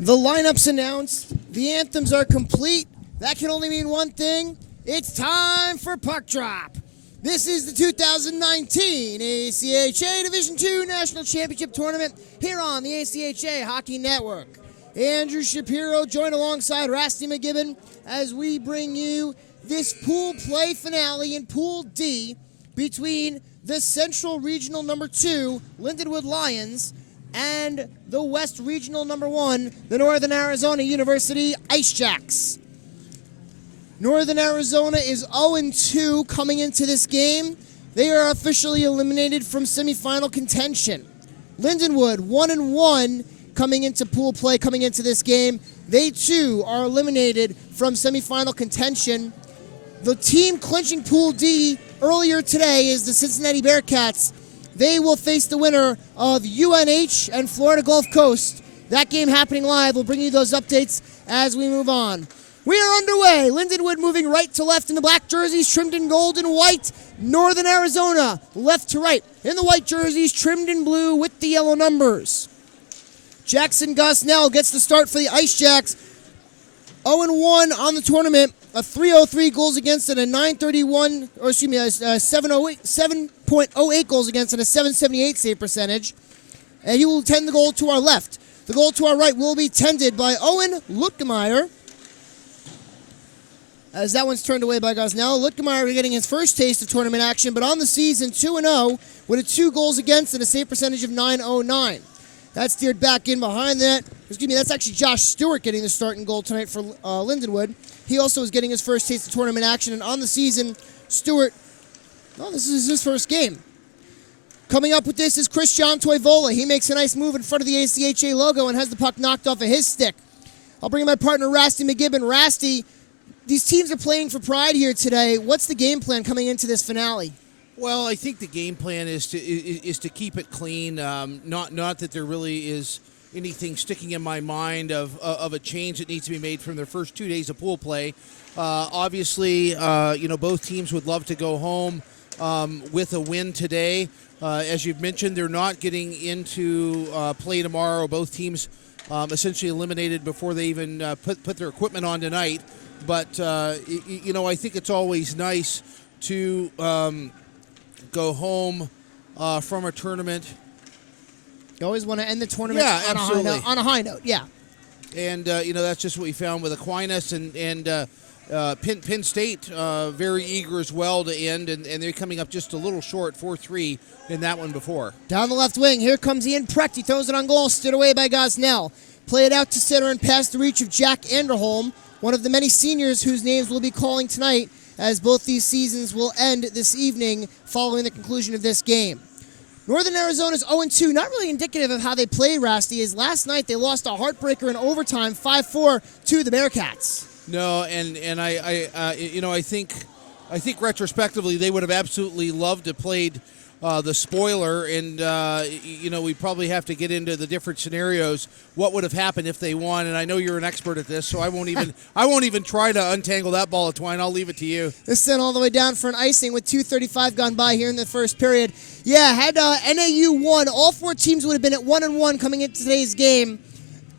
The lineup's announced. The anthems are complete. That can only mean one thing. It's time for Puck Drop. This is the 2019 ACHA Division II National Championship Tournament here on the ACHA Hockey Network. Andrew Shapiro joined alongside Rusty McGibbon as we bring you this pool play finale in Pool D between the Central Regional number 2, Lindenwood Lions, and the West Regional number 1, the Northern Arizona University Ice Jacks. Northern Arizona is 0-2 coming into this game. They are officially eliminated from semifinal contention. Lindenwood 1-1 coming into pool play, coming into this game. They too are eliminated from semifinal contention. The team clinching Pool D earlier today is the Cincinnati Bearcats. They will face the winner of UNH and Florida Gulf Coast. That game happening live. We'll bring you those updates as we move on. We are underway. Lindenwood moving right to left in the black jerseys, trimmed in gold and white. Northern Arizona, left to right in the white jerseys, trimmed in blue with the yellow numbers. Jackson Gosnell gets the start for the Ice Jacks. 0-1 on the tournament. A 303 goals against and a 931, or excuse me, a 7.08 goals against and a 778 save percentage. And he will tend the goal to our left. The goal to our right will be tended by Owen Lutkemeyer. As that one's turned away by Gosnell. Lutkemeyer getting his first taste of tournament action, but on the season 2-0 with a 2 goals against and a save percentage of 909. That's steered back in behind that. Excuse me, that's actually Josh Stewart getting the starting goal tonight for Lindenwood. He also is getting his first taste of tournament action, and on the season, Stewart, this is his first game. Coming up with this is Christian Toivola. He makes a nice move in front of the ACHA logo and has the puck knocked off of his stick. I'll bring in my partner, Rusty McGibbon. Rusty, these teams are playing for pride here today. What's the game plan coming into this finale? Well, I think the game plan is to keep it clean. Not that there really is anything sticking in my mind of a change that needs to be made from their first 2 days of pool play. Obviously, both teams would love to go home with a win today. As you've mentioned, they're not getting into play tomorrow. Both teams essentially eliminated before they even put their equipment on tonight. But I think it's always nice to go home from a tournament. You always want to end the tournament on a high note. Yeah. And, that's just what we found with Aquinas and Penn State, very eager as well to end, and they're coming up just a little short, 4-3 in that one before. Down the left wing, here comes Ian Precht. He throws it on goal, stood away by Gosnell. Play it out to center and past the reach of Jack Anderholm, one of the many seniors whose names we'll be calling tonight, as both these seasons will end this evening following the conclusion of this game. Northern Arizona's 0-2, not really indicative of how they played, Rusty, as last night they lost a heartbreaker in overtime, 5-4 to the Bearcats. No, and I think retrospectively they would have absolutely loved to played the spoiler, and we probably have to get into the different scenarios. What would have happened if they won? And I know you're an expert at this, so I won't even try to untangle that ball of twine. I'll leave it to you. This sent all the way down for an icing with 2:35 gone by here in the first period. Yeah, had NAU won, all 4 teams would have been at 1-1 coming into today's game.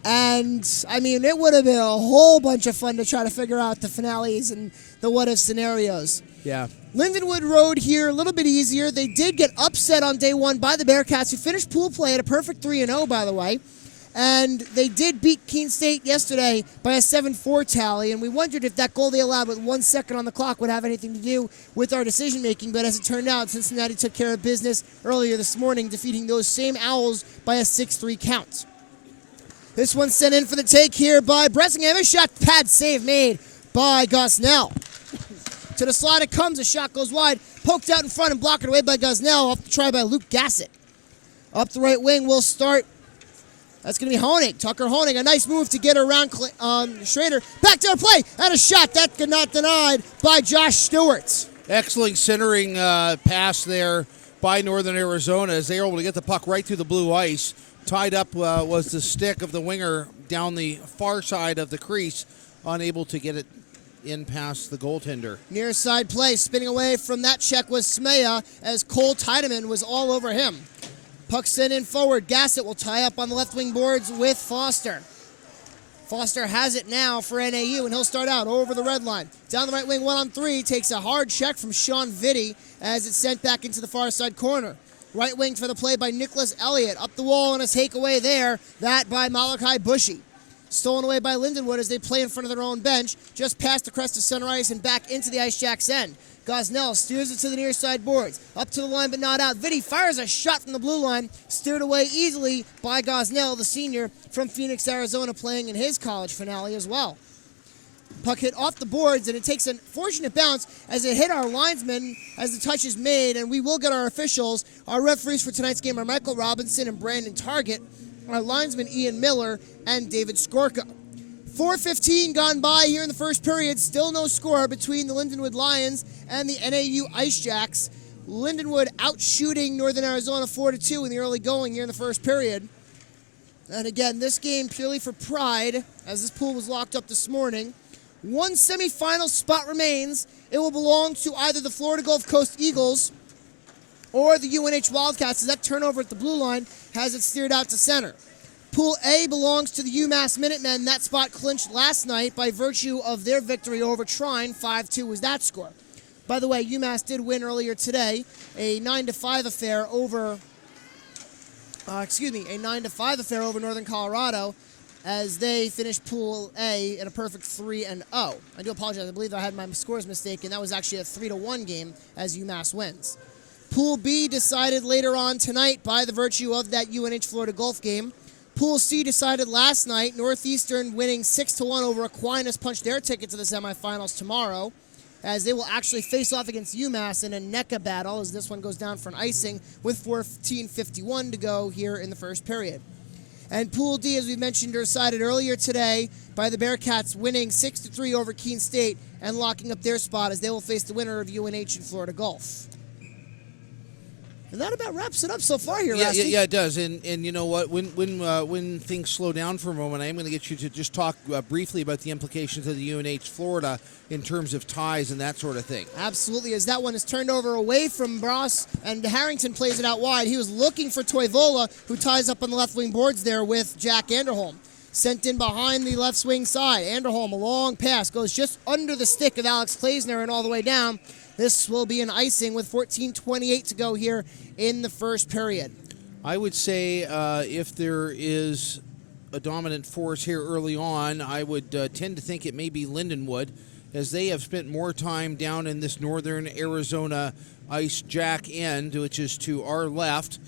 And, it would have been a whole bunch of fun to try to figure out the finales and the what-if scenarios. Yeah. Lindenwood Road here, a little bit easier. They did get upset on day 1 by the Bearcats, who finished pool play at a perfect 3-0, by the way. And they did beat Keene State yesterday by a 7-4 tally, and we wondered if that goal they allowed with 1 second on the clock would have anything to do with our decision-making. But as it turned out, Cincinnati took care of business earlier this morning, defeating those same Owls by a 6-3 count. This one's sent in for the take here by Bressingham. A shot pad save made by Gosnell. To the slot it comes. A shot goes wide. Poked out in front and blocked away by Gosnell. Off the try by Luke Gassett. Up the right wing will start. That's going to be Honig. Tucker Honig. A nice move to get around Schrader. Back to the play. And a shot. That could not denied by Josh Stewart. Excellent centering pass there by Northern Arizona as they were able to get the puck right through the blue ice. Tied up was the stick of the winger down the far side of the crease, unable to get it in past the goaltender. Near side play, spinning away from that check was Smea as Cole Tiedemann was all over him. Puck sent in forward. Gassett will tie up on the left wing boards with Foster. Foster has it now for NAU, and he'll start out over the red line. Down the right wing, 1-on-3, takes a hard check from Sean Vitti as it's sent back into the far side corner. Right wing for the play by Nicholas Elliott. Up the wall and a takeaway there. That by Malachi Bushy. Stolen away by Lindenwood as they play in front of their own bench, just past the crest of center ice and back into the Ice Jacks' end. Gosnell steers it to the near side boards. Up to the line but not out. Vitti fires a shot from the blue line, steered away easily by Gosnell, the senior from Phoenix, Arizona, playing in his college finale as well. Puck hit off the boards, and it takes an fortunate bounce as it hit our linesman as the touch is made, and we will get our officials. Our referees for tonight's game are Michael Robinson and Brandon Target. Our linesman Ian Miller and David Skorka. 4:15 gone by here in the first period. Still no score between the Lindenwood Lions and the NAU Ice Jacks. Lindenwood out-shooting Northern Arizona 4-2 in the early going here in the first period. And again, this game purely for pride, as this pool was locked up this morning. One semifinal spot remains. It will belong to either the Florida Gulf Coast Eagles or the UNH Wildcats, as that turnover at the blue line has it steered out to center. Pool A belongs to the UMass Minutemen. That spot clinched last night by virtue of their victory over Trine. 5-2 was that score. By the way, UMass did win earlier today, a 9-5 affair over, a 9-5 affair over Northern Colorado, as they finished Pool A in a perfect 3-0. I do apologize. I believe I had my scores mistaken. That was actually a 3-1 game as UMass wins. Pool B decided later on tonight by the virtue of that UNH Florida Gulf game. Pool C decided last night. Northeastern winning 6-1 over Aquinas punched their ticket to the semifinals tomorrow, as they will actually face off against UMass in a NECA battle, as this one goes down for an icing with 14:51 to go here in the first period. And Pool D, as we mentioned, decided earlier today by the Bearcats winning 6-3 over Keene State and locking up their spot as they will face the winner of UNH and Florida Gulf. And that about wraps it up so far here, Rusty. Yeah, it does. And you know what? When things slow down for a moment, I am going to get you to just talk briefly about the implications of the UNH Florida in terms of ties and that sort of thing. Absolutely, as that one is turned over away from Bross, and Harrington plays it out wide. He was looking for Toivola, who ties up on the left wing boards there with Jack Anderholm. Sent in behind the left swing side. Anderholm, a long pass, goes just under the stick of Alex Klaesner and all the way down. This will be an icing with 14:28 to go here in the first period. I would say if there is a dominant force here early on, I would tend to think it may be Lindenwood, as they have spent more time down in this northern Arizona Ice Jack end, which is to our left.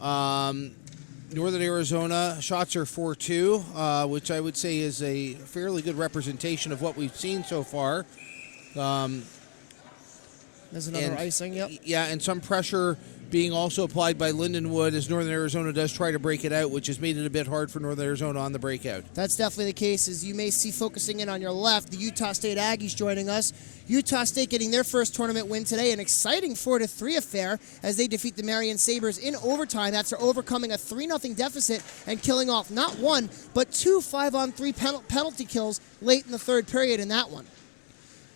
Northern Arizona shots are 4-2, which I would say is a fairly good representation of what we've seen so far. There's another icing, yep. Yeah, and some pressure being also applied by Lindenwood as Northern Arizona does try to break it out, which has made it a bit hard for Northern Arizona on the breakout. That's definitely the case, as you may see focusing in on your left, the Utah State Aggies joining us. Utah State getting their first tournament win today, an exciting 4-3 affair as they defeat the Marion Sabres in overtime after overcoming a 3-0 deficit and killing off not one, but two 5-on-3 penalty kills late in the third period in that one.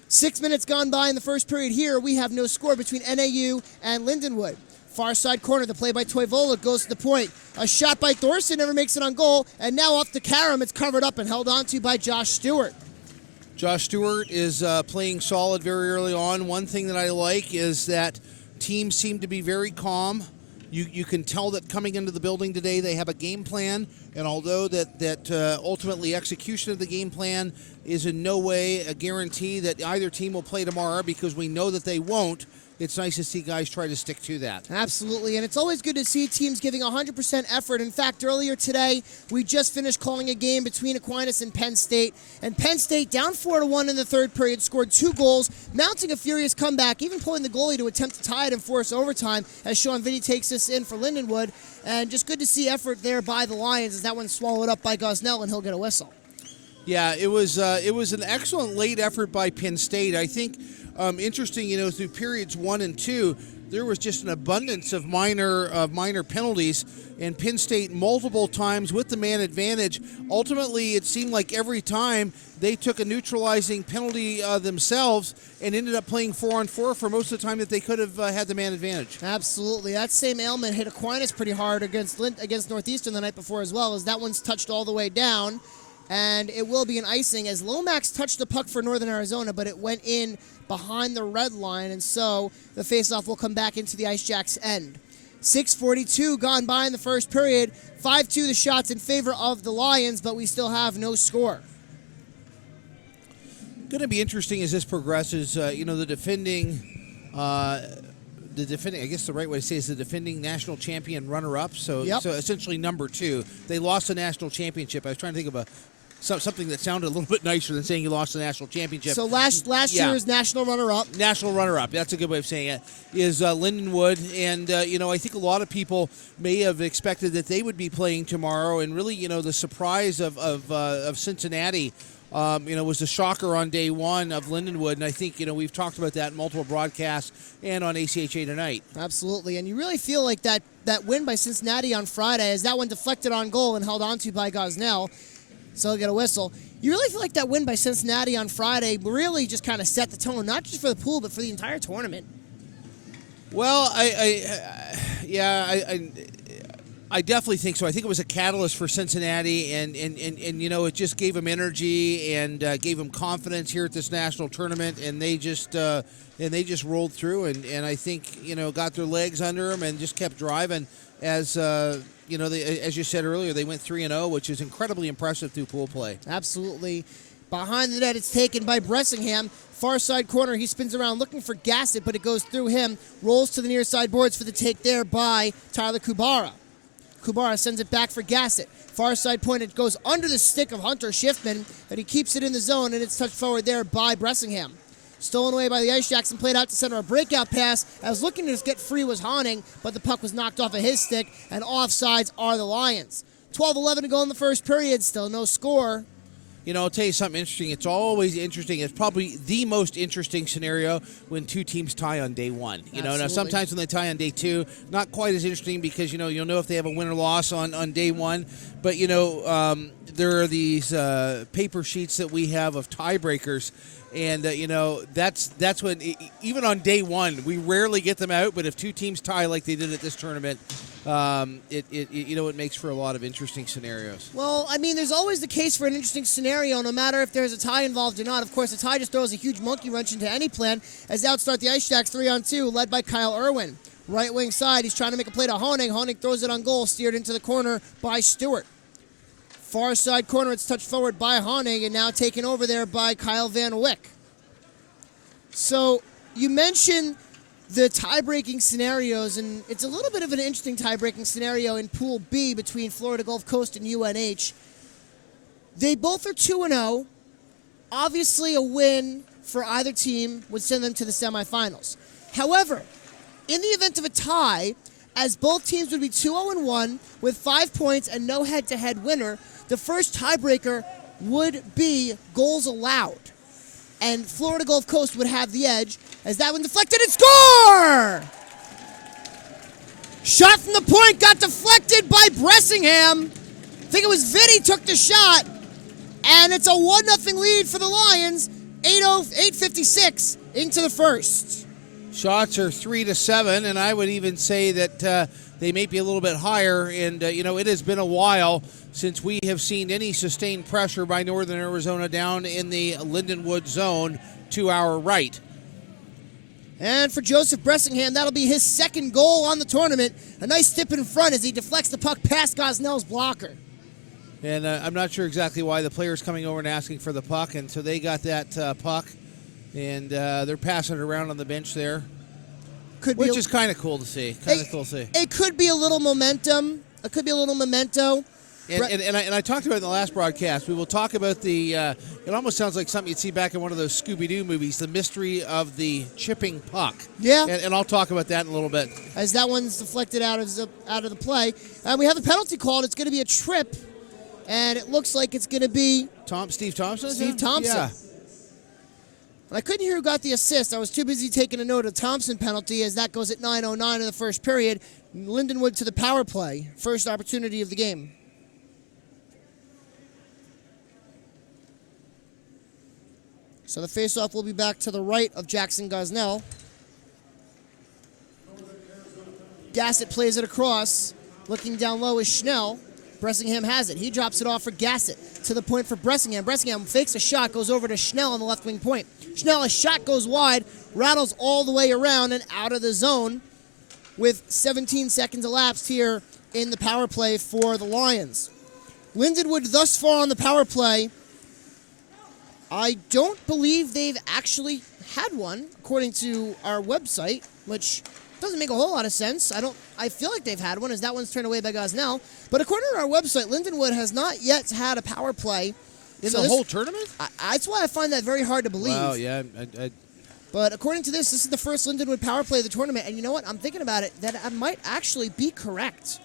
6 minutes gone by in the first period here. We have no score between NAU and Lindenwood. Far side corner, the play by Toivola goes to the point. A shot by Thorson never makes it on goal, and now off to Karam. It's covered up and held onto by Josh Stewart. Josh Stewart is playing solid very early on. One thing that I like is that teams seem to be very calm. You can tell that coming into the building today they have a game plan, and although that ultimately execution of the game plan is in no way a guarantee that either team will play tomorrow, because we know that they won't, it's nice to see guys try to stick to that. Absolutely, and it's always good to see teams giving 100% effort. In fact, earlier today, we just finished calling a game between Aquinas and Penn State, and Penn State down 4-1 in the third period, scored 2 goals, mounting a furious comeback, even pulling the goalie to attempt to tie it and force overtime as Sean Vitti takes this in for Lindenwood, and just good to see effort there by the Lions as that one's swallowed up by Gosnell, and he'll get a whistle. Yeah, it was an excellent late effort by Penn State. I think interesting, through periods 1 and 2, there was just an abundance of minor penalties, and Penn State multiple times with the man advantage. Ultimately, it seemed like every time they took a neutralizing penalty themselves and ended up playing 4-on-4 for most of the time that they could have had the man advantage. Absolutely. That same ailment hit Aquinas pretty hard against Northeastern the night before as well, as that one's touched all the way down. and it will be an icing as Lomax touched the puck for Northern Arizona, but it went in behind the red line, and so the faceoff will come back into the Ice Jacks' end. 6:42 gone by in the first period. 5-2 the shots in favor of the Lions, but we still have no score. Going to be interesting as this progresses. The defending, I guess the right way to say is the defending national champion runner-up. So essentially number 2. They lost the national championship. I was trying to think of something that sounded a little bit nicer than saying you lost the national championship. So last year's national runner-up. National runner-up, that's a good way of saying it, is Lindenwood. And, I think a lot of people may have expected that they would be playing tomorrow. And really, the surprise of Cincinnati, was the shocker on day one of Lindenwood. And I think, we've talked about that in multiple broadcasts and on ACHA tonight. Absolutely. And you really feel like that win by Cincinnati on Friday, as that one deflected on goal and held onto by Gosnell, so he'll get a whistle. You really feel like that win by Cincinnati on Friday really just kind of set the tone, not just for the pool, but for the entire tournament. Well, I definitely think so. I think it was a catalyst for Cincinnati, and it just gave them energy and gave them confidence here at this national tournament, and they just rolled through, and I think got their legs under them and just kept driving. As as you said earlier, they went 3-0, which is incredibly impressive through pool play. Absolutely. Behind the net, it's taken by Bressingham. Far side corner, he spins around looking for Gassett, but it goes through him. Rolls to the near side boards for the take there by Tyler Kubara. Kubara sends it back for Gassett. Far side point, it goes under the stick of Hunter Schiffman, and he keeps it in the zone, and it's touched forward there by Bressingham. Stolen away by the Ice Jacks and played out to center. A breakout pass. As looking to get free was Honning, but the puck was knocked off of his stick, and offsides are the Lions. 12-11 to go in the first period. Still no score. I'll tell you something interesting. It's always interesting. It's probably the most interesting scenario when two teams tie on day one. Now sometimes when they tie on day two, not quite as interesting because, you'll know if they have a win or loss on day one. But, there are these paper sheets that we have of tiebreakers. And, that's when, even on day one, we rarely get them out. But if two teams tie like they did at this tournament, it makes for a lot of interesting scenarios. Well, there's always the case for an interesting scenario, no matter if there's a tie involved or not. Of course, a tie just throws a huge monkey wrench into any plan, as outstart the Ice Jacks 3-on-2, led by Kyle Irwin. Right wing side, he's trying to make a play to Honning. Honning throws it on goal, steered into the corner by Stewart. Far side corner, it's touched forward by Honning, and now taken over there by Kyle Van Wyck. So, you mentioned the tie-breaking scenarios, and it's a little bit of an interesting tie-breaking scenario in Pool B between Florida Gulf Coast and UNH. They both are 2-0. Obviously, a win for either team would send them to the semifinals. However, in the event of a tie, as both teams would be 2-0-1 with 5 points and no head-to-head winner, the first tiebreaker would be goals allowed. And Florida Gulf Coast would have the edge as that one deflected and score! Shot from the point got deflected by Bressingham. I think it was Vitti took the shot. And it's a 1-0 lead for the Lions. 8:56 into the first. Shots are 3-7, and I would even say that they may be a little bit higher. And, it has been a while since we have seen any sustained pressure by Northern Arizona down in the Lindenwood zone to our right. And for Joseph Bressingham, that'll be his second goal on the tournament. A nice tip in front as he deflects the puck past Gosnell's blocker. And I'm not sure exactly why the player's coming over and asking for the puck, and so they got that puck, and they're passing it around on the bench there, which is kind of cool to see. It could be a little momentum. It could be a little memento. And I talked about it in the last broadcast. We will talk about the, it almost sounds like something you'd see back in one of those Scooby-Doo movies, the mystery of the chipping puck. Yeah. And I'll talk about that in a little bit. As that one's deflected out of the play. We have a penalty called. It's going to be a trip, and it looks like it's going to be... Steve Thompson? Steve Thompson. Yeah. I couldn't hear who got the assist. I was too busy taking a note of Thompson penalty as that goes at 9:09 in the first period. Lindenwood to the power play. First opportunity of the game. So the faceoff will be back to the right of Jackson Gosnell. Gassett plays it across. Looking down low is Schnell. Bressingham has it. He drops it off for Gassett. To the point for Bressingham. Bressingham fakes a shot, goes over to Schnell on the left wing point. Schnell, a shot goes wide, rattles all the way around and out of the zone with 17 seconds elapsed here in the power play for the Lions. Lindenwood thus far on the power play, I don't believe they've actually had one, according to our website, which doesn't make a whole lot of sense. I feel like they've had one, as that one's turned away by Gosnell. But according to our website, Lindenwood has not yet had a power play in the whole tournament. That's why I find that very hard to believe. Wow, yeah. But according to this is the first Lindenwood power play of the tournament. And you know what? I'm thinking about it, that I might actually be correct.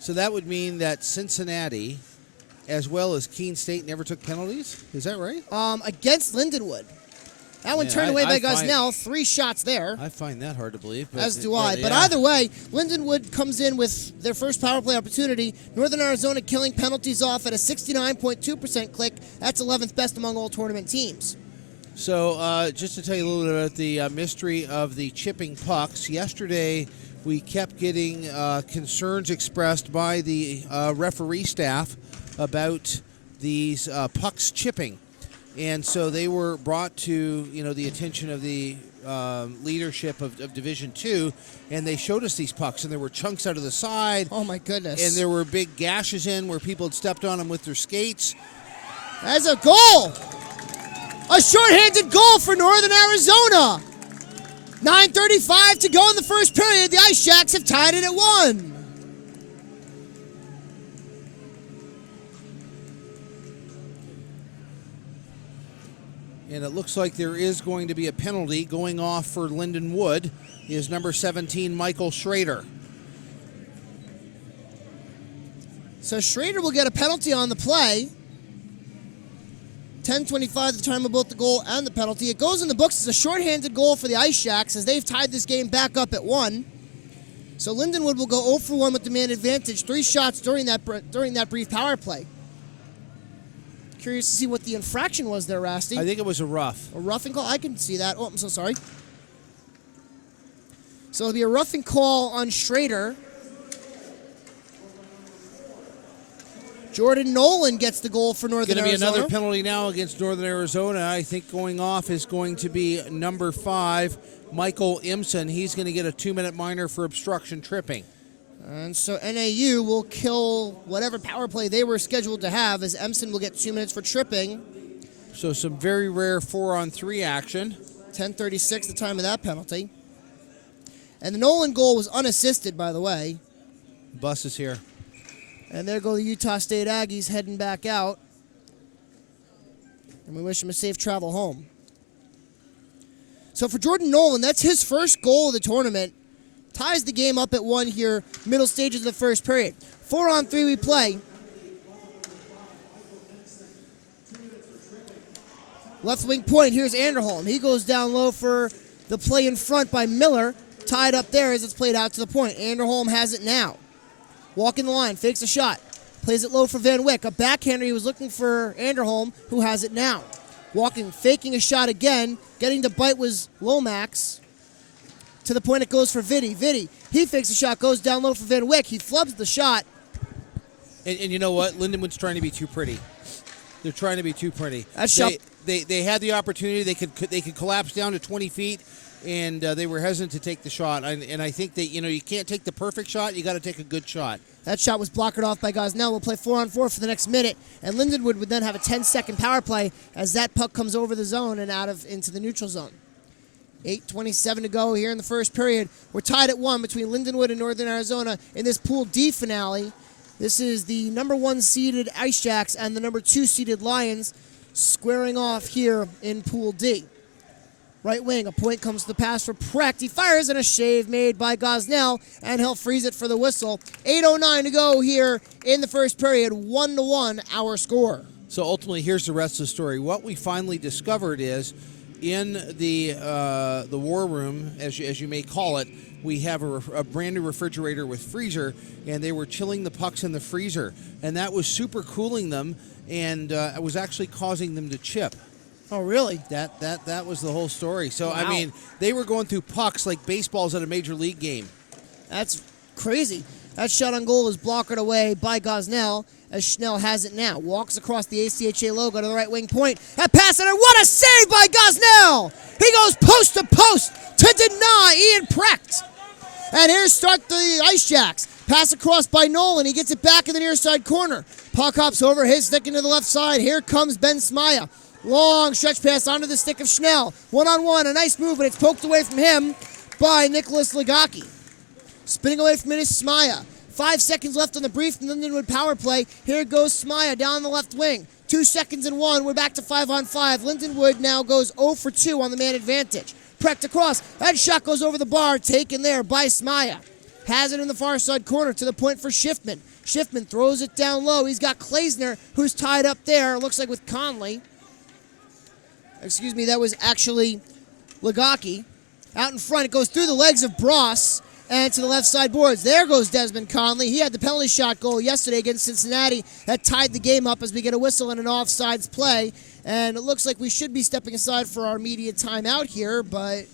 So that would mean that Cincinnati, as well as Keene State, never took penalties? Is that right? Against Lindenwood. That one turned away by Gosnell. 3 shots there. I find that hard to believe. As do I. But either way, Lindenwood comes in with their first power play opportunity. Northern Arizona killing penalties off at a 69.2% click. That's 11th best among all tournament teams. So just to tell you a little bit about the mystery of the chipping pucks, yesterday we kept getting concerns expressed by the referee staff about these pucks chipping. And so they were brought to, the attention of the leadership of Division II, and they showed us these pucks, and there were chunks out of the side. Oh, my goodness. And there were big gashes in where people had stepped on them with their skates. That's a goal. A shorthanded goal for Northern Arizona. 9:35 to go in the first period. The Ice Jacks have tied it at 1. And it looks like there is going to be a penalty going off for Lindenwood. Is number 17, Michael Schrader. So Schrader will get a penalty on the play. 10:25 the time of both the goal and the penalty. It goes in the books as a shorthanded goal for the Ice Jacks as they've tied this game back up at 1. So Lindenwood will go 0 for 1 with the man advantage. 3 shots during that brief power play. Curious to see what the infraction was there, Rasty. I think it was a rough. A roughing call? I can see that. Oh, I'm so sorry. So it'll be a roughing call on Schrader. Jordan Nolan gets the goal for Northern Arizona. Going to be another penalty now against Northern Arizona. I think going off is going to be number 5, Michael Imson. He's going to get a 2-minute minor for obstruction tripping. And so NAU will kill whatever power play they were scheduled to have, as Emson will get 2 minutes for tripping. So some very rare 4-on-3 action. 10:36 the time of that penalty. And the Nolan goal was unassisted, by the way. Bus is here. And there go the Utah State Aggies heading back out. And we wish them a safe travel home. So for Jordan Nolan, that's his first goal of the tournament. Ties the game up at 1 here, middle stages of the first period. 4-on-3 we play. Left wing point, here's Anderholm. He goes down low for the play in front by Miller. Tied up there as it's played out to the point. Anderholm has it now. Walking the line, fakes a shot. Plays it low for Van Wyck. A backhander, he was looking for Anderholm, who has it now. Walking, faking a shot again. Getting to bite was Lomax. To the point it goes for Vitti. Vitti, he fakes a shot, goes down low for Van Wyck. He flubs the shot. And you know what? Lindenwood's trying to be too pretty. They're trying to be too pretty. They had the opportunity. They could collapse down to 20 feet, and they were hesitant to take the shot. And I think that, you can't take the perfect shot. You got to take a good shot. That shot was blocked off by Gosnell. We'll play 4-on-4 for the next minute, and Lindenwood would then have a 10-second power play as that puck comes over the zone and into the neutral zone. 8:27 to go here in the first period. We're tied at 1 between Lindenwood and Northern Arizona in this Pool D finale. This is the number 1 seeded Ice Jacks and the number 2 seeded Lions squaring off here in Pool D. Right wing, a point comes to the pass for Precht. He fires and a shave made by Gosnell, and he'll freeze it for the whistle. 8:09 to go here in the first period. 1-1 our score. So ultimately, here's the rest of the story. What we finally discovered is in the war room, as you may call it, we have a brand new refrigerator with freezer, and they were chilling the pucks in the freezer, and that was super cooling them, and it was actually causing them to chip. Oh, really? That was the whole story. So, wow. I mean, they were going through pucks like baseballs at a major league game. That's crazy. That shot on goal is blocked away by Gosnell, as Schnell has it now. Walks across the ACHA logo to the right wing point. That pass, and what a save by Gosnell! He goes post to post to deny Ian Precht. And here start the Ice Jacks. Pass across by Nolan. He gets it back in the near side corner. Puck hops over, his stick into the left side. Here comes Ben Smaya. Long stretch pass onto the stick of Schnell. One-on-one, a nice move, but it's poked away from him by Nicholas Ligaki. Spinning away from it is Smaya. 5 seconds left on the brief Lindenwood power play. Here goes Smaya down the left wing. 2 seconds and 1. We're back to 5-on-5. Lindenwood now goes 0 for 2 on the man advantage. Precht across. That shot goes over the bar. Taken there by Smaya. Has it in the far side corner to the point for Schiffman. Schiffman throws it down low. He's got Klaesner, who's tied up there. Looks like with Conley. Excuse me, that was actually Ligaki. Out in front, it goes through the legs of Bross and to the left side boards. There goes Desmond Conley. He had the penalty shot goal yesterday against Cincinnati. That tied the game up as we get a whistle and an offsides play. And it looks like we should be stepping aside for our immediate timeout here, but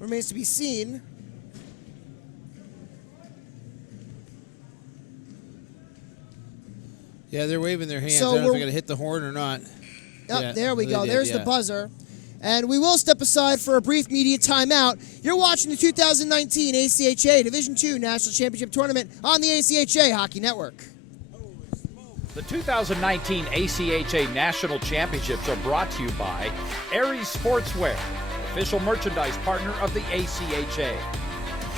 remains to be seen. Yeah, they're waving their hands. So I don't know if they're going to hit the horn or not. Yep, Yeah, there we go. did, There's the buzzer. And we will step aside for a brief media timeout. You're watching the 2019 ACHA Division II National Championship Tournament on the ACHA Hockey Network. The 2019 ACHA National Championships are brought to you by Aries Sportswear, official merchandise partner of the ACHA.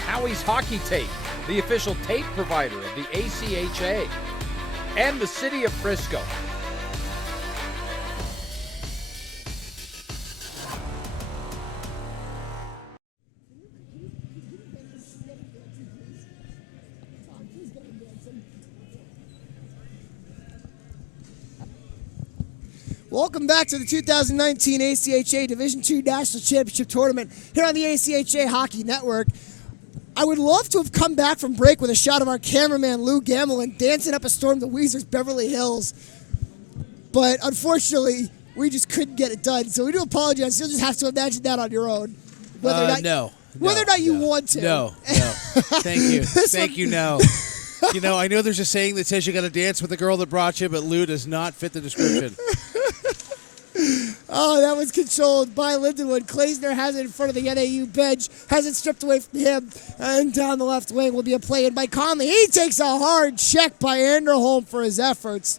Howie's Hockey Tape, the official tape provider of the ACHA. And the City of Frisco. Welcome back to the 2019 ACHA Division II National Championship Tournament here on the ACHA Hockey Network. I would love to have come back from break with a shot of our cameraman Lou Gamelin dancing up a storm to Weezer's Beverly Hills. But unfortunately, we just couldn't get it done. So we do apologize. You'll just have to imagine that on your own. Whether or not you want to. No. Thank you. Thank you, no. You know, I know there's a saying that says you got to dance with the girl that brought you, but Lou does not fit the description. Oh, that was controlled by Lindenwood. Klaesner has it in front of the NAU bench, has it stripped away from him, and down the left wing will be a play in by Conley. He takes a hard check by Anderholm for his efforts.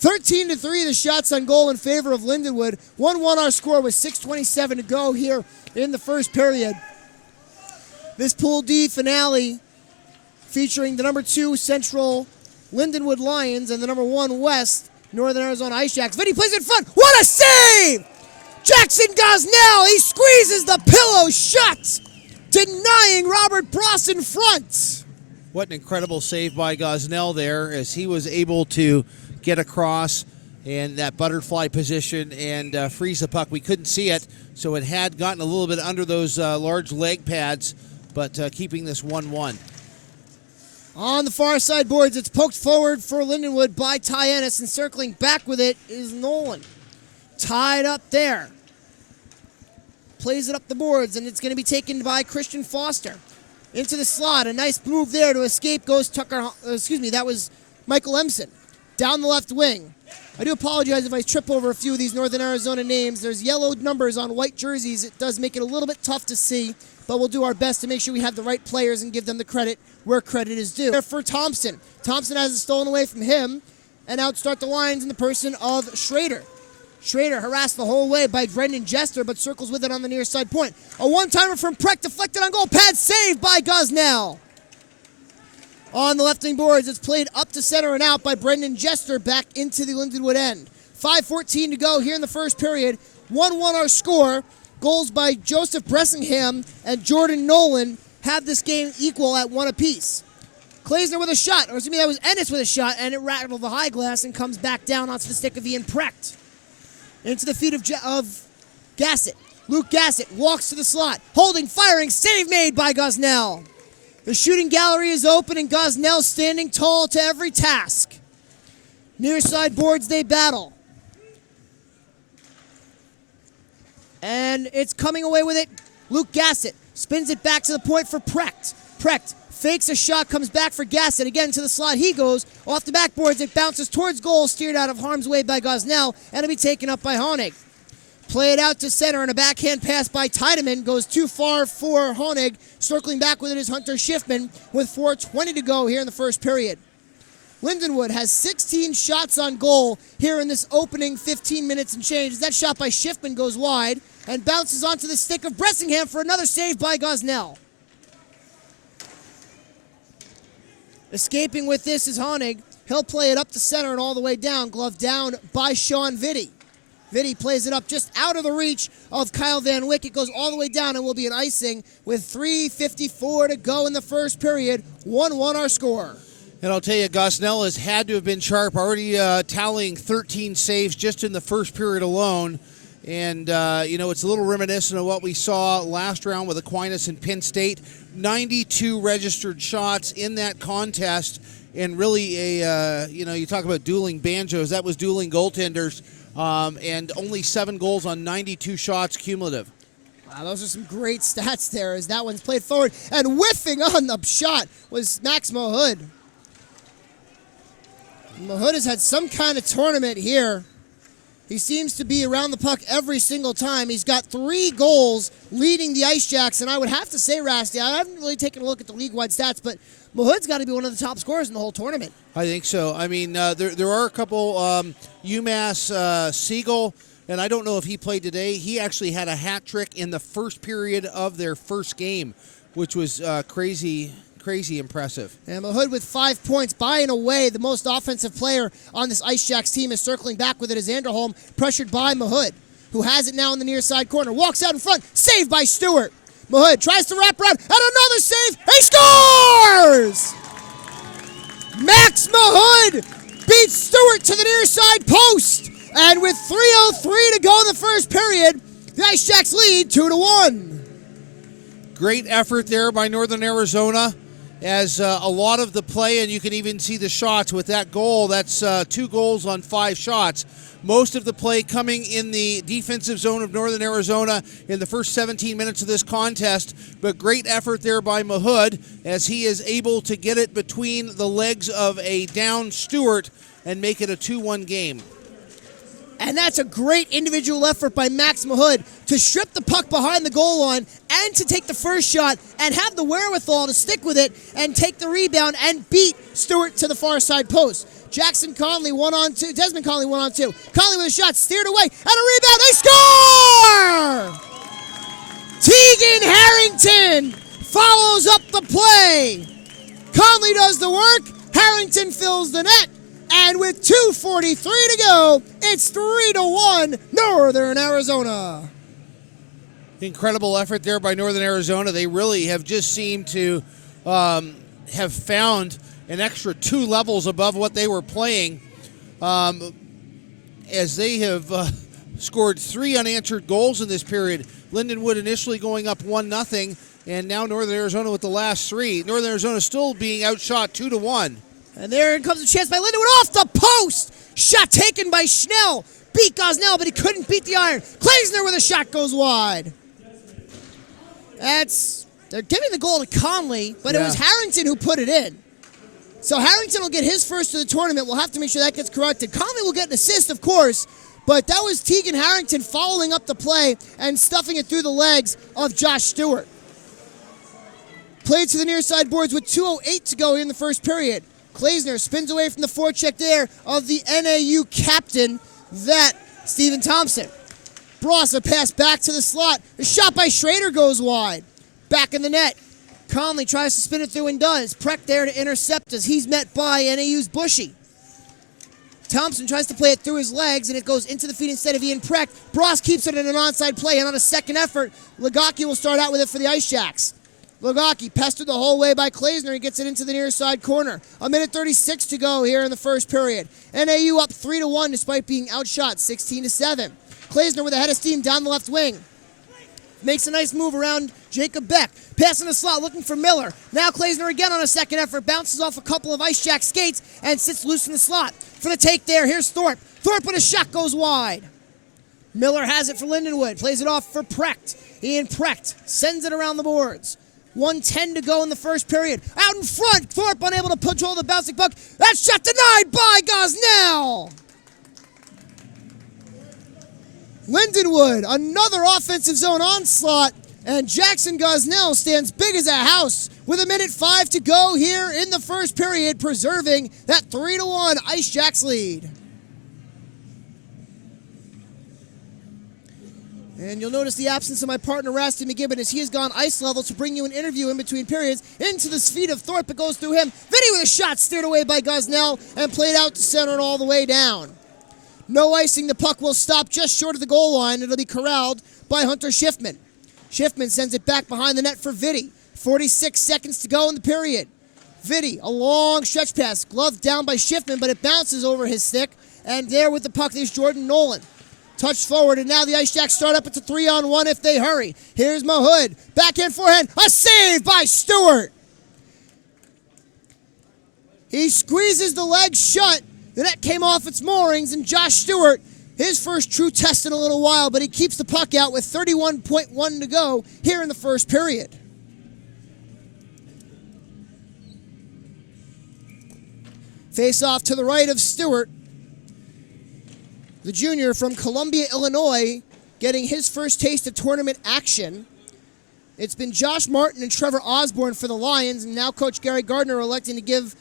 13-3 the shots on goal in favor of Lindenwood. 1-1 our score with 6:27 to go here in the first period. This Pool D finale featuring the number 2 Central Lindenwood Lions and the number 1 West Northern Arizona Ice Jacks. Vinny plays in front. What a save! Jackson Gosnell, he squeezes the pillow shut, denying Robert Bross in front. What an incredible save by Gosnell there as he was able to get across in that butterfly position and freeze the puck. We couldn't see it, so it had gotten a little bit under those large leg pads, but keeping this 1-1. On the far side boards, it's poked forward for Lindenwood by Ty Ennis, and circling back with it is Nolan. Tied up there. Plays it up the boards, and it's going to be taken by Christian Foster. Into the slot, a nice move there to escape goes that was Michael Emson. Down the left wing. I do apologize if I trip over a few of these Northern Arizona names. There's yellow numbers on white jerseys. It does make it a little bit tough to see, but we'll do our best to make sure we have the right players and give them the credit where credit is due. For Thompson. Thompson has it stolen away from him, and out start the Lions in the person of Schrader. Schrader harassed the whole way by Brendan Jester, but circles with it on the near side point. A one-timer from Precht, deflected on goal. Pad saved by Gosnell. On the left wing boards, it's played up to center and out by Brendan Jester back into the Lindenwood end. 5:14 to go here in the first period. 1-1 our score. Goals by Joseph Bressingham and Jordan Nolan have this game equal at 1 apiece. Klaesner with a shot, or excuse me, that was Ennis with a shot, and it rattled the high glass and comes back down onto the stick of Ian Precht. Into the feet of Gassett. Luke Gassett walks to the slot, holding, firing, save made by Gosnell. The shooting gallery is open, and Gosnell standing tall to every task. Near side boards, they battle. And it's coming away with it. Luke Gassett spins it back to the point for Precht. Precht fakes a shot, comes back for Gasset. Again to the slot he goes. Off the backboards, it bounces towards goal, steered out of harm's way by Gosnell, and it'll be taken up by Honig. Play it out to center, and a backhand pass by Tiedemann goes too far for Honig. Circling back with it is Hunter Schiffman with 4:20 to go here in the first period. Lindenwood has 16 shots on goal here in this opening 15 minutes and change. That shot by Schiffman goes wide and bounces onto the stick of Bressingham for another save by Gosnell. Escaping with this is Honig. He'll play it up to center and all the way down. Glove down by Sean Vitti. Vitti plays it up just out of the reach of Kyle Van Wyck. It goes all the way down and will be an icing with 3:54 to go in the first period. 1-1 our score. And I'll tell you, Gosnell has had to have been sharp, already tallying 13 saves just in the first period alone. And, it's a little reminiscent of what we saw last round with Aquinas and Penn State. 92 registered shots in that contest. And really, you talk about dueling banjos. That was dueling goaltenders. And only 7 goals on 92 shots cumulative. Wow, those are some great stats there as that one's played forward. And whiffing on the shot was Max Mahood. Mahood has had some kind of tournament here. He seems to be around the puck every single time. He's got 3 goals leading the Ice Jacks, and I would have to say, Rusty, I haven't really taken a look at the league-wide stats, but Mahood's got to be one of the top scorers in the whole tournament. I think so. I mean, there are a couple, UMass Siegel, and I don't know if he played today. He actually had a hat trick in the first period of their first game, which was crazy impressive. And Mahood with 5 points, by and away the most offensive player on this Ice Jacks team, is circling back with it as Anderholm, pressured by Mahood, who has it now in the near side corner. Walks out in front, saved by Stewart. Mahood tries to wrap around, and another save. He scores! Max Mahood beats Stewart to the near side post. And with 3:03 to go in the first period, the Ice Jacks lead 2-1. Great effort there by Northern Arizona, as a lot of the play, and you can even see the shots with that goal. That's 2 goals on 5 shots. Most of the play coming in the defensive zone of Northern Arizona in the first 17 minutes of this contest. But great effort there by Mahood as he is able to get it between the legs of a down Stewart and make it a 2-1 game. And that's a great individual effort by Max Mahood to strip the puck behind the goal line and to take the first shot and have the wherewithal to stick with it and take the rebound and beat Stewart to the far side post. Jackson Conley 1-on-2. Desmond Conley 1-on-2. Conley with a shot steered away and a rebound. They score! Tegan Harrington follows up the play. Conley does the work. Harrington fills the net. And with 2:43 to go, it's 3-1 Northern Arizona. Incredible effort there by Northern Arizona. They really have just seemed to have found an extra 2 levels above what they were playing, as they have scored 3 unanswered goals in this period. Lindenwood initially going up 1-0, and now Northern Arizona with the last 3. Northern Arizona still being outshot 2-1. And there comes a chance by Lindenwood off the post. Shot taken by Schnell. Beat Gosnell, but he couldn't beat the iron. Klaesner with a shot goes wide. They're giving the goal to Conley, but it was Harrington who put it in. So Harrington will get his first to the tournament. We'll have to make sure that gets corrected. Conley will get an assist, of course, but that was Tegan Harrington following up the play and stuffing it through the legs of Josh Stewart. Played to the near side boards with 2:08 to go in the first period. Klaesner spins away from the forecheck there of the NAU captain, Stephen Thompson. Bross, a pass back to the slot. The shot by Schrader goes wide. Back in the net. Conley tries to spin it through and does. Preck there to intercept as he's met by NAU's Bushy. Thompson tries to play it through his legs, and it goes into the feet instead of Ian Preck. Bross keeps it in an onside play, and on a second effort, Legaki will start out with it for the Ice Jacks. Legaki pestered the whole way by Klaesner. He gets it into the near side corner. 1:36 to go here in the first period. NAU up 3-1 despite being outshot 16-7. Klaesner with a head of steam down the left wing. Makes a nice move around Jacob Beck. Passing the slot, looking for Miller. Now Klaesner again on a second effort. Bounces off a couple of Ice Jack skates and sits loose in the slot. For the take there, here's Thorpe. Thorpe with a shot goes wide. Miller has it for Lindenwood. Plays it off for Precht. Ian Precht sends it around the boards. 1:10 to go in the first period. Out in front, Thorpe unable to control the bouncing puck. That shot denied by Gosnell. Lindenwood, another offensive zone onslaught, and Jackson Gosnell stands big as a house with 1:05 to go here in the first period, preserving that 3-1 Ice Jacks lead. And you'll notice the absence of my partner, Rasty McGibbon, as he has gone ice level to bring you an interview in between periods. Into the feet of Thorpe, it goes through him. Vinny with a shot steered away by Gosnell and played out to center and all the way down. No icing, the puck will stop just short of the goal line. It'll be corralled by Hunter Schiffman. Schiffman sends it back behind the net for Vitti. 46 seconds to go in the period. Vitti, a long stretch pass, gloved down by Schiffman, but it bounces over his stick. And there with the puck is Jordan Nolan. Touch forward, and now the Ice Jacks start up. It's a 3-on-1 if they hurry. Here's Mahood. Backhand forehand. A save by Stewart. He squeezes the leg shut. The net came off its moorings, and Josh Stewart, his first true test in a little while, but he keeps the puck out with 31.1 to go here in the first period. Face off to the right of Stewart. The junior from Columbia, Illinois, getting his first taste of tournament action. It's been Josh Martin and Trevor Osborne for the Lions, and now Coach Gary Gardner electing to give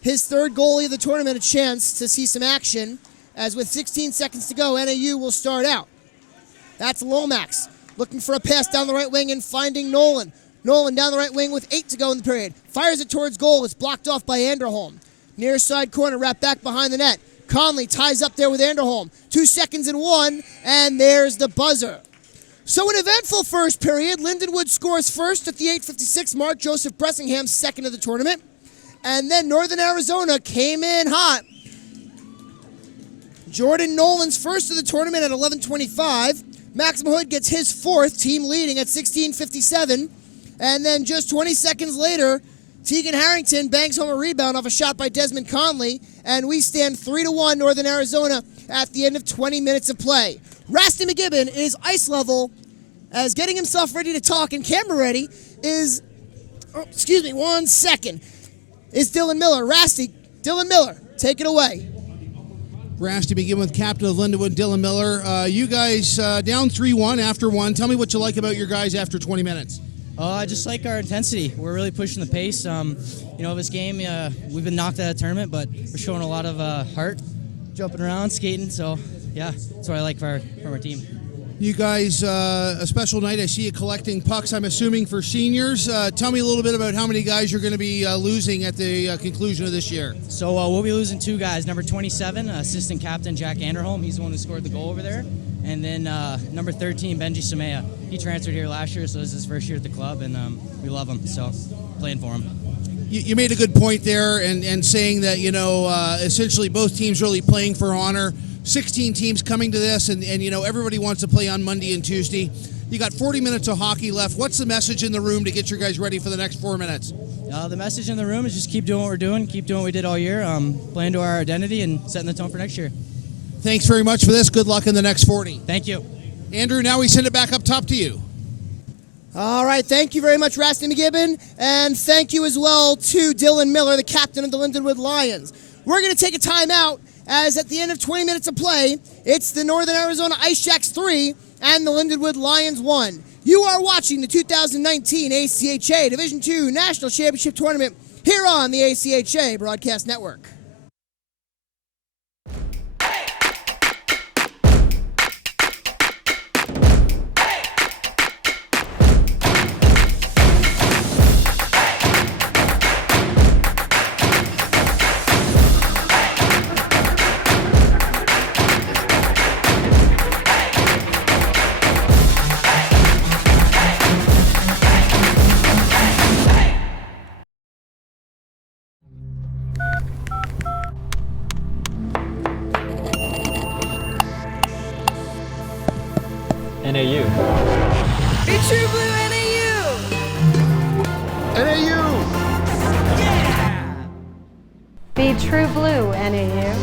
his third goalie of the tournament a chance to see some action, as with 16 seconds to go, NAU will start out. That's Lomax, looking for a pass down the right wing and finding Nolan. Nolan down the right wing with 8 to go in the period. Fires it towards goal. It's blocked off by Anderholm. Near side corner, wrapped back behind the net. Conley ties up there with Anderholm. 2 seconds and 1, and there's the buzzer. So an eventful first period. Lindenwood scores first at the 8:56 mark. Joseph Bressingham second of the tournament. And then Northern Arizona came in hot. Jordan Nolan's first of the tournament at 11:25. Max Mahood gets his fourth, team leading at 16:57. And then just 20 seconds later, Tegan Harrington bangs home a rebound off a shot by Desmond Conley, and we stand 3-1 Northern Arizona at the end of 20 minutes of play. Rasty McGibbon is ice level, as getting himself ready to talk and camera ready is, one second, is Dylan Miller. Rasty, Dylan Miller, take it away. Rasty McGibbon with captain of Lindenwood, Dylan Miller. You guys down 3-1 after one. Tell me what you like about your guys after 20 minutes. I just like our intensity. We're really pushing the pace. This game, we've been knocked out of the tournament, but we're showing a lot of heart, jumping around, skating. So, yeah, that's what I like from our team. You guys, a special night. I see you collecting pucks, I'm assuming, for seniors. Tell me a little bit about how many guys you're going to be losing at the conclusion of this year. So we'll be losing 2 guys. Number 27, assistant captain Jack Anderholm. He's the one who scored the goal over there. And then number 13, Benji Samea. He transferred here last year, so this is his first year at the club, and we love him, so playing for him. You made a good point there and saying that, essentially both teams really playing for honor. 16 teams coming to this, and everybody wants to play on Monday and Tuesday. You got 40 minutes of hockey left. What's the message in the room to get your guys ready for the next 4 minutes? The message in the room is just keep doing what we're doing, keep doing what we did all year, playing to our identity and setting the tone for next year. Thanks very much for this. Good luck in the next 40. Thank you. Andrew, now we send it back up top to you. All right, thank you very much, Rasty McGibbon, and thank you as well to Dylan Miller, the captain of the Lindenwood Lions. We're going to take a timeout, as at the end of 20 minutes of play, it's the Northern Arizona Ice Jacks 3 and the Lindenwood Lions 1. You are watching the 2019 ACHA Division II National Championship Tournament here on the ACHA Broadcast Network. NAU. Be true blue NAU! NAU! Yeah! Be true blue, NAU.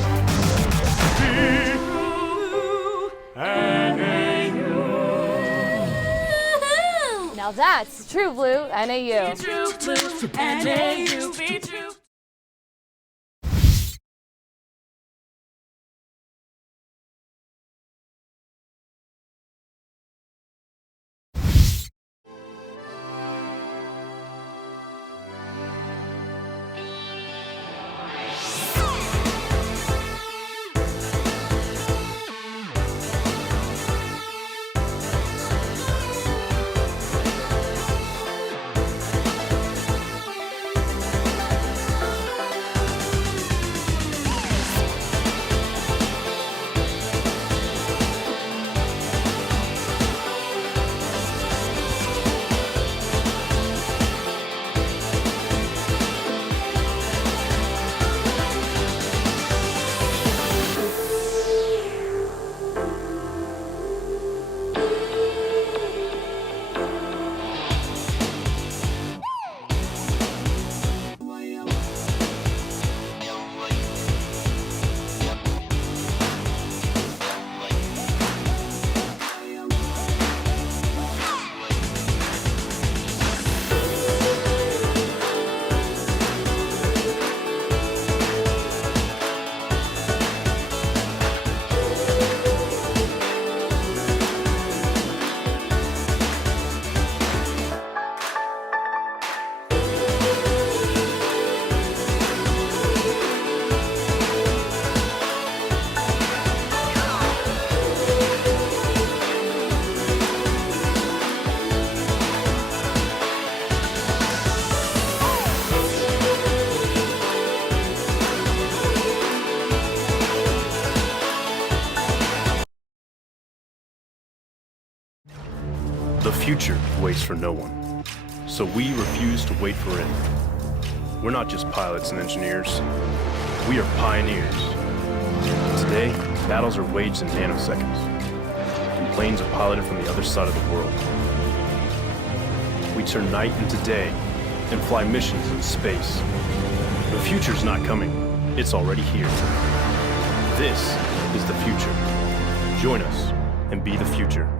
Be true NAU! Now Now that's True Blue NAU. True Blue NAU. Be true. The future waits for no one, so we refuse to wait for it. We're not just pilots and engineers, we are pioneers. Today, battles are waged in nanoseconds, and planes are piloted from the other side of the world. We turn night into day and fly missions in space. The future's not coming, it's already here. This is the future. Join us and be the future.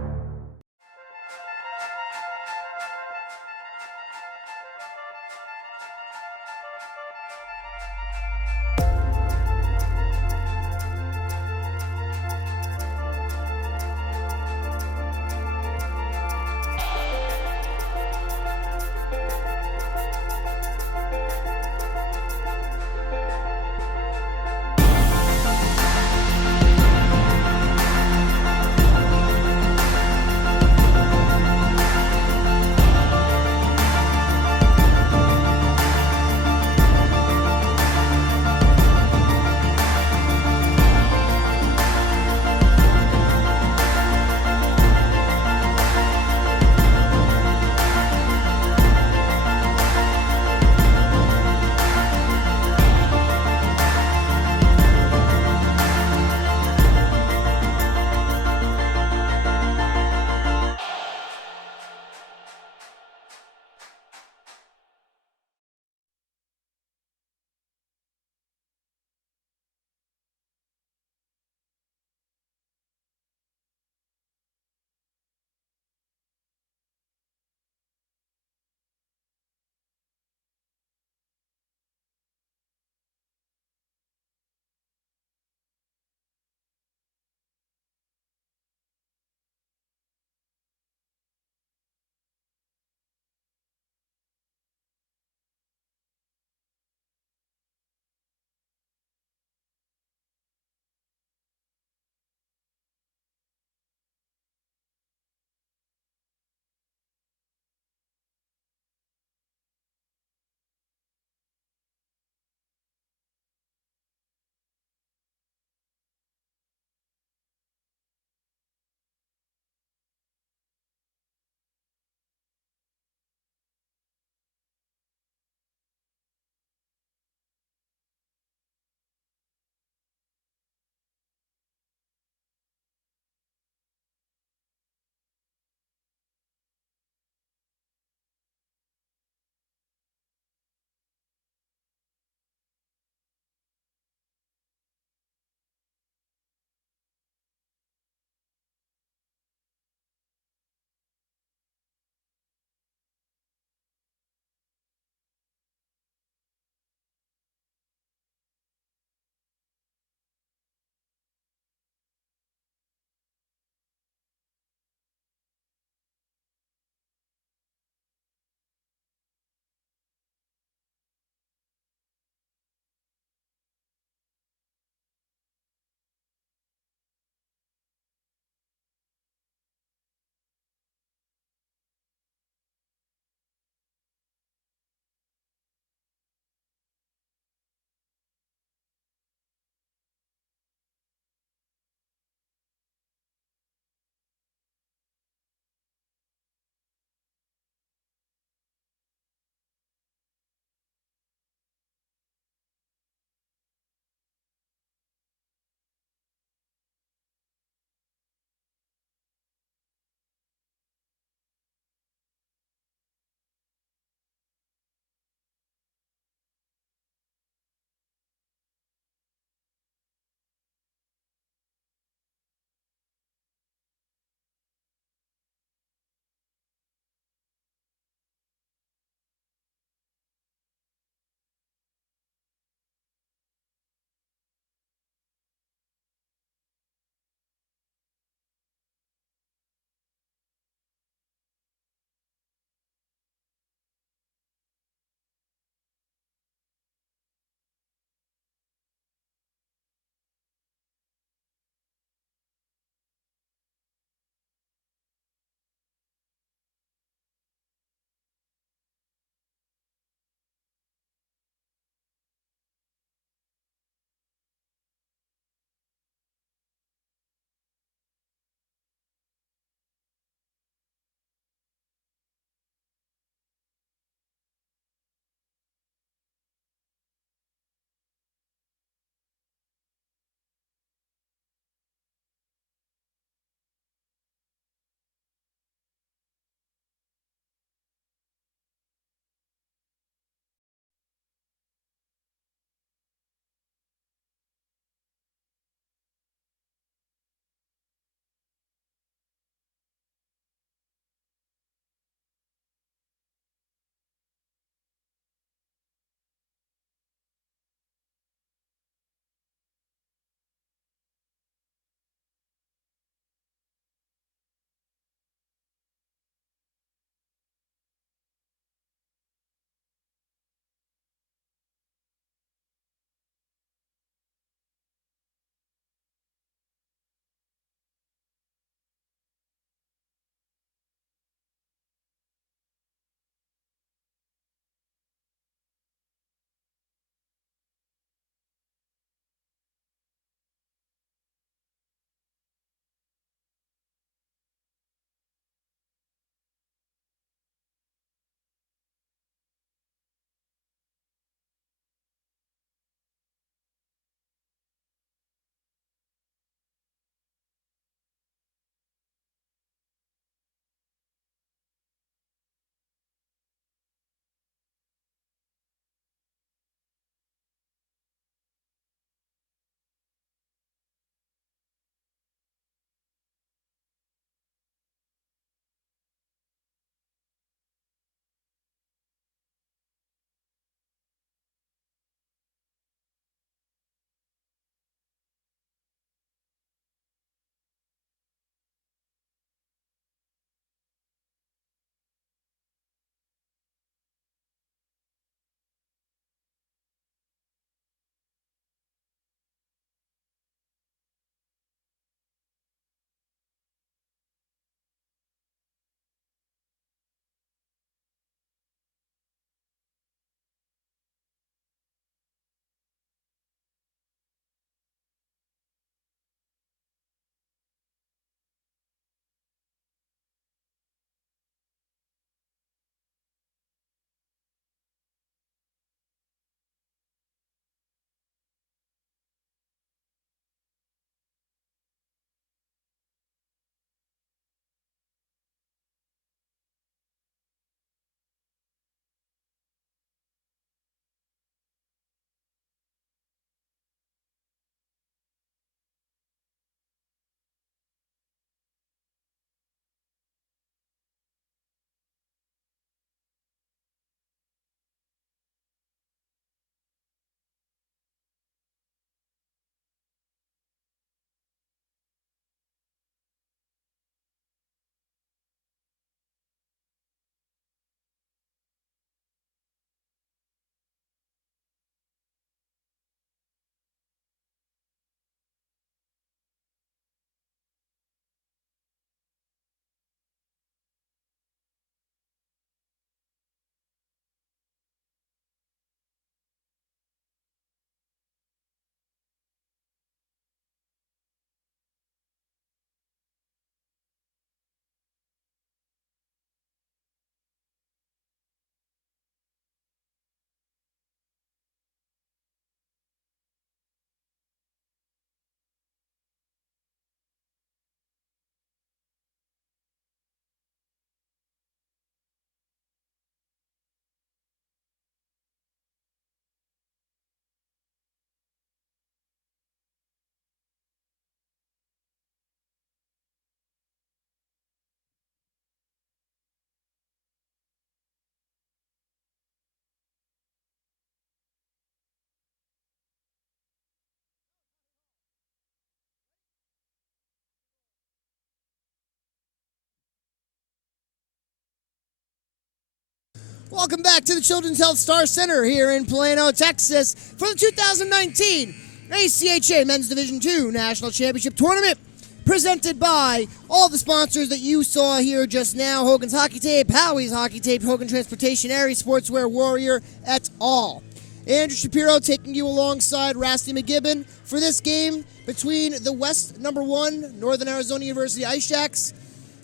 Welcome back to the Children's Health Star Center here in Plano, Texas for the 2019 ACHA Men's Division II National Championship Tournament, presented by all the sponsors that you saw here just now: Hogan's Hockey Tape, Howie's Hockey Tape, Hogan Transportation, Aries Sportswear, Warrior, et al. Andrew Shapiro taking you alongside Rasty McGibbon for this game between the West number 1 Northern Arizona University Ice Jacks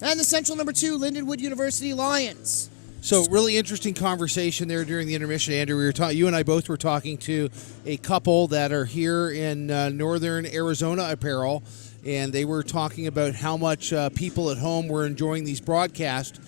and the Central number 2 Lindenwood University Lions. So really interesting conversation there during the intermission, Andrew. You and I both were talking to a couple that are here in Northern Arizona apparel, and they were talking about how much people at home were enjoying these broadcasts.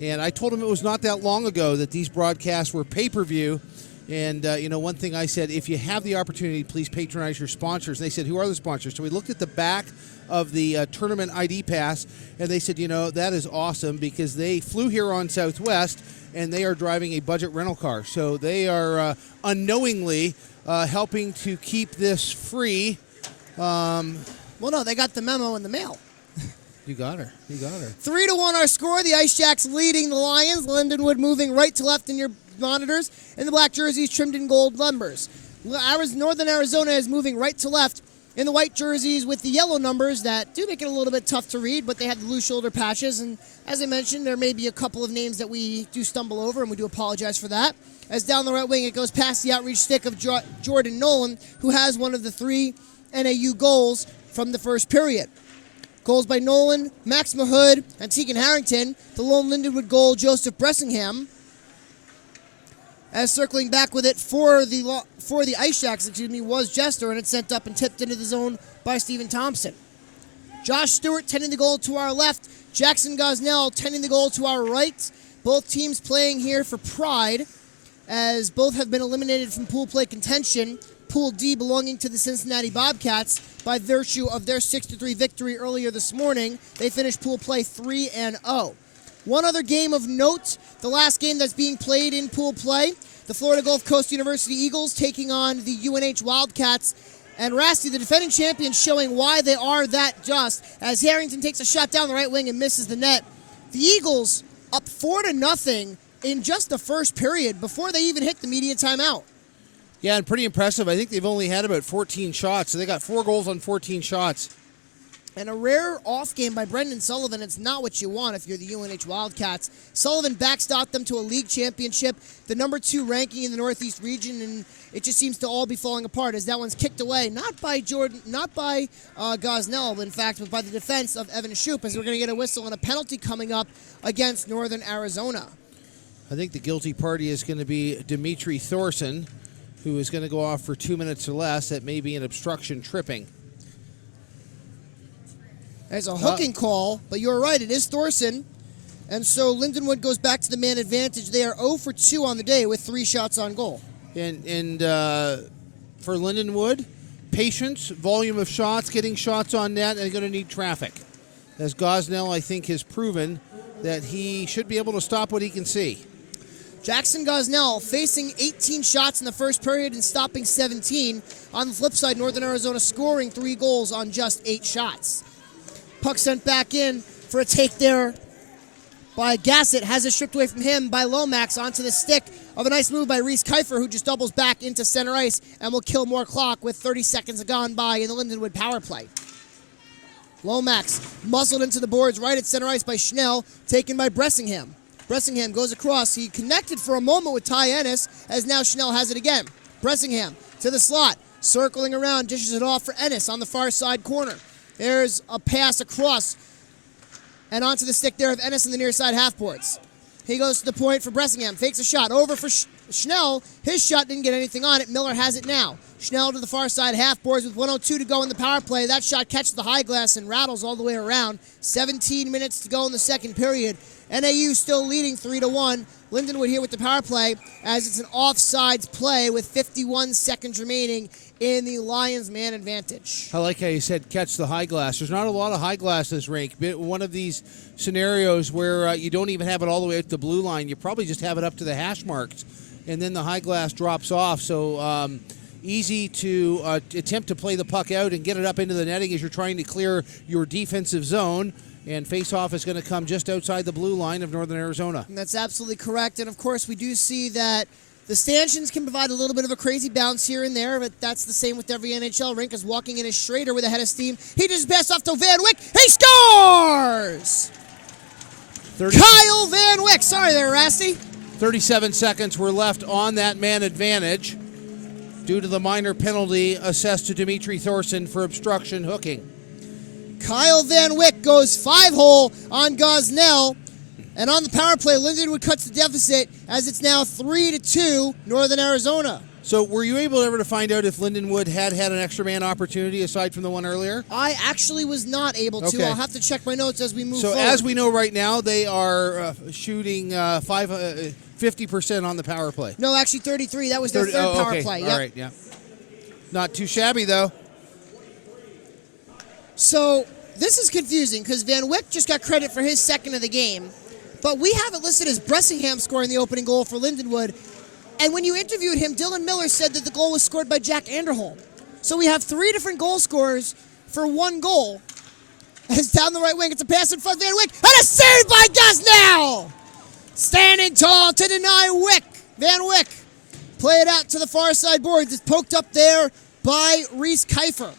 And I told them it was not that long ago that these broadcasts were pay-per-view. And, one thing I said, if you have the opportunity, please patronize your sponsors. And they said, who are the sponsors? So we looked at the back of the tournament ID pass, and they said, that is awesome because they flew here on Southwest, and they are driving a budget rental car. So they are unknowingly helping to keep this free. Well, no, they got the memo in the mail. You got her. 3-1 our score. The Ice Jacks leading the Lions. Lindenwood moving right to left in your monitors, and the black jerseys trimmed in gold numbers. Northern Arizona is moving right to left in the white jerseys with the yellow numbers that do make it a little bit tough to read, but they have the loose shoulder patches, and as I mentioned, there may be a couple of names that we do stumble over, and we do apologize for that. As down the right wing, it goes past the outreach stick of Jordan Nolan, who has one of the 3 NAU goals from the first period. Goals by Nolan, Max Mahood, and Tegan Harrington. The lone Lindenwood goal, Joseph Bressingham. As circling back with it for the Ice Jacks, was Jester, and it's sent up and tipped into the zone by Stephen Thompson. Josh Stewart tending the goal to our left. Jackson Gosnell tending the goal to our right. Both teams playing here for pride, as both have been eliminated from pool play contention. Pool D belonging to the Cincinnati Bobcats by virtue of their 6-3 victory earlier this morning. They finished pool play 3-0. One other game of note, the last game that's being played in pool play, the Florida Gulf Coast University Eagles taking on the UNH Wildcats. And Rasty, the defending champions, showing why they are that just, as Harrington takes a shot down the right wing and misses the net. The Eagles up 4-0 in just the first period before they even hit the media timeout. Yeah, and pretty impressive. I think they've only had about 14 shots, so they got 4 goals on 14 shots. And a rare off game by Brendan Sullivan. It's not what you want if you're the UNH Wildcats. Sullivan backstopped them to a league championship, the number 2 ranking in the Northeast region, and it just seems to all be falling apart as that one's kicked away, not by Gosnell, in fact, but by the defense of Evan Shoup, as we're going to get a whistle and a penalty coming up against Northern Arizona. I think the guilty party is going to be Dimitri Thorson, who is going to go off for 2 minutes or less. That may be an obstruction tripping. There's a hooking call, but you're right, it is Thorson. And so Lindenwood goes back to the man advantage. They are 0 for 2 on the day with 3 shots on goal. And for Lindenwood, patience, volume of shots, getting shots on net, and they're going to need traffic. As Gosnell, I think, has proven that he should be able to stop what he can see. Jackson Gosnell facing 18 shots in the first period and stopping 17. On the flip side, Northern Arizona scoring 3 goals on just 8 shots. Puck sent back in for a take there by Gassett. Has it stripped away from him by Lomax onto the stick of a nice move by Reese Kiefer, who just doubles back into center ice and will kill more clock with 30 seconds gone by in the Lindenwood power play. Lomax muscled into the boards right at center ice by Schnell, taken by Bressingham. Bressingham goes across. He connected for a moment with Ty Ennis, as now Schnell has it again. Bressingham to the slot, circling around, dishes it off for Ennis on the far side corner. There's a pass across and onto the stick there of Ennis in the near side half boards. He goes to the point for Bressingham, fakes a shot over for Schnell. His shot didn't get anything on it. Miller has it now. Schnell to the far side half boards with 1:02 to go in the power play. That shot catches the high glass and rattles all the way around. 17 minutes to go in the second period. NAU still leading 3-1. Lindenwood here with the power play as it's an offsides play with 51 seconds remaining in the Lions man advantage. I like how you said catch the high glass. There's not a lot of high glass this rink. One of these scenarios where you don't even have it all the way up the blue line. You probably just have it up to the hash marks, and then the high glass drops off. So easy to attempt to play the puck out and get it up into the netting as you're trying to clear your defensive zone. And face-off is going to come just outside the blue line of Northern Arizona. And that's absolutely correct. And, of course, we do see that the stanchions can provide a little bit of a crazy bounce here and there, but that's the same with every NHL rink, as walking in is Schrader with a head of steam. He just passed off to Van Wyck. He scores! Kyle Van Wyck. Sorry there, Rasty. 37 seconds were left on that man advantage due to the minor penalty assessed to Dimitri Thorson for obstruction hooking. Kyle Van Wyck goes 5-hole on Gosnell. And on the power play, Lindenwood cuts the deficit as it's now 3-2 Northern Arizona. So were you able ever to find out if Lindenwood had an extra man opportunity aside from the one earlier? I actually was not able to. Okay. I'll have to check my notes as we move forward. So as we know right now, they are shooting 50% on the power play. No, actually 33. That was their third power play. Yep. All right, yeah. Not too shabby, though. So this is confusing because Van Wyck just got credit for his second of the game. But we have it listed as Bressingham scoring the opening goal for Lindenwood. And when you interviewed him, Dylan Miller said that the goal was scored by Jack Anderholm. So we have 3 different goal scorers for 1 goal. As down the right wing, it's a pass in front, Van Wyck, and a save by Gosnell! Standing tall to deny Wyck. Van Wyck. Play it out to the far side boards. It's poked up there by Reese Kiefer.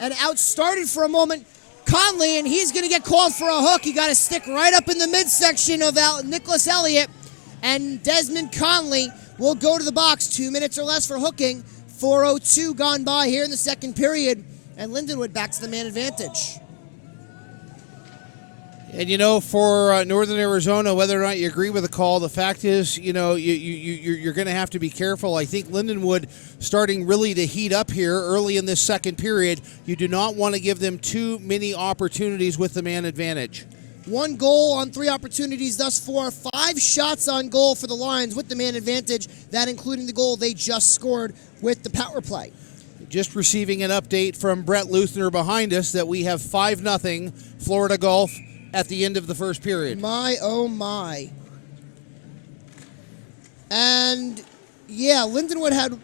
And out started for a moment Conley, and he's going to get called for a hook. He got a stick right up in the midsection of Nicholas Elliott, and Desmond Conley will go to the box. 2 minutes or less for hooking. 4:02 gone by here in the second period, and Lindenwood back to the man advantage. And, you know, for Northern Arizona, whether or not you agree with the call, the fact is, you know, you're going to have to be careful. I think Lindenwood starting really to heat up here early in this second period. You do not want to give them too many opportunities with the man advantage. 1 goal on 3 opportunities thus far. 5 shots on goal for the Lions with the man advantage, that including the goal they just scored with the power play. Just receiving an update from Brett Luthner behind us that we have 5-0 Florida Gulf at the end of the first period. My, oh my. And, yeah, Lindenwood had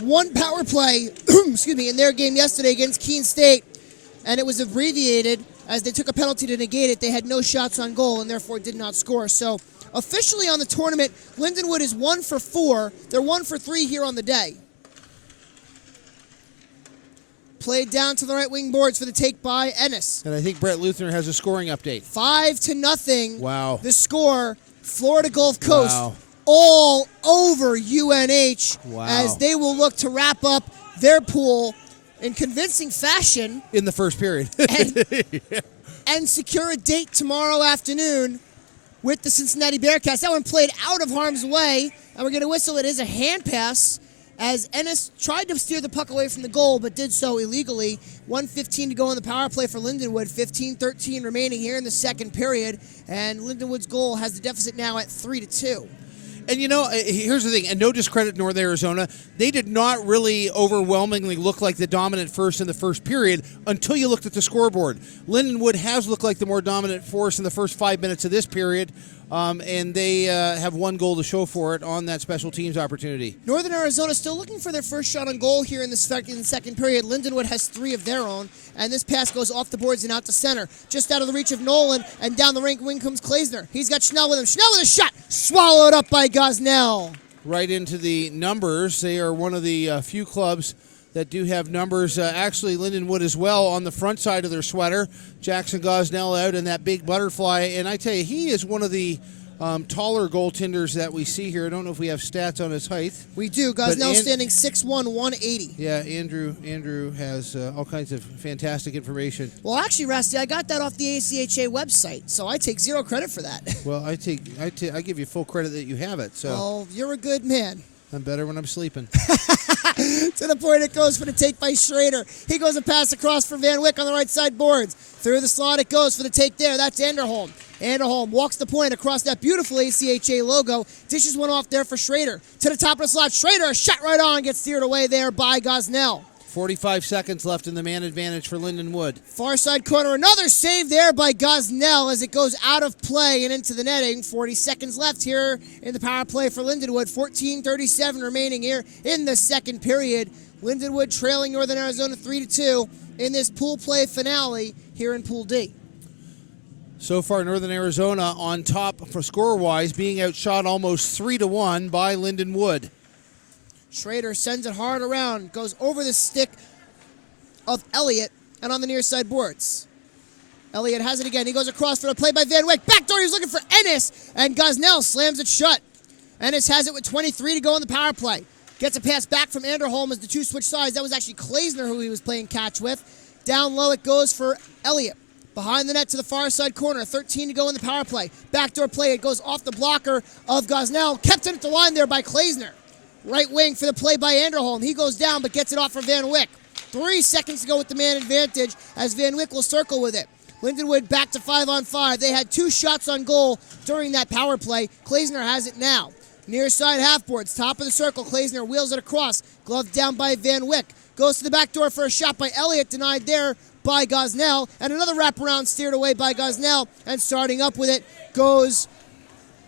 1 power play, excuse me, in their game yesterday against Keene State, and it was abbreviated as they took a penalty to negate it. They had no shots on goal and therefore did not score. So, officially on the tournament, Lindenwood is 1 for 4. They're 1 for 3 here on the day. Played down to the right wing boards for the take by Ennis. And I think Brett Luthner has a scoring update. 5-0. Wow. The score, Florida Gulf Coast, Wow. all over UNH, Wow. as they will look to wrap up their pool in convincing fashion In the first period. and secure a date tomorrow afternoon with the Cincinnati Bearcats. That one played out of harm's way, and we're going to whistle it is a hand pass, as Ennis tried to steer the puck away from the goal, but did so illegally. 1:15 to go on the power play for Lindenwood. 15-13 remaining here in the second period, and Lindenwood's goal has the deficit now at 3-2. And, you know, here's the thing, and no discredit to Northern Arizona, they did not really overwhelmingly look like the dominant force in the first period until you looked at the scoreboard. Lindenwood has looked like the more dominant force in the first 5 minutes of this period, and they have 1 goal to show for it on that special teams opportunity. Northern Arizona still looking for their first shot on goal here in the second period. Lindenwood has 3 of their own, and this pass goes off the boards and out to center. Just out of the reach of Nolan, and down the wing comes Klaesner. He's got Schnell with him. Schnell with a shot! Swallowed up by Gosnell. Right into the numbers. They are one of the few clubs that do have numbers. Actually, Lindenwood as well on the front side of their sweater. Jackson Gosnell out in that big butterfly. And I tell you, he is one of the taller goaltenders that we see here. I don't know if we have stats on his height. We do. Gosnell standing 6'1", 180. Yeah, Andrew has all kinds of fantastic information. Well, actually, Rusty, I got that off the ACHA website, so I take 0 credit for that. Well, I give you full credit that you have it. So well, you're a good man. I'm better when I'm sleeping. To the point it goes for the take by Schrader. He goes a pass across for Van Wyck on the right side boards. Through the slot it goes for the take there. That's Anderholm. Anderholm walks the point across that beautiful ACHA logo. Dishes one off there for Schrader. To the top of the slot. Schrader, a shot right on, gets steered away there by Gosnell. 45 seconds left in the man advantage for Lindenwood. Far side corner, another save there by Gosnell as it goes out of play and into the netting. 40 seconds left here in the power play for Lindenwood. 14:37 remaining here in the second period. Lindenwood trailing Northern Arizona 3-2 in this pool play finale here in Pool D. So far, Northern Arizona on top for score-wise, being outshot almost 3-1 by Lindenwood. Schrader sends it hard around, goes over the stick of Elliott and on the near side boards. Elliott has it again. He goes across for a play by Van Wyck. Backdoor, he's looking for Ennis, and Gosnell slams it shut. Ennis has it with 23 to go in the power play. Gets a pass back from Anderholm as the two switch sides. That was actually Klaesner who he was playing catch with. Down low it goes for Elliott. Behind the net to the far side corner. 13 to go in the power play. Backdoor play. It goes off the blocker of Gosnell. Kept it at the line there by Klaesner. Right wing for the play by Anderholm. He goes down but gets it off for Van Wyck. 3 seconds to go with the man advantage as Van Wyck will circle with it. Lindenwood back to 5-on-5. They had 2 shots on goal during that power play. Klaesner has it now. Near side half-boards, top of the circle. Klaesner wheels it across. Gloved down by Van Wyck. Goes to the back door for a shot by Elliott. Denied there by Gosnell. And another wraparound steered away by Gosnell. And starting up with it goes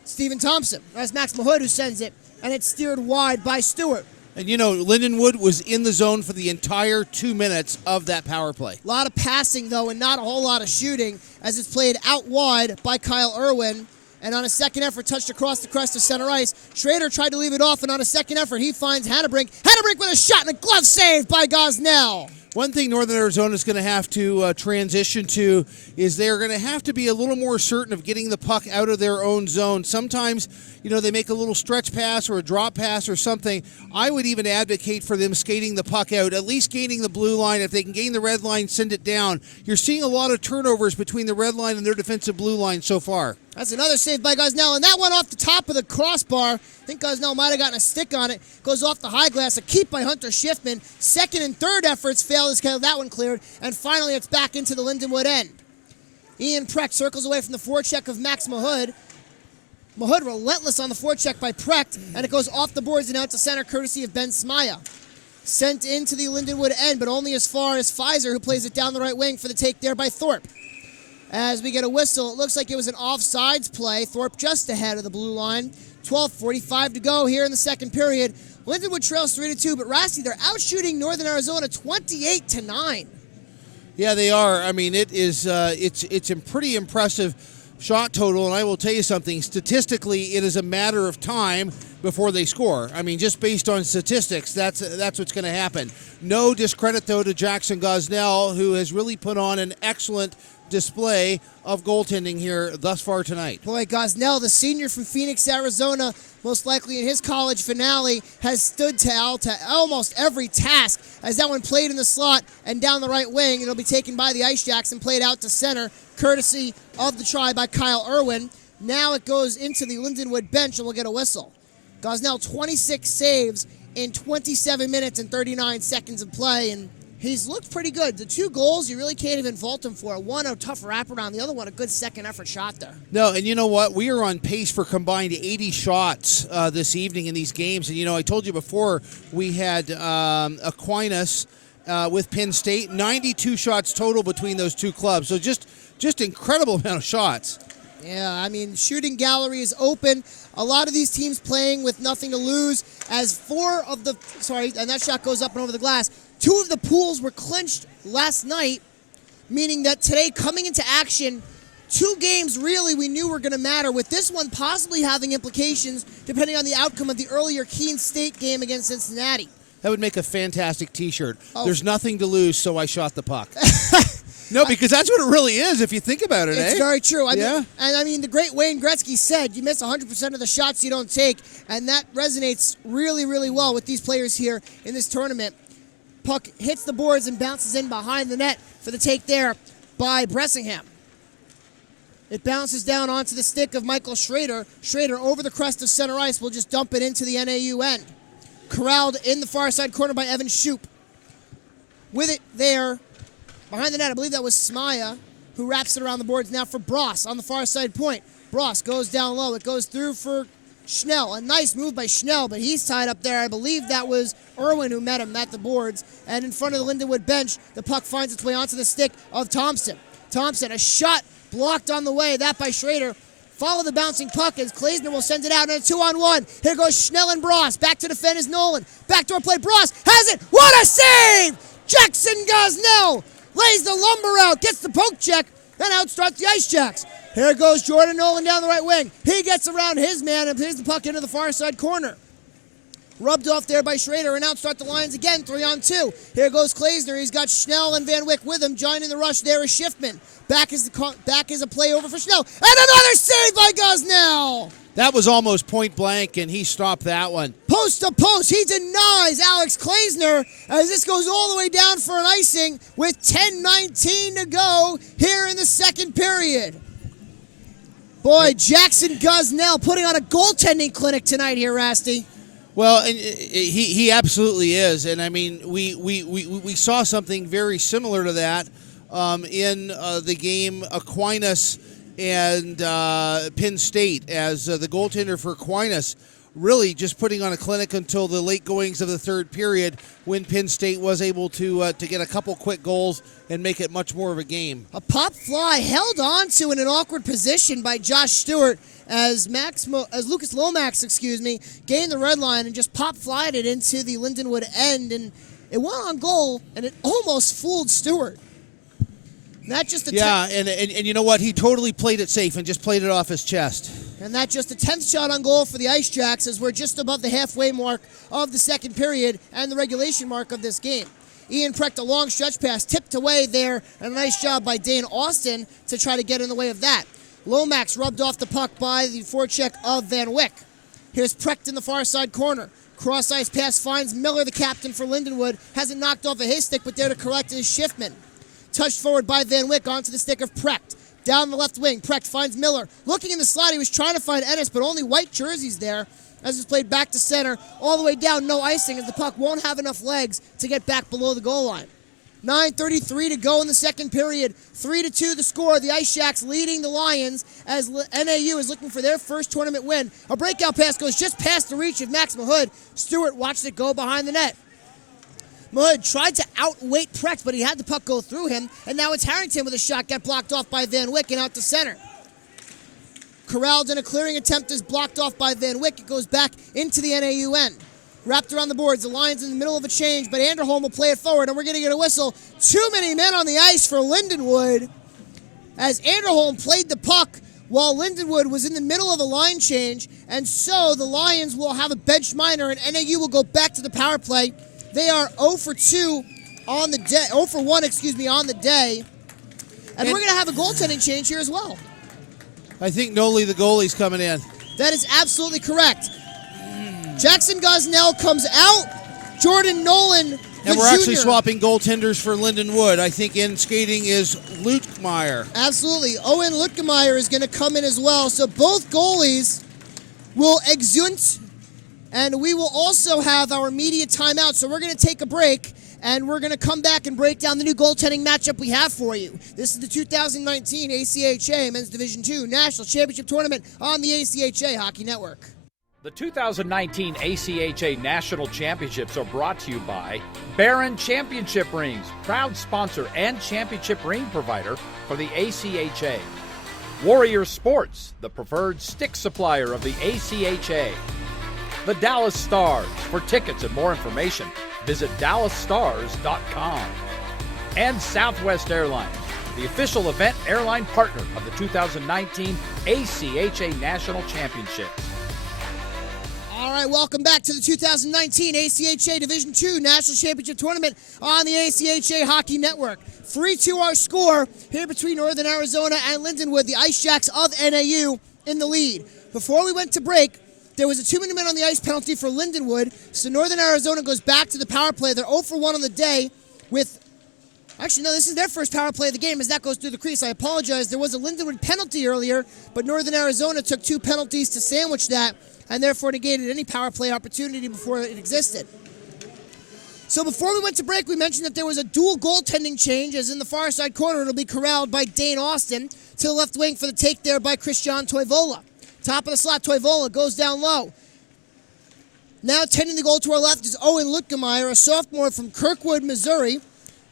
Stephen Thompson. That's Max Mahood who sends it. And it's steered wide by Stewart. And you know, Lindenwood was in the zone for the entire 2 minutes of that power play. A lot of passing, though, and not a whole lot of shooting as it's played out wide by Kyle Irwin. And on a second effort, touched across the crest of center ice. Schrader tried to leave it off, and on a second effort, he finds Hannebrink. Hannebrink with a shot and a glove save by Gosnell. One thing Northern Arizona is going to have to transition to is they're going to have to be a little more certain of getting the puck out of their own zone. Sometimes, you know, they make a little stretch pass or a drop pass or something. I would even advocate for them skating the puck out, at least gaining the blue line. If they can gain the red line, send it down. You're seeing a lot of turnovers between the red line and their defensive blue line so far. That's another save by Gosnell, and that one off the top of the crossbar. I think Gosnell might have gotten a stick on it. Goes off the high glass, a keep by Hunter Schiffman. Second and third efforts fail to get that one cleared, and finally it's back into the Lindenwood end. Ian Precht circles away from the forecheck of Max Mahood. Mahood relentless on the forecheck by Precht, and it goes off the boards and out to center courtesy of Ben Smaya. Sent into the Lindenwood end, but only as far as Pfizer, who plays it down the right wing for the take there by Thorpe. As we get a whistle, it looks like it was an offsides play. Thorpe just ahead of the blue line. 12:45 to go here in the second period. Lindenwood trails 3-2, but Rasty, they're outshooting Northern Arizona 28-9. Yeah, they are. I mean, it's a pretty impressive shot total, and I will tell you something. Statistically, it is a matter of time before they score. I mean, just based on statistics, that's what's going to happen. No discredit, though, to Jackson Gosnell, who has really put on an excellent display of goaltending here thus far tonight. Boy, Gosnell, the senior from Phoenix, Arizona, most likely in his college finale, has stood to almost every task as that one played in the slot and down the right wing. It'll be taken by the Ice Jacks and played out to center, courtesy of the try by Kyle Irwin. Now it goes into the Lindenwood bench and we'll get a whistle. Gosnell, 26 saves in 27 minutes and 39 seconds of play, and he's looked pretty good. The 2 goals, you really can't even fault him for. One, a tough wraparound. The other one, a good second effort shot there. No, and you know what? We are on pace for combined 80 shots this evening in these games. And, you know, I told you before we had Aquinas with Penn State. 92 shots total between those 2 clubs. So just incredible amount of shots. Yeah, I mean, shooting gallery is open. A lot of these teams playing with nothing to lose as and that shot goes up and over the glass. 2 of the pools were clinched last night, meaning that today, coming into action, 2 games really we knew were going to matter, with this one possibly having implications depending on the outcome of the earlier Keene State game against Cincinnati. That would make a fantastic T-shirt. Oh. There's nothing to lose, so I shot the puck. No, because that's what it really is if you think about it, It's very true. I mean, the great Wayne Gretzky said, you miss 100% of the shots you don't take, and that resonates really, really well with these players here in this tournament. Puck hits the boards and bounces in behind the net for the take there by Bressingham. It bounces down onto the stick of Michael Schrader. Schrader over the crest of center ice will just dump it into the NAU end. Corralled in the far side corner by Evan Shoup. With it there behind the net, I believe that was Smaya, who wraps it around the boards now for Bross on the far side point. Bross goes down low. It goes through for Schnell. A nice move by Schnell, but he's tied up there. I believe that was Irwin who met him at the boards. And in front of the Lindenwood bench, the puck finds its way onto the stick of Thompson. Thompson, a shot blocked on the way. That by Schrader. Follow the bouncing puck as Klaesner will send it out, and a 2-on-1. Here goes Schnell and Bross. Back to defend is Nolan. Backdoor play. Bross has it. What a save! Jackson Gosnell lays the lumber out, gets the poke check, then out starts the Ice Jacks. Here goes Jordan Nolan down the right wing. He gets around his man and plays the puck into the far side corner. Rubbed off there by Schrader, and out start the Lions again, 3-on-2. Here goes Klaesner. He's got Schnell and Van Wyck with him. Joining the rush there is Schiffman. Back is a play over for Schnell. And another save by Gosnell! That was almost point blank, and he stopped that one. Post to post, he denies Alex Klaesner as this goes all the way down for an icing with 10:19 to go here in the second period. Boy, Jackson Gosnell putting on a goaltending clinic tonight here, Rasty. Well, and he absolutely is, and I mean we saw something very similar to that in the game Aquinas and Penn State, as the goaltender for Aquinas really just putting on a clinic until the late goings of the third period, when Penn State was able to get a couple quick goals and make it much more of a game. A pop fly held on to in an awkward position by Josh Stewart as Lucas Lomax, gained the red line and just pop flied it into the Lindenwood end, and it went on goal, and it almost fooled Stewart. Not just and you know what? He totally played it safe and just played it off his chest. And that's just the 10th shot on goal for the Ice Jacks, as we're just above the halfway mark of the second period and the regulation mark of this game. Ian Precht, a long stretch pass, tipped away there, and a nice job by Dane Austin to try to get in the way of that. Lomax rubbed off the puck by the forecheck of Van Wyck. Here's Precht in the far side corner. Cross-ice pass finds Miller, the captain for Lindenwood. Has it knocked off of his stick, but there to correct is Schiffman. Touched forward by Van Wyck onto the stick of Precht. Down the left wing, Precht finds Miller. Looking in the slot, he was trying to find Ennis, but only white jerseys there. As it's played back to center, all the way down, no icing, as the puck won't have enough legs to get back below the goal line. 9:33 to go in the second period. 3-2 the score. The Ice Jacks leading the Lions as NAU is looking for their first tournament win. A breakout pass goes just past the reach of Max Mahood. Stewart watched it go behind the net. Mahood tried to outweight Precht, but he had the puck go through him, and now it's Harrington with a shot, get blocked off by Van Wyck and out to center. Corralled in a clearing attempt is blocked off by Van Wyck. It goes back into the NAU end. Wrapped around the boards, the Lions in the middle of a change, but Anderholm will play it forward, and we're going to get a whistle. Too many men on the ice for Lindenwood, as Anderholm played the puck while Lindenwood was in the middle of a line change, and so the Lions will have a bench minor, and NAU will go back to the power play. They are 0 for 2 on the day, 0 for 1, on the day, and we're going to have a goaltending change here as well. I think Noli, the goalie's coming in. That is absolutely correct. Jackson Gosnell comes out. Jordan Nolan, and we're actually swapping goaltenders for Lindenwood. I think in skating is Lutkemeyer. Absolutely. Owen Lutkemeyer is going to come in as well. So both goalies will exunt, and we will also have our media timeout. So we're going to take a break, and we're going to come back and break down the new goaltending matchup we have for you. This is the 2019 ACHA Men's Division II National Championship Tournament on the ACHA Hockey Network. The 2019 ACHA National Championships are brought to you by Barron Championship Rings, proud sponsor and championship ring provider for the ACHA. Warrior Sports, the preferred stick supplier of the ACHA. The Dallas Stars. For tickets and more information, visit dallasstars.com. And Southwest Airlines, the official event airline partner of the 2019 ACHA National Championships. All right, welcome back to the 2019 ACHA Division II National Championship Tournament on the ACHA Hockey Network. 3-2 our score here between Northern Arizona and Lindenwood, the Ice Jacks of NAU in the lead. Before we went to break, there was a 2-minute men on the ice penalty for Lindenwood, so Northern Arizona goes back to the power play. They're 0 for 1 on the day with... Actually, no, this is their first power play of the game as that goes through the crease. I apologize. There was a Lindenwood penalty earlier, but Northern Arizona took 2 penalties to sandwich that, and therefore negated any power play opportunity before it existed. So before we went to break, we mentioned that there was a dual goaltending change, as in the far side corner, it'll be corralled by Dane Austin to the left wing for the take there by Christian Toivola. Top of the slot, Toivola goes down low. Now tending the goal to our left is Owen Lutkemeyer, a sophomore from Kirkwood, Missouri.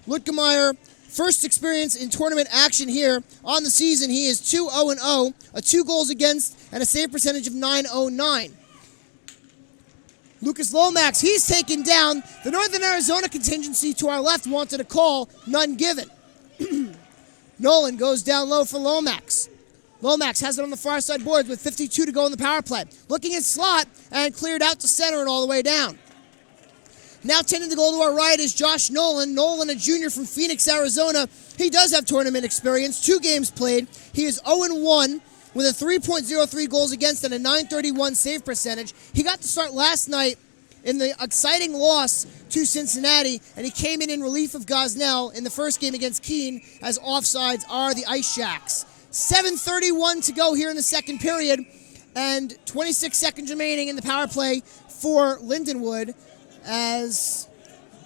Lutkemeyer, first experience in tournament action here on the season. He is 2-0-0, a 2 goals against, and a save percentage of .909. Lucas Lomax, he's taken down. The Northern Arizona contingency to our left wanted a call, none given. Nolan goes down low for Lomax. Lomax has it on the far side boards with 52 to go in the power play. Looking at slot and cleared out to center and all the way down. Now tending to go to our right is Josh Nolan. Nolan, a junior from Phoenix, Arizona. He does have tournament experience, 2 games played. He is 0-1 with a 3.03 goals against and a .931 save percentage. He got to start last night in the exciting loss to Cincinnati, and he came in relief of Gosnell in the first game against Keene, as offsides are the Ice Shacks. 7:31 to go here in the second period, and 26 seconds remaining in the power play for Lindenwood, as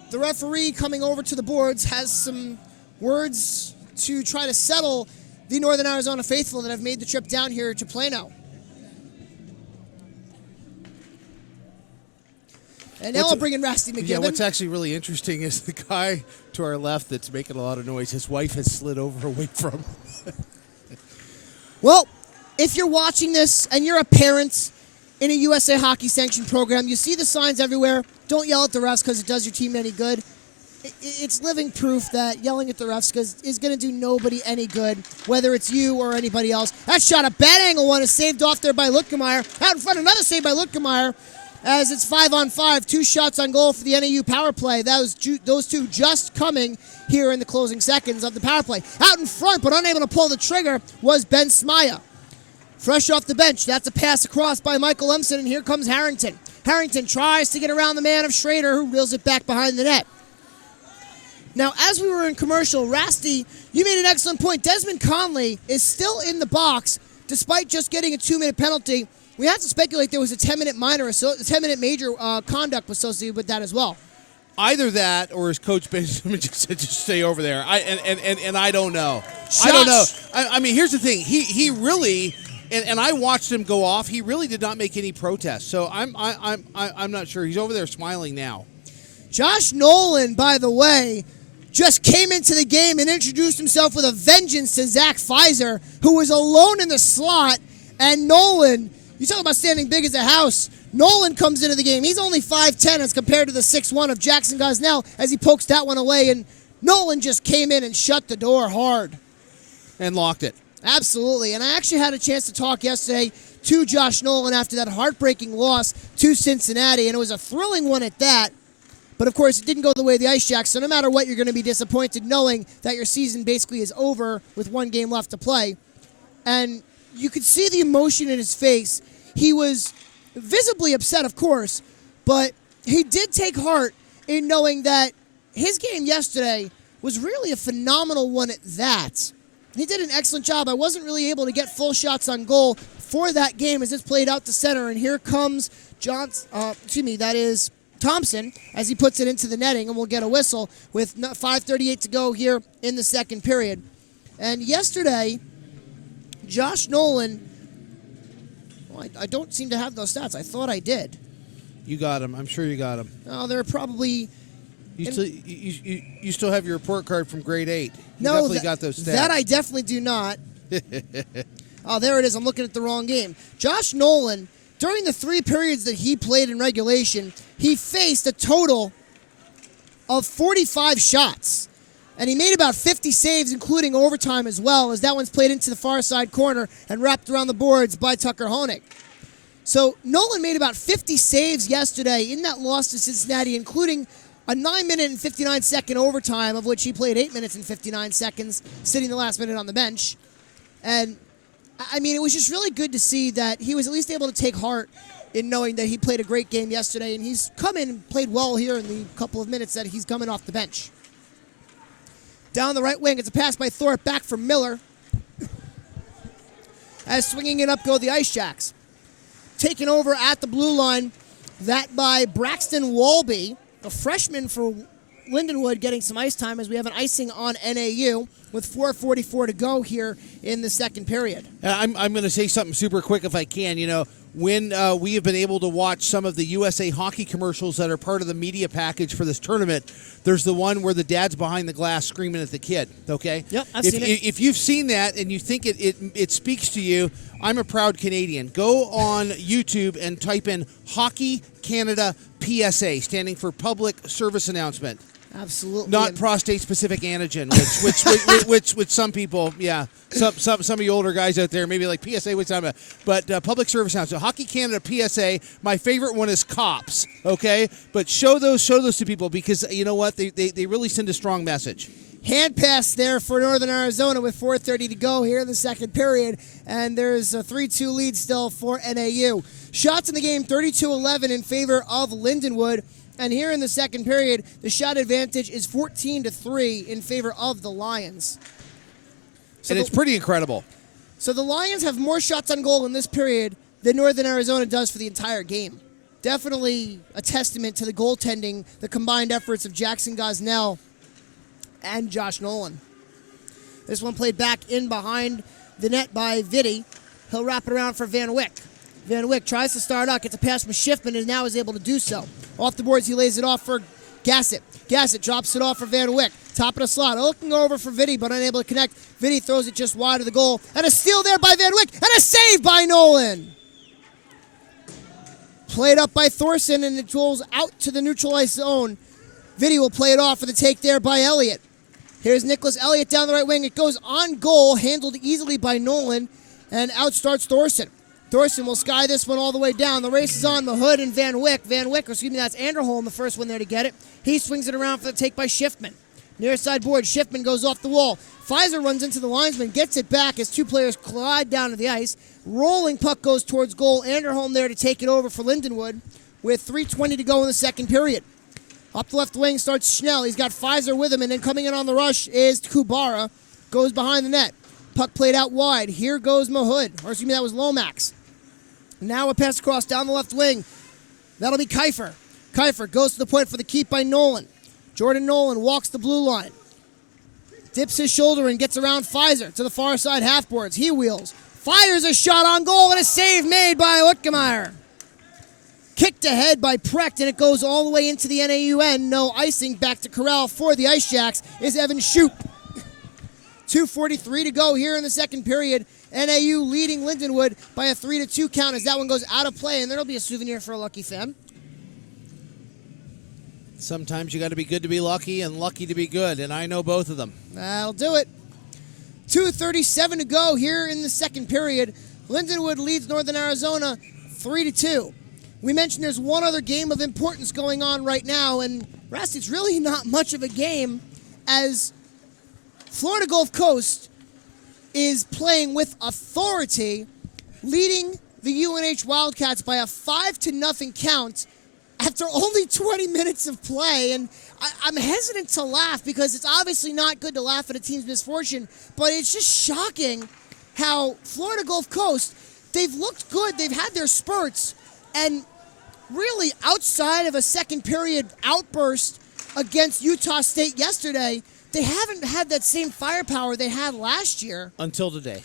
the referee coming over to the boards has some words to try to settle the Northern Arizona faithful that have made the trip down here to Plano. And now I'll bring in Rusty McGibbon. Yeah, what's actually really interesting is the guy to our left that's making a lot of noise, his wife has slid over away from him. Well, if you're watching this and you're a parent in a USA Hockey sanctioned program, you see the signs everywhere. Don't yell at the refs because it does your team any good. It's living proof that yelling at the refs is going to do nobody any good, whether it's you or anybody else. That shot, a bad angle one, is saved off there by Lutkemeyer. Out in front, another save by Lutkemeyer, as it's 5-on-5, 2 shots on goal for the NAU power play. Those two just coming here in the closing seconds of the power play. Out in front, but unable to pull the trigger, was Ben Smaya. Fresh off the bench, that's a pass across by Michael Lemson, and here comes Harrington. Harrington tries to get around the man of Schrader, who reels it back behind the net. Now, as we were in commercial, Rasty, you made an excellent point. Desmond Conley is still in the box, despite just getting a 2-minute penalty. We have to speculate there was a 10-minute major conduct associated with that as well. Either that, or his coach Benjamin just said, just stay over there. And I don't know. Josh. I don't know. I mean, here's the thing. He really, and I watched him go off. He really did not make any protests. So I'm not sure. He's over there smiling now. Josh Nolan, by the way, just came into the game and introduced himself with a vengeance to Zach Pfizer, who was alone in the slot. And Nolan, you talk about standing big as a house. Nolan comes into the game. He's only 5'10" as compared to the 6'1" of Jackson Gosnell as he pokes that one away. And Nolan just came in and shut the door hard. And locked it. Absolutely. And I actually had a chance to talk yesterday to Josh Nolan after that heartbreaking loss to Cincinnati. And it was a thrilling one at that. But, of course, it didn't go the way of the Ice Jacks. So no matter what, you're going to be disappointed knowing that your season basically is over with 1 game left to play. And you could see the emotion in his face. He was visibly upset, of course, but he did take heart in knowing that his game yesterday was really a phenomenal one at that. He did an excellent job. I wasn't really able to get full shots on goal for that game as it's played out to center, and here comes Thompson as he puts it into the netting, and we'll get a whistle with 5:38 to go here in the second period. And yesterday, Josh Nolan, I don't seem to have those stats. I thought I did. You got him. I'm sure you got him. Oh, they're probably... You still have your report card from grade 8. You no, definitely got those stats. That I definitely do not. Oh, there it is. I'm looking at the wrong game. Josh Nolan, during the 3 periods that he played in regulation, he faced a total of 45 shots. And he made about 50 saves, including overtime as well, as that one's played into the far side corner and wrapped around the boards by Tucker Honig. So Nolan made about 50 saves yesterday in that loss to Cincinnati, including a 9-minute and 59-second overtime, of which he played 8 minutes and 59 seconds, sitting the last minute on the bench. And, I mean, it was just really good to see that he was at least able to take heart in knowing that he played a great game yesterday, and he's come in and played well here in the couple of minutes that he's coming off the bench. Down the right wing, it's a pass by Thorpe, back for Miller. As swinging it up go the Ice Jacks. Taken over at the blue line, that by Braxton Walby, a freshman for Lindenwood, getting some ice time as we have an icing on NAU with 4:44 to go here in the second period. I'm going to say something super quick if I can. You know, when we have been able to watch some of the USA Hockey commercials that are part of the media package for this tournament, there's the one where the dad's behind the glass screaming at the kid, okay? Yep, I've seen it. If you've seen that and you think it speaks to you, I'm a proud Canadian. Go on YouTube and type in Hockey Canada PSA, standing for Public Service Announcement. Absolutely. Not prostate-specific antigen, which some people, some of you older guys out there, maybe like PSA, which I'm but public service announcement. So Hockey Canada PSA, my favorite one is COPS, okay? But show those to people because you know what? They really send a strong message. Hand pass there for Northern Arizona with 4:30 to go here in the second period, and there's a 3-2 lead still for NAU. Shots in the game, 32-11 in favor of Lindenwood. And here in the second period, the shot advantage is 14-3 in favor of the Lions. And it's pretty incredible. So the Lions have more shots on goal in this period than Northern Arizona does for the entire game. Definitely a testament to the goaltending, the combined efforts of Jackson Gosnell and Josh Nolan. This one played back in behind the net by Vitti. He'll wrap it around for Van Wyck. Van Wyck tries to start out, gets a pass from Schiffman, and now is able to do so. Off the boards, he lays it off for Gassett. Gassett drops it off for Van Wyck. Top of the slot, looking over for Vitti, but unable to connect. Vitti throws it just wide of the goal. And a steal there by Van Wyck, and a save by Nolan. Played up by Thorson, and it rolls out to the neutral ice zone. Vitti will play it off for the take there by Elliott. Here's Nicholas Elliott down the right wing. It goes on goal, handled easily by Nolan, and out starts Thorson. Thorson will sky this one all the way down. The race is on Mahood and Van Wyck. That's Anderholm, the first one there to get it. He swings it around for the take by Schiffman. Near side board, Schiffman goes off the wall. Pfizer runs into the linesman, gets it back as two players collide down to the ice. Rolling puck goes towards goal. Anderholm there to take it over for Lindenwood with 3:20 to go in the second period. Up the left wing starts Schnell. He's got Pfizer with him, and then coming in on the rush is Kubara. Goes behind the net. Puck played out wide. Here goes Mahood. That was Lomax. Now a pass across down the left wing. That'll be Kiefer. Kiefer goes to the point for the keep by Nolan. Jordan Nolan walks the blue line. Dips his shoulder and gets around Pfizer to the far side half boards. He wheels. Fires a shot on goal and a save made by Oetkemeyer. Kicked ahead by Precht, and it goes all the way into the NAU end. No icing. Back to corral for the Ice Jacks is Evan Shoup. 2:43 to go here in the second period. NAU leading Lindenwood by a 3-2 count as that one goes out of play, and there'll be a souvenir for a lucky fan. Sometimes you got to be good to be lucky and lucky to be good, and I know both of them. That'll do it. 2:37 to go here in the second period. Lindenwood leads Northern Arizona 3-2. We mentioned there's one other game of importance going on right now, and Rest, it's really not much of a game as Florida Gulf Coast is playing with authority, leading the UNH Wildcats by a 5-0 count after only 20 minutes of play. And I'm hesitant to laugh because it's obviously not good to laugh at a team's misfortune, but it's just shocking how Florida Gulf Coast, they've looked good, they've had their spurts, and really outside of a second period outburst against Utah State yesterday, they haven't had that same firepower they had last year. Until today.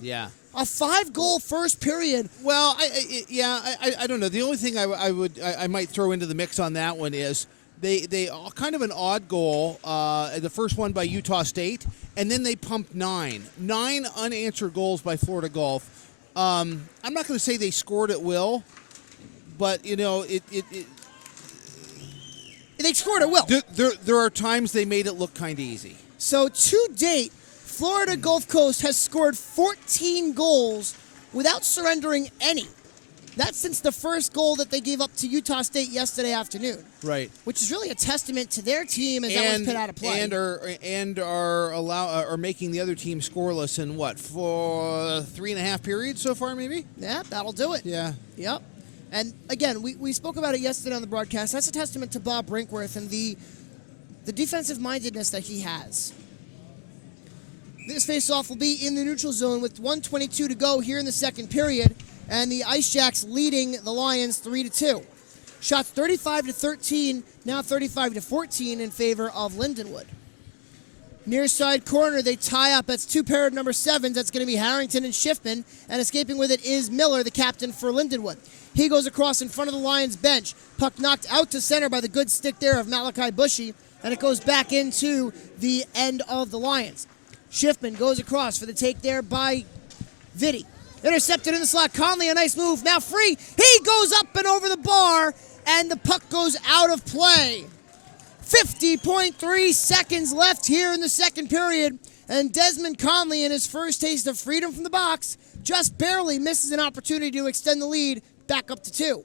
Yeah. A 5-goal first period. Well, I don't know. The only thing I might throw into the mix on that one is they kind of an odd goal, the first one by Utah State, and then they pumped 9 unanswered goals by Florida Gulf. I'm not going to say they scored at will, but you know they scored at will. There are times they made it look kind of easy. So to date, Florida Gulf Coast has scored 14 goals without surrendering any. That's since the first goal that they gave up to Utah State yesterday afternoon. Right. Which is really a testament to their team as that was put out of play. And are making the other team scoreless in what, for 3.5 periods so far, maybe? Yeah, that'll do it. Yeah. Yep. And again, we spoke about it yesterday on the broadcast. That's a testament to Bob Brinkworth and the defensive mindedness that he has. This faceoff will be in the neutral zone with 1:22 to go here in the second period, and the Ice Jacks leading the Lions 3-2. Shots 35-13, now 35-14 in favor of Lindenwood. Near side corner, they tie up. That's two pair of number 7s. That's going to be Harrington and Schiffman, and escaping with it is Miller, the captain for Lindenwood. He goes across in front of the Lions bench. Puck knocked out to center by the good stick there of Malachi Bushy, and it goes back into the end of the Lions. Schiffman goes across for the take there by Vitti. Intercepted in the slot. Conley, a nice move. Now free. He goes up and over the bar, and the puck goes out of play. 50.3 seconds left here in the second period, and Desmond Conley, in his first taste of freedom from the box, just barely misses an opportunity to extend the lead back up to 2.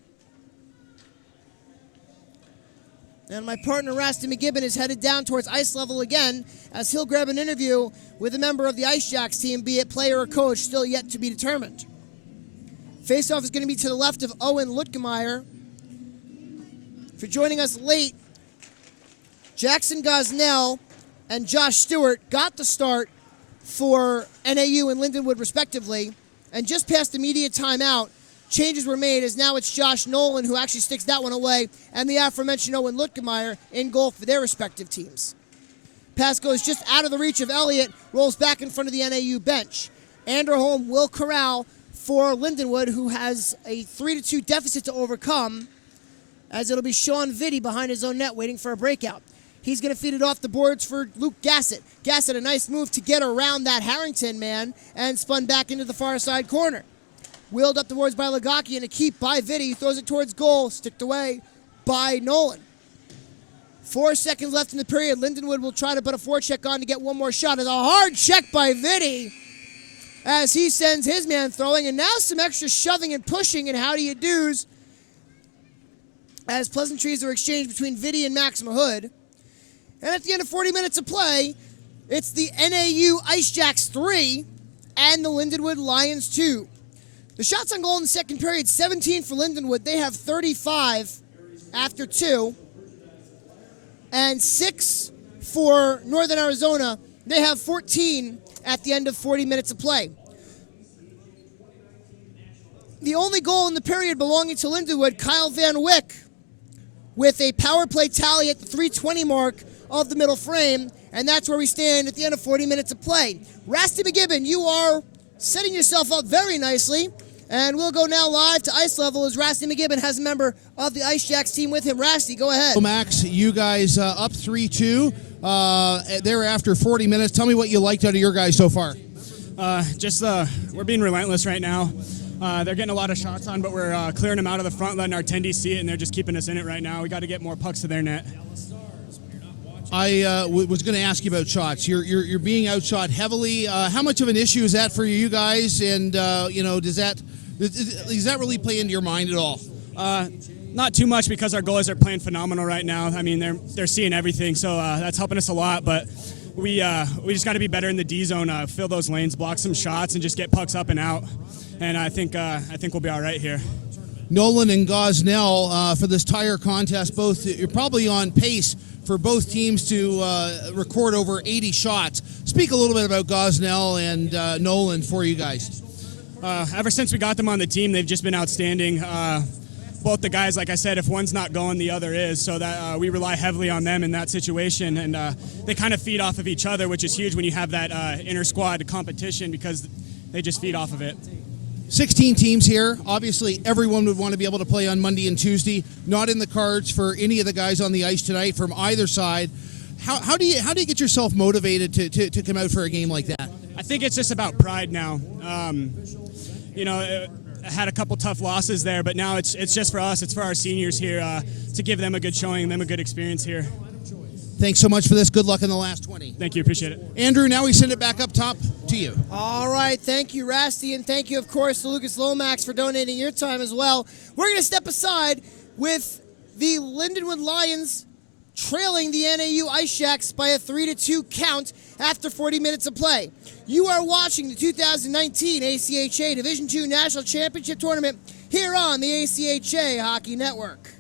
And my partner, Rusty McGibbon, is headed down towards ice level again as he'll grab an interview with a member of the Ice Jacks team, be it player or coach, still yet to be determined. Faceoff is going to be to the left of Owen Lutkemeyer. If you're joining us late, Jackson Gosnell and Josh Stewart got the start for NAU and Lindenwood respectively, and just past immediate timeout, changes were made as now it's Josh Nolan who actually sticks that one away, and the aforementioned Owen Lutkemeyer in goal for their respective teams. Pass goes just out of the reach of Elliott, rolls back in front of the NAU bench. Anderholm will corral for Lindenwood, who has a 3-2 deficit to overcome, as it'll be Sean Vitti behind his own net waiting for a breakout. He's going to feed it off the boards for Luke Gassett. Gassett, a nice move to get around that Harrington man and spun back into the far side corner. Wheeled up the boards by Lagaki and a keep by Vitti. Throws it towards goal, sticked away by Nolan. 4 seconds left in the period. Lindenwood will try to put a forecheck on to get one more shot. It's a hard check by Vitti as he sends his man throwing, and now some extra shoving and pushing and how do you do's as pleasantries are exchanged between Vitti and Max Mahood. And at the end of 40 minutes of play, it's the NAU Ice Jacks 3 and the Lindenwood Lions 2. The shots on goal in the second period, 17 for Lindenwood. They have 35 after 2. And 6 for Northern Arizona. They have 14 at the end of 40 minutes of play. The only goal in the period belonging to Lindenwood, Kyle Van Wyck, with a power play tally at the 3:20 mark of the middle frame, and that's where we stand at the end of 40 minutes of play. Rasty McGibbon, you are setting yourself up very nicely, and we'll go now live to ice level as Rasty McGibbon has a member of the Ice Jacks team with him. Rasty, go ahead. Max, you guys up 3-2 there after 40 minutes. Tell me what you liked out of your guys so far. We're being relentless right now. They're getting a lot of shots on, but we're clearing them out of the front, letting our attendees see it, and they're just keeping us in it right now. We got to get more pucks to their net. I was going to ask you about shots. You're being outshot heavily. How much of an issue is that for you guys? And does that really play into your mind at all? Not too much because our goalies are playing phenomenal right now. I mean, they're seeing everything, so that's helping us a lot. But we just got to be better in the D zone, fill those lanes, block some shots, and just get pucks up and out. And I think we'll be all right here. Nolan and Gosnell for this tire contest, both you're probably on pace for both teams to record over 80 shots. Speak a little bit about Gosnell and Nolan for you guys. Ever since we got them on the team, they've just been outstanding. Both the guys, like I said, if one's not going, the other is. So that we rely heavily on them in that situation, and they kind of feed off of each other, which is huge when you have that inter-squad competition because they just feed off of it. 16 teams here. Obviously, everyone would want to be able to play on Monday and Tuesday. Not in the cards for any of the guys on the ice tonight from either side. How do you get yourself motivated to come out for a game like that? I think it's just about pride now. I had a couple tough losses there, but now it's just for us. It's for our seniors here to give them a good showing, them a good experience here. Thanks so much for this. Good luck in the last 20. Thank you. Appreciate it. Andrew, now we send it back up top to you. All right. Thank you, Rasty, and thank you, of course, to Lucas Lomax for donating your time as well. We're going to step aside with the Lindenwood Lions trailing the NAU Ice Jacks by a 3-2 count after 40 minutes of play. You are watching the 2019 ACHA Division II National Championship Tournament here on the ACHA Hockey Network.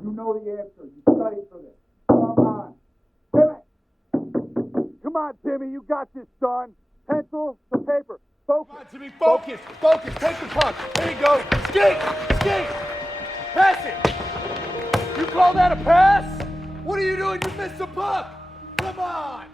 You know the answer. You studied for this. Come on. Timmy! Come on, Timmy. You got this, son. Pencil to paper. Focus. Jimmy, focus. Focus. Take the puck. There you go. Skate. Skate. Pass it. You call that a pass? What are you doing? You missed the puck. Come on.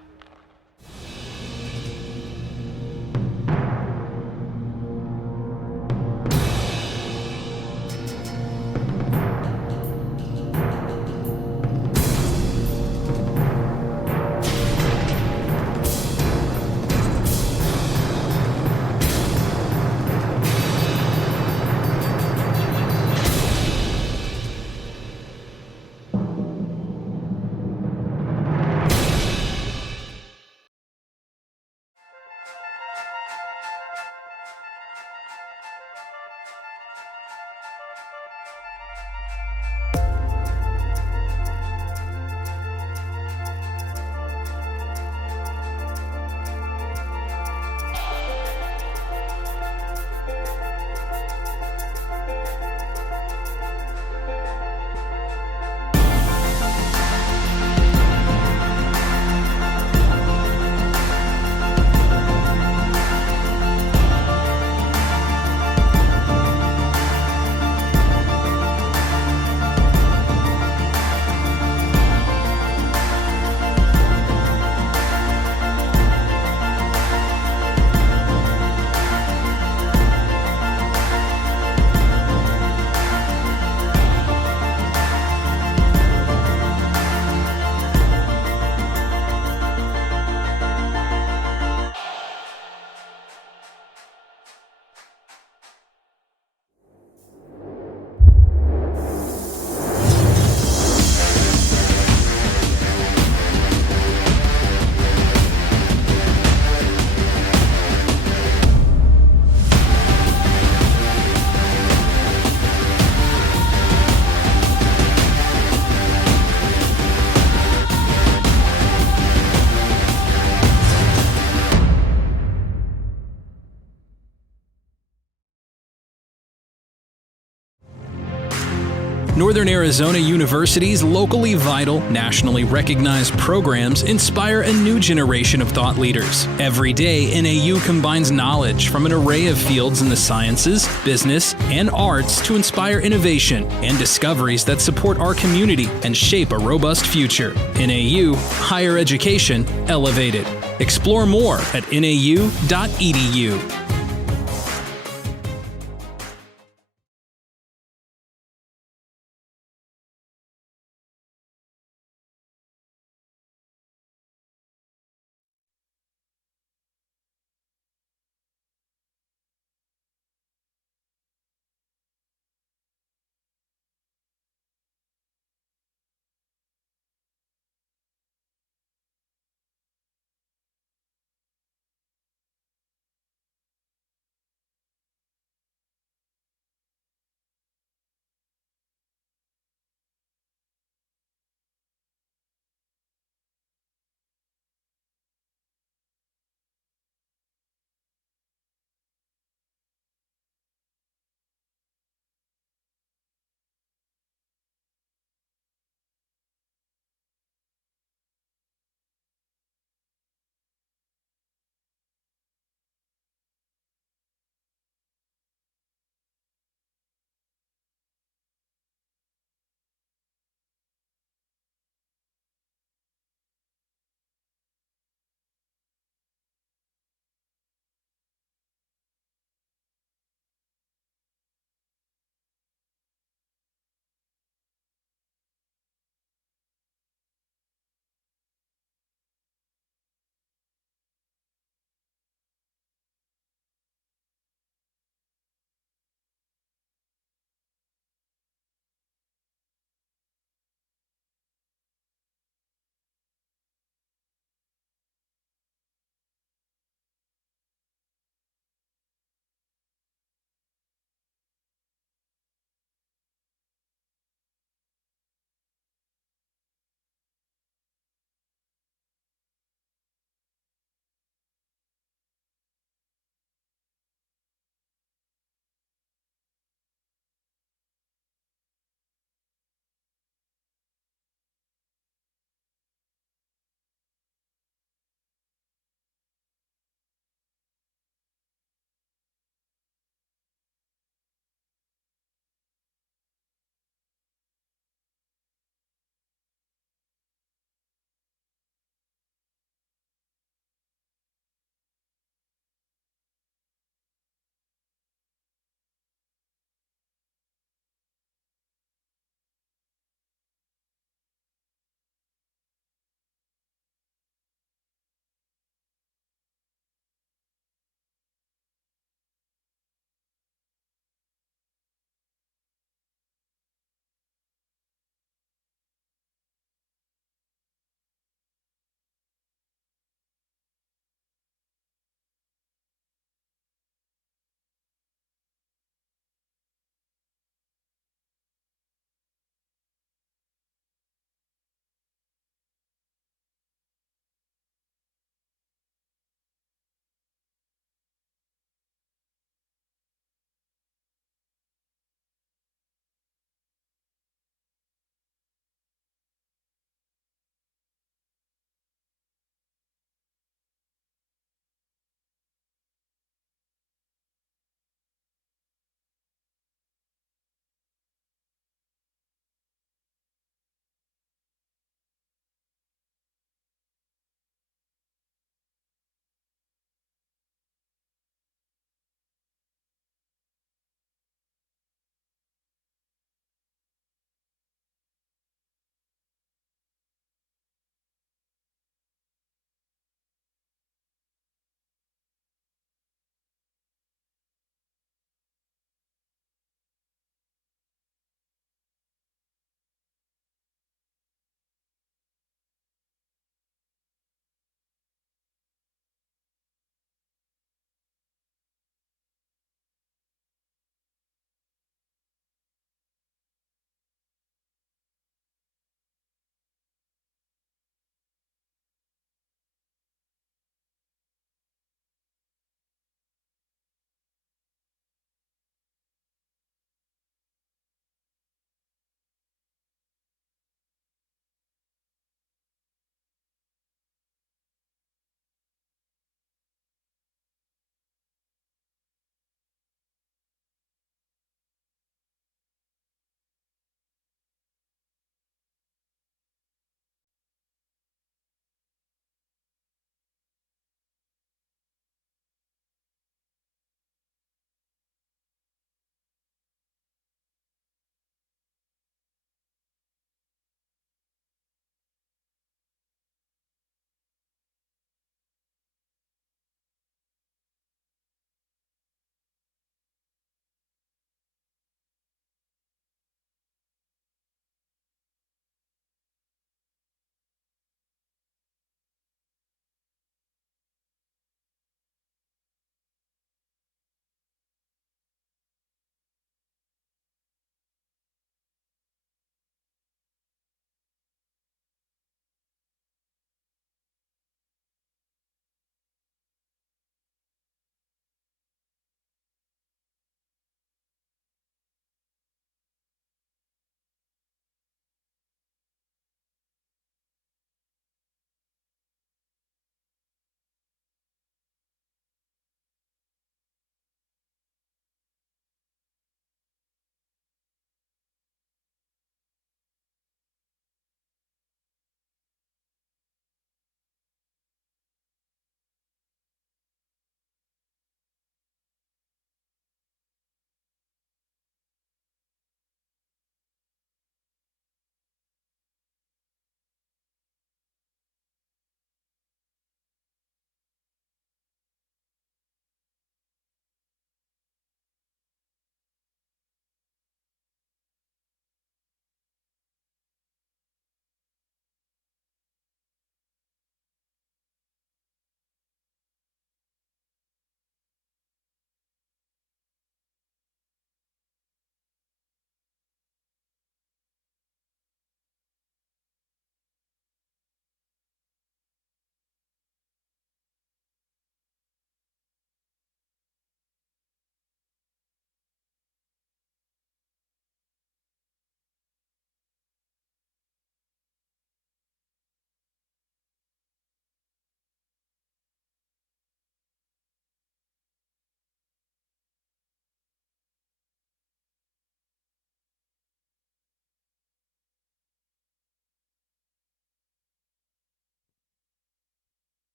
Northern Arizona University's locally vital, nationally recognized programs inspire a new generation of thought leaders. Every day, NAU combines knowledge from an array of fields in the sciences, business, and arts to inspire innovation and discoveries that support our community and shape a robust future. NAU, higher education elevated. Explore more at nau.edu.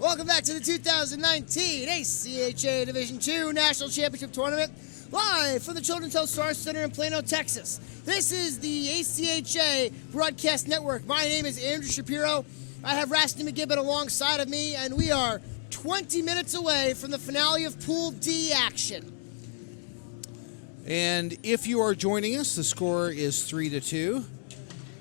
Welcome back to the 2019 ACHA Division II National Championship Tournament, live from the Children's Health Star Center in Plano, Texas. This is the ACHA Broadcast Network. My name is Andrew Shapiro. I have Rasty McGibbon alongside of me, and we are 20 minutes away from the finale of Pool D action. And if you are joining us, the score is 3-2.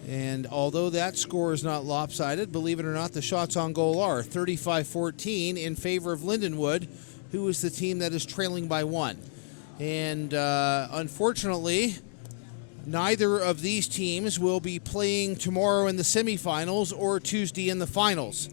And although that score is not lopsided, believe it or not, the shots on goal are 35-14 in favor of Lindenwood, who is the team that is trailing by 1. And unfortunately, neither of these teams will be playing tomorrow in the semifinals or Tuesday in the finals.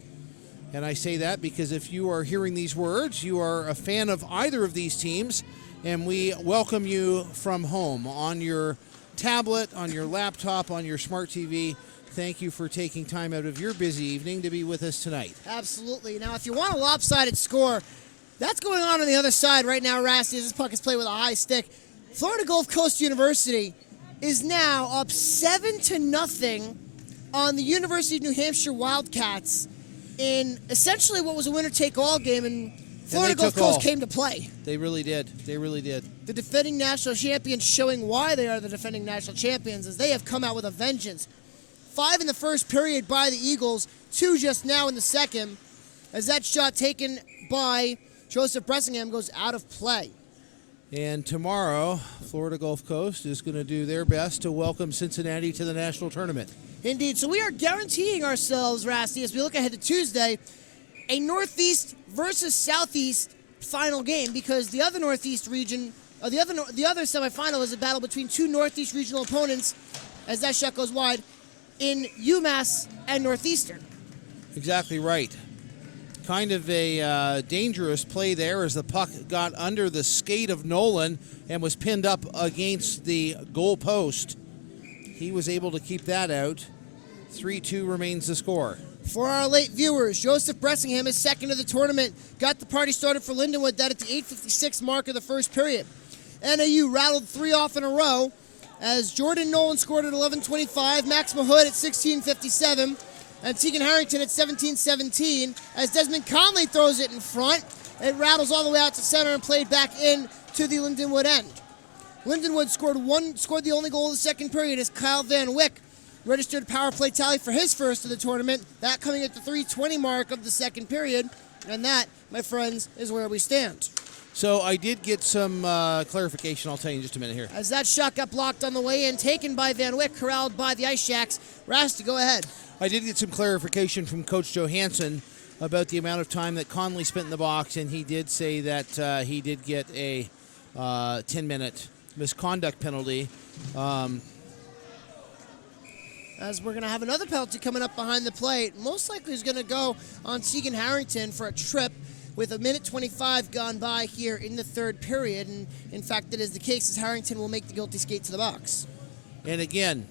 And I say that because if you are hearing these words, you are a fan of either of these teams, and we welcome you from home on your tablet, on your laptop, on your smart TV. Thank you for taking time out of your busy evening to be with us tonight. Absolutely. Now, if you want a lopsided score, that's going on the other side right now, Rasty, as this puck is played with a high stick. Florida Gulf Coast University is now up 7-0 on the University of New Hampshire Wildcats in essentially what was a winner-take-all game, and Florida Gulf Coast came to play. They really did. They really did. The defending national champions showing why they are the defending national champions, as they have come out with a vengeance. 5 in the first period by the Eagles, 2 just now in the second, as that shot taken by Joseph Bressingham goes out of play. And tomorrow, Florida Gulf Coast is going to do their best to welcome Cincinnati to the national tournament. Indeed. So we are guaranteeing ourselves, Rasty, as we look ahead to Tuesday, a Northeast versus Southeast final game, because the other Northeast region, the other semifinal is a battle between 2 Northeast regional opponents, as that shot goes wide, in UMass and Northeastern. Exactly right. Kind of a dangerous play there as the puck got under the skate of Nolan and was pinned up against the goal post. He was able to keep that out. 3-2 remains the score. For our late viewers, Joseph Bressingham is second of the tournament. Got the party started for Lindenwood, that at the 8:56 mark of the first period. NAU rattled 3 off in a row as Jordan Nolan scored at 11:25, Max Mahood at 16:57, and Tegan Harrington at 17:17. As Desmond Conley throws it in front, it rattles all the way out to center and played back in to the Lindenwood end. Lindenwood scored the only goal of the second period as Kyle Van Wyck registered a power play tally for his first of the tournament, that coming at the 3:20 mark of the second period, and that, my friends, is where we stand. So I did get some clarification. I'll tell you in just a minute here. As that shot got blocked on the way in, taken by Van Wyck, corralled by the Ice Shacks. Rasty, go ahead. I did get some clarification from Coach Johansson about the amount of time that Conley spent in the box, and he did say that he did get a 10-minute misconduct penalty. As we're going to have another penalty coming up behind the plate. Most likely is going to go on Tegan Harrington for a trip with 1:25 gone by here in the third period. And in fact, that is the case, as Harrington will make the guilty skate to the box. And again,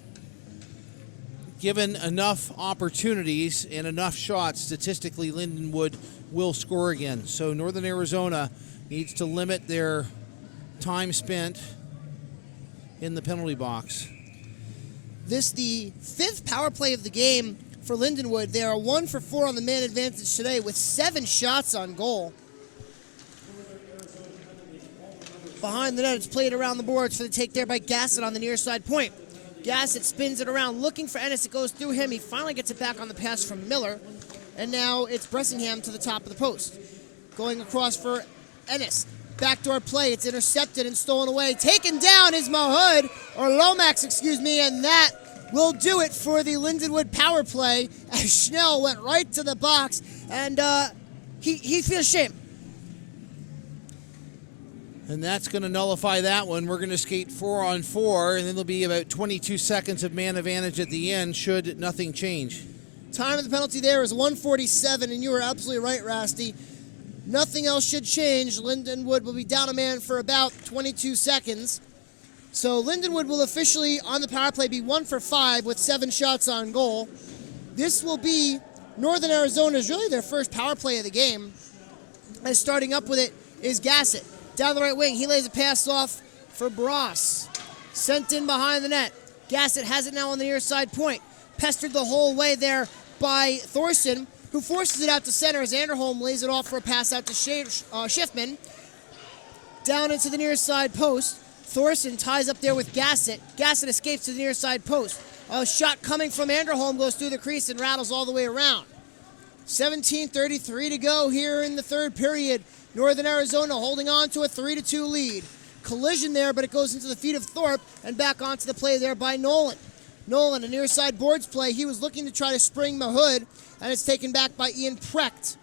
given enough opportunities and enough shots, statistically, Lindenwood will score again. So Northern Arizona needs to limit their time spent in the penalty box. This the 5th power play of the game for Lindenwood. They are 1 for 4 on the man advantage today with 7 shots on goal. Behind the net, it's played around the boards for the take there by Gassett on the near side point. Gassett spins it around, looking for Ennis. It goes through him. He finally gets it back on the pass from Miller. And now it's Bressingham to the top of the post. Going across for Ennis. Backdoor play. It's intercepted and stolen away. Taken down is Mahood, or Lomax, excuse me, and that will do it for the Lindenwood power play as Schnell went right to the box, and he feels shame. And that's going to nullify that one. We're going to skate 4-on-4, and then there'll be about 22 seconds of man advantage at the end should nothing change. Time of the penalty there is 1:47, and you were absolutely right, Rasty. Nothing else should change. Lindenwood will be down a man for about 22 seconds. So Lindenwood will officially, on the power play, be 1 for 5 with 7 shots on goal. This will be Northern Arizona's really their first power play of the game. And starting up with it is Gassett. Down the right wing, he lays a pass off for Bross. Sent in behind the net. Gassett has it now on the near side point. Pestered the whole way there by Thorson. who forces it out to center as Anderholm lays it off for a pass out to Schiffman. Down into the near side post. Thorson ties up there with Gassett. Gassett escapes to the near side post. A shot coming from Anderholm goes through the crease and rattles all the way around. 17:33 to go here in the third period. Northern Arizona holding on to a 3-2 lead. Collision there, but it goes into the feet of Thorpe and back onto the play there by Nolan. Nolan, a near side boards play. He was looking to try to spring Mahood, and it's taken back by Ian Precht.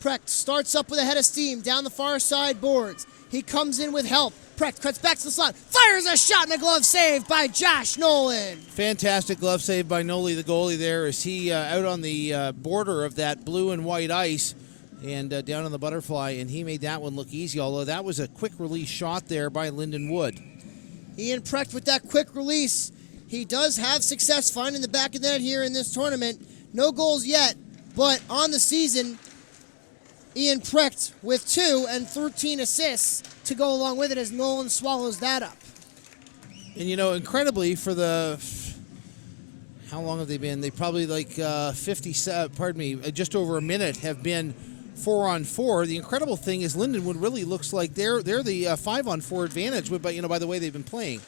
Precht starts up with a head of steam down the far side boards. He comes in with help. Precht cuts back to the slot, fires a shot, and a glove save by Josh Nolan. Fantastic glove save by Noli, the goalie there, as he out on the border of that blue and white ice and down on the butterfly, and he made that one look easy, although that was a quick release shot there by Lindenwood. Ian Precht with that quick release. He does have success finding the back of the net here in this tournament. No goals yet, but on the season, Ian Precht with 2 and 13 assists to go along with it as Nolan swallows that up. And, you know, incredibly for the, how long have they been? They probably like just over a minute have been 4-on-4. The incredible thing is Lindenwood really looks like they're the 5-on-4 advantage, but, you know, by the way they've been playing.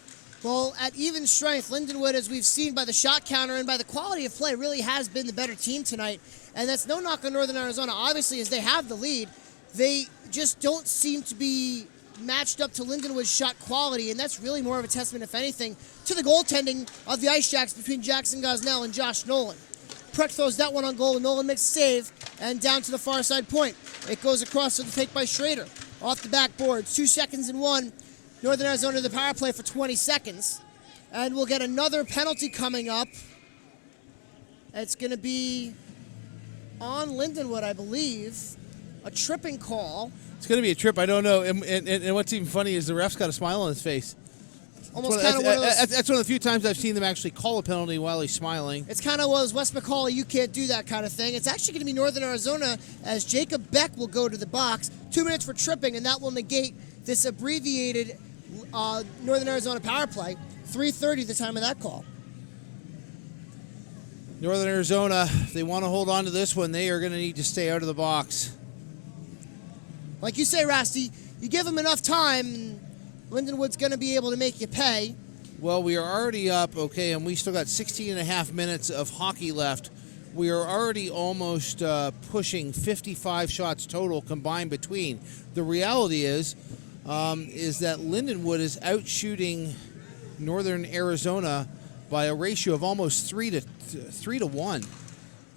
Well, at even strength, Lindenwood, as we've seen by the shot counter and by the quality of play, really has been the better team tonight. And that's no knock on Northern Arizona. Obviously, as they have the lead, they just don't seem to be matched up to Lindenwood's shot quality, and that's really more of a testament, if anything, to the goaltending of the Ice Jacks between Jackson Gosnell and Josh Nolan. Precht throws that one on goal, and Nolan makes a save, and down to the far side point. It goes across to the take by Schrader. Off the backboard, 2 seconds and 1. Northern Arizona to the power play for 20 seconds. And we'll get another penalty coming up. It's going to be on Lindenwood, I believe. A tripping call. It's going to be a trip. I don't know. And what's even funny is the ref's got a smile on his face. Almost kind of one of those. That's one of the few times I've seen them actually call a penalty while he's smiling. It's kind of was Wes McCauley, you can't do that kind of thing. It's actually going to be Northern Arizona as Jacob Beck will go to the box. 2 minutes for tripping, and that will negate this abbreviated Northern Arizona power play. 3:30 the time of that call. Northern Arizona, if they want to hold on to this one, they are going to need to stay out of the box. Like you say, Rasty, you give them enough time, Lindenwood's going to be able to make you pay. Well, we are already up, okay, and we still got 16 and a half minutes of hockey left. We are already almost pushing 55 shots total combined between. The reality is that Lindenwood is out shooting Northern Arizona by a ratio of almost 3 to 1.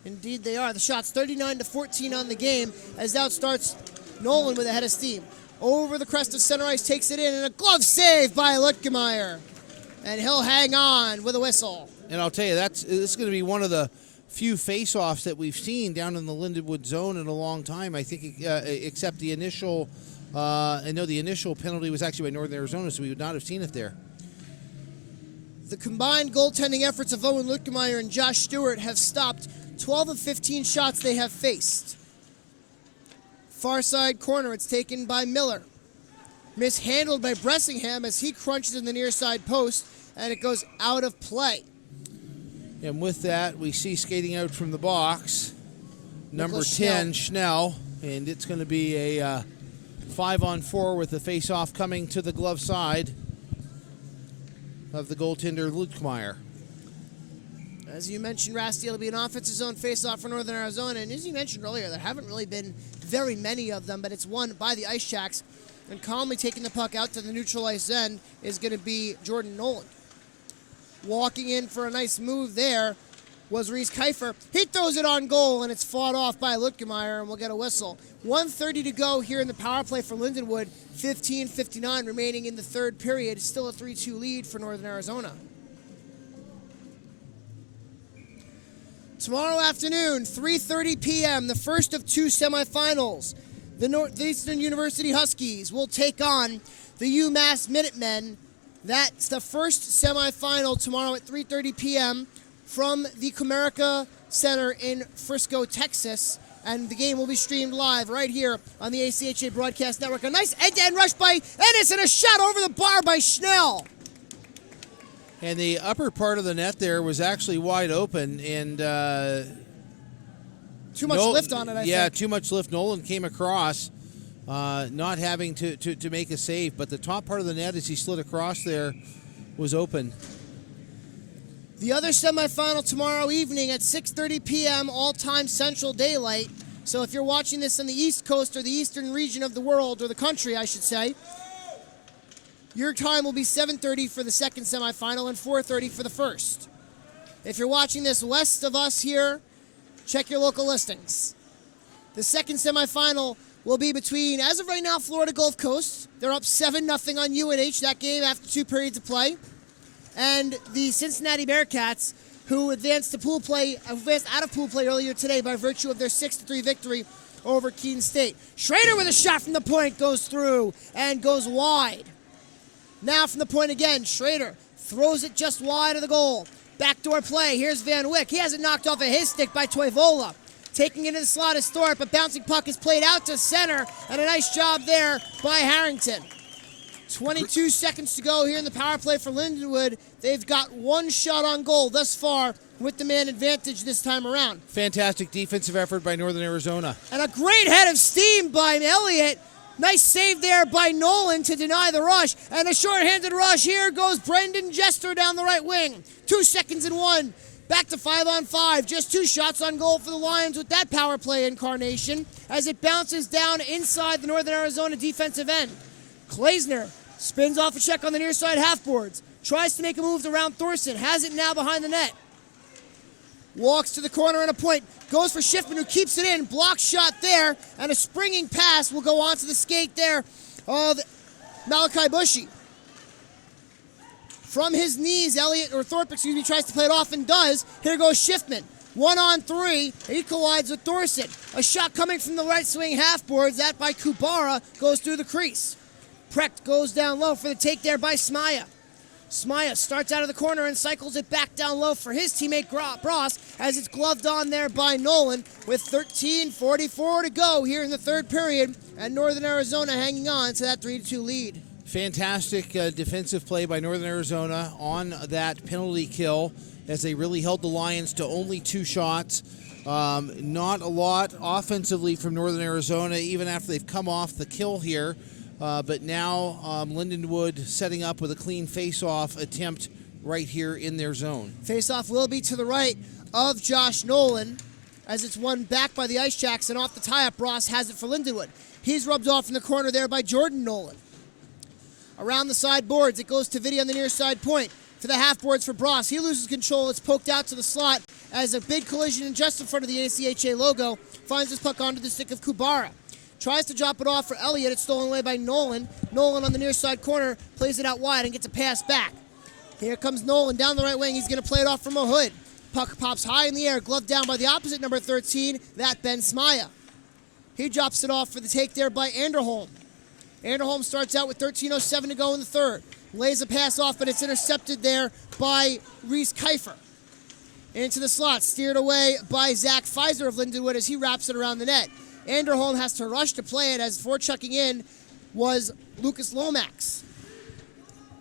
Indeed they are. The shots 39-14 on the game as out starts Nolan with a head of steam. Over the crest of center ice, takes it in, and a glove save by Lutkemeyer. And he'll hang on with a whistle. And I'll tell you, this is going to be one of the few face-offs that we've seen down in the Lindenwood zone in a long time. I think, except the initial, I know the initial penalty was actually by Northern Arizona, so we would not have seen it there. The combined goaltending efforts of Owen Lutkemeyer and Josh Stewart have stopped 12 of 15 shots they have faced. Far side corner, it's taken by Miller. Mishandled by Bressingham as he crunches in the near side post, and it goes out of play. And with that, we see skating out from the box, number Nicholas 10, Schnell, and it's going to be a 5-on-4 with the face-off coming to the glove side of the goaltender Lutkemeyer. As you mentioned, Rasty, it'll be an offensive zone face-off for Northern Arizona, and as you mentioned earlier, there haven't really been very many of them, but it's won by the Ice Jacks, and calmly taking the puck out to the neutral ice end is going to be Jordan Nolan. Walking in for a nice move there was Reese Kiefer. He throws it on goal, and it's fought off by Lutkemeyer, and we'll get a whistle. 1:30 to go here in the power play for Lindenwood. 15:59 remaining in the third period. Still a 3-2 lead for Northern Arizona. Tomorrow afternoon, 3:30 p.m., the first of 2 semifinals. The Northeastern University Huskies will take on the UMass Minutemen. That's the first semifinal tomorrow at 3:30 p.m. from the Comerica Center in Frisco, Texas. And the game will be streamed live right here on the ACHA Broadcast Network. A nice end-to-end rush by Ennis and a shot over the bar by Schnell. And the upper part of the net there was actually wide open, and Too much lift on it, I Yeah, think. too much lift. Nolan came across, not having to make a save, but the top part of the net as he slid across there was open. The other semifinal tomorrow evening at 6:30 p.m. all-time Central Daylight. So if you're watching this on the East Coast or the eastern region of the world, or the country, I should say, your time will be 7:30 for the second semifinal and 4:30 for the first. If you're watching this west of us here, check your local listings. The second semifinal will be between, as of right now, Florida Gulf Coast. They're up 7-0 on UNH that game after 2 periods of play. And the Cincinnati Bearcats, who advanced out of pool play earlier today by virtue of their 6-3 victory over Keene State. Schrader with a shot from the point goes through and goes wide. Now from the point again, Schrader throws it just wide of the goal. Backdoor play, here's Van Wyck. He has it knocked off of his stick by Toivola. Taking it into the slot is Thorpe, a bouncing puck is played out to center, and a nice job there by Harrington. 22 seconds to go here in the power play for Lindenwood. They've got 1 shot on goal thus far with the man advantage this time around. Fantastic defensive effort by Northern Arizona. And a great head of steam by Elliott. Nice save there by Nolan to deny the rush. And a shorthanded rush. Here goes Brendan Jester down the right wing. 2 seconds and 1. Back to 5-on-5. Just 2 shots on goal for the Lions with that power play incarnation as it bounces down inside the Northern Arizona defensive end. Klaesner spins off a check on the near side half boards. Tries to make a move around Thorson. Has it now behind the net. Walks to the corner and a point. Goes for Schiffman, who keeps it in. Block shot there. And a springing pass will go onto the skate there of Malachi Bushy. From his knees, Thorpe tries to play it off and does. Here goes Schiffman. 1-on-3. He collides with Thorson. A shot coming from the right swing half boards. That by Kubara goes through the crease. Precht goes down low for the take there by Smaya. Smaya starts out of the corner and cycles it back down low for his teammate Bross as it's gloved on there by Nolan with 13:44 to go here in the third period, and Northern Arizona hanging on to that 3-2 lead. Fantastic defensive play by Northern Arizona on that penalty kill as they really held the Lions to only 2 shots. Not a lot offensively from Northern Arizona even after they've come off the kill here. But now Lindenwood setting up with a clean face-off attempt right here in their zone. Face-off will be to the right of Josh Nolan as it's won back by the Ice Jacks, and off the tie-up, Ross has it for Lindenwood. He's rubbed off in the corner there by Jordan Nolan. Around the side boards, it goes to Vitti on the near side point. For the half boards for Bross, he loses control. It's poked out to the slot as a big collision just in front of the ACHA logo finds his puck onto the stick of Kubara. Tries to drop it off for Elliott. It's stolen away by Nolan. Nolan on the near side corner plays it out wide and gets a pass back. Here comes Nolan down the right wing. He's going to play it off from Mahood. Puck pops high in the air, gloved down by the opposite number 13, that Ben Smaya. He drops it off for the take there by Anderholm. Anderholm starts out with 13:07 to go in the third. Lays a pass off, but it's intercepted there by Reese Kiefer. Into the slot, steered away by Zach Pfizer of Lindenwood as he wraps it around the net. Anderholm has to rush to play it as forechecking in was Lucas Lomax.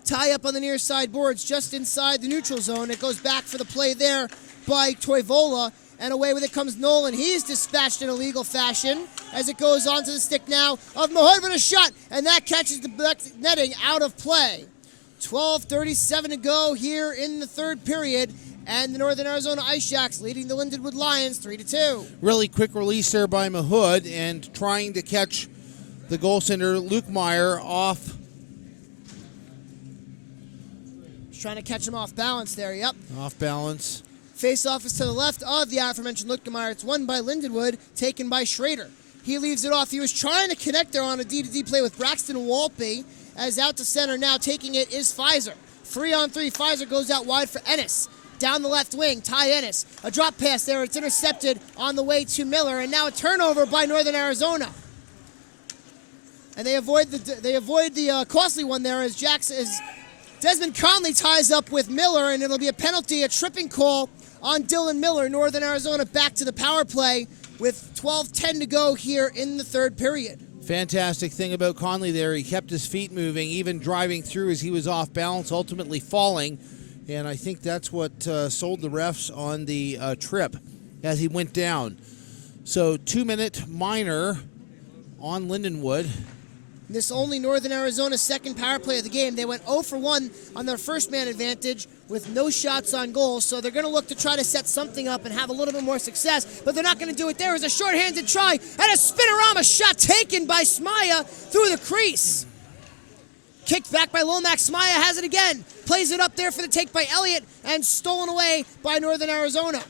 Tie up on the near side boards just inside the neutral zone. It goes back for the play there by Toivola, and away with it comes Nolan. He's dispatched in a legal fashion as it goes onto the stick now of Mahood with a shot, and that catches the netting out of play. 12:37 to go here in the third period. And the Northern Arizona Ice Jacks leading the Lindenwood Lions 3-2. Really quick release there by Mahood and trying to catch the goaltender Luke Meyer off. He's trying to catch him off balance there, yep. Off balance. Face-off is to the left of the aforementioned Luke Meyer. It's won by Lindenwood, taken by Schrader. He leaves it off. He was trying to connect there on a D-to-D play with Braxton Walpe. As out to center now, taking it is Pfizer. 3-on-3, Pfizer goes out wide for Ennis. Down the left wing, Ty Ennis. A drop pass there. It's intercepted on the way to Miller, and now a turnover by Northern Arizona. And they avoid the costly one there as Desmond Conley ties up with Miller, and it'll be a penalty, a tripping call on Dylan Miller. Northern Arizona back to the power play with 12:10 to go here in the third period. Fantastic thing about Conley there. He kept his feet moving, even driving through as he was off balance, ultimately falling. And I think that's what sold the refs on the trip as he went down. So 2-minute minor on Lindenwood. This only Northern Arizona's second power play of the game. They went 0 for 1 on their first man advantage with no shots on goal, so they're going to look to try to set something up and have a little bit more success, but they're not going to do it. There is a shorthanded try and a spinorama shot taken by Smaya through the crease. Kicked back by Lomax. Smaya has it again. Plays it up there for the take by Elliott and stolen away by Northern Arizona.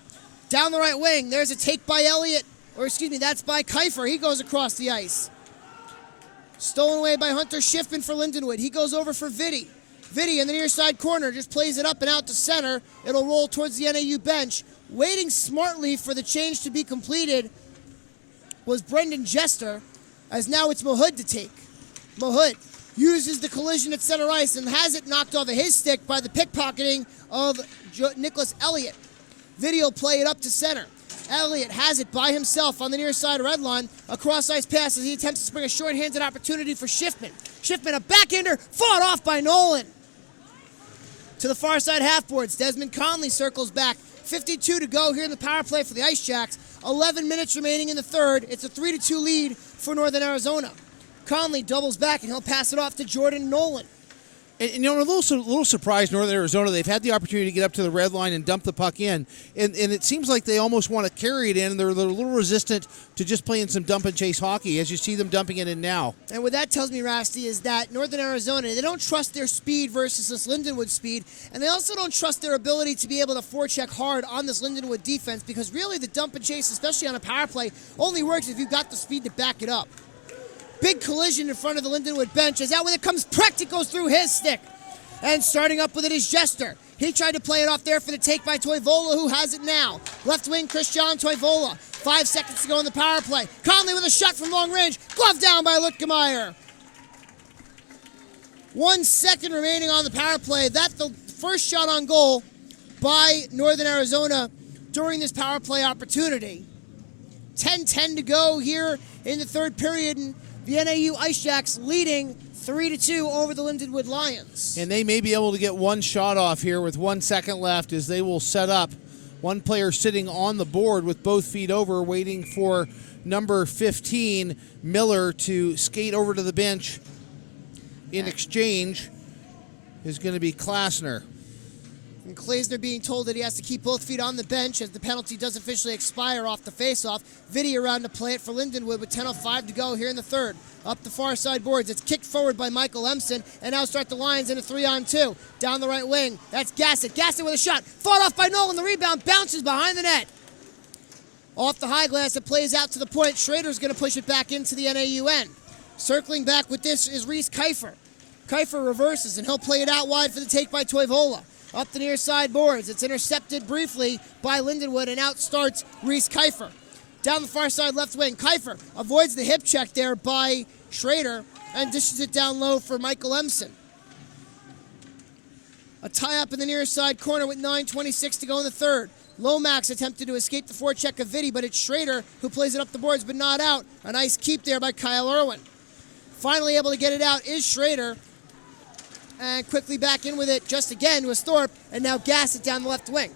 Down the right wing, there's a take by Elliott, or excuse me, that's by Kiefer. He goes across the ice. Stolen away by Hunter Schiffman for Lindenwood. He goes over for Vitti. Vitti in the near side corner just plays it up and out to center. It'll roll towards the NAU bench. Waiting smartly for the change to be completed was Brendan Jester, as now it's Mahood to take. Mahood uses the collision at center ice and has it knocked off of his stick by the pickpocketing of Nicholas Elliott. Vitti will play it up to center. Elliott has it by himself on the near side red line. A cross-ice pass as he attempts to spring a short-handed opportunity for Schiffman. Schiffman, a backhander, fought off by Nolan. To the far side half boards, Desmond Conley circles back. 52 to go here in the power play for the Ice Jacks. 11 minutes remaining in the third. It's a 3-2 lead for Northern Arizona. Conley doubles back, and he'll pass it off to Jordan Nolan. And you know, I'm a little surprised, Northern Arizona. They've had the opportunity to get up to the red line and dump the puck in, and it seems like they almost want to carry it in. And they're a little resistant to just playing some dump and chase hockey, as you see them dumping it in now. And what that tells me, Rasty, is that Northern Arizona, they don't trust their speed versus this Lindenwood speed, and they also don't trust their ability to be able to forecheck hard on this Lindenwood defense, because really the dump and chase, especially on a power play, only works if you've got the speed to back it up. Big collision in front of the Lindenwood bench. As out when it comes, Precht goes through his stick. And starting up with it is Jester. He tried to play it off there for the take by Toivola, who has it now. Left wing, Christian Toivola. 5 seconds to go in the power play. Conley with a shot from long range. Glove down by Lutkemeyer. 1 second remaining on the power play. That's the first shot on goal by Northern Arizona during this power play opportunity. 10-10 to go here in the third period, and the NAU Ice Jacks leading 3-2 over the Lindenwood Lions. And they may be able to get one shot off here with 1 second left, as they will set up. One player sitting on the board with both feet over, waiting for number 15, Miller, to skate over to the bench. In exchange is going to be Klasner. And Klasner being told that he has to keep both feet on the bench as the penalty does officially expire off the faceoff. Vitti around to play it for Lindenwood with 10:05 to go here in the third. Up the far side boards. It's kicked forward by Michael Empson, and now start the Lions in a 3-on-2. Down the right wing. That's Gassett. Gassett with a shot. Fought off by Nolan. The rebound bounces behind the net. Off the high glass, it plays out to the point. Schrader's going to push it back into the NAU end. Circling back with this is Reese Kiefer. Kiefer reverses, and he'll play it out wide for the take by Toivola. Up the near side boards. It's intercepted briefly by Lindenwood, and out starts Reese Kiefer. Down the far side left wing, Kiefer avoids the hip check there by Schrader and dishes it down low for Michael Empson. A tie-up in the near side corner with 9:26 to go in the third. Lomax attempted to escape the forecheck of Vitti, but it's Schrader who plays it up the boards, but not out. A nice keep there by Kyle Irwin. Finally able to get it out is Schrader. And quickly back in with it just again was Thorpe, and now Gassett down the left wing.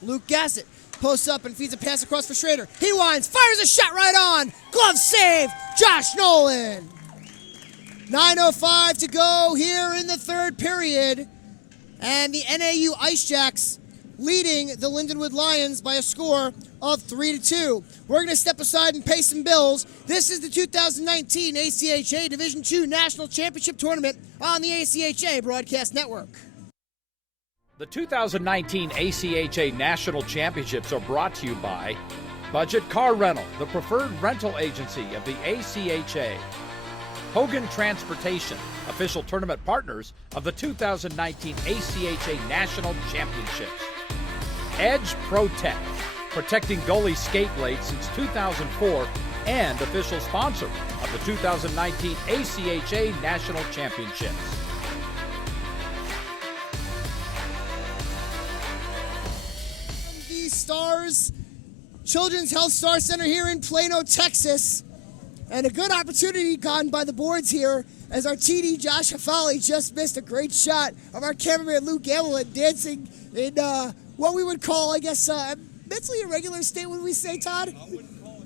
Luke Gassett posts up and feeds a pass across for Schrader. He winds, fires a shot right on. Glove save, Josh Nolan. 9:05 to go here in the third period. And the NAU Ice Jacks leading the Lindenwood Lions by a score of 3-2. We're going to step aside and pay some bills. This is the 2019 ACHA Division II National Championship Tournament on the ACHA Broadcast Network. The 2019 ACHA National Championships are brought to you by Budget Car Rental, the preferred rental agency of the ACHA. Hogan Transportation, official tournament partners of the 2019 ACHA National Championships. Edge Protect, protecting goalie skate blades since 2004 and official sponsor of the 2019 ACHA National Championships. The Stars Children's Health Star Center here in Plano, Texas. And a good opportunity gone by the boards here as our TD Josh Hafali just missed a great shot of our cameraman Lou Gamlin dancing in what we would call, I guess, mentally irregular state, would we say, Todd? I wouldn't call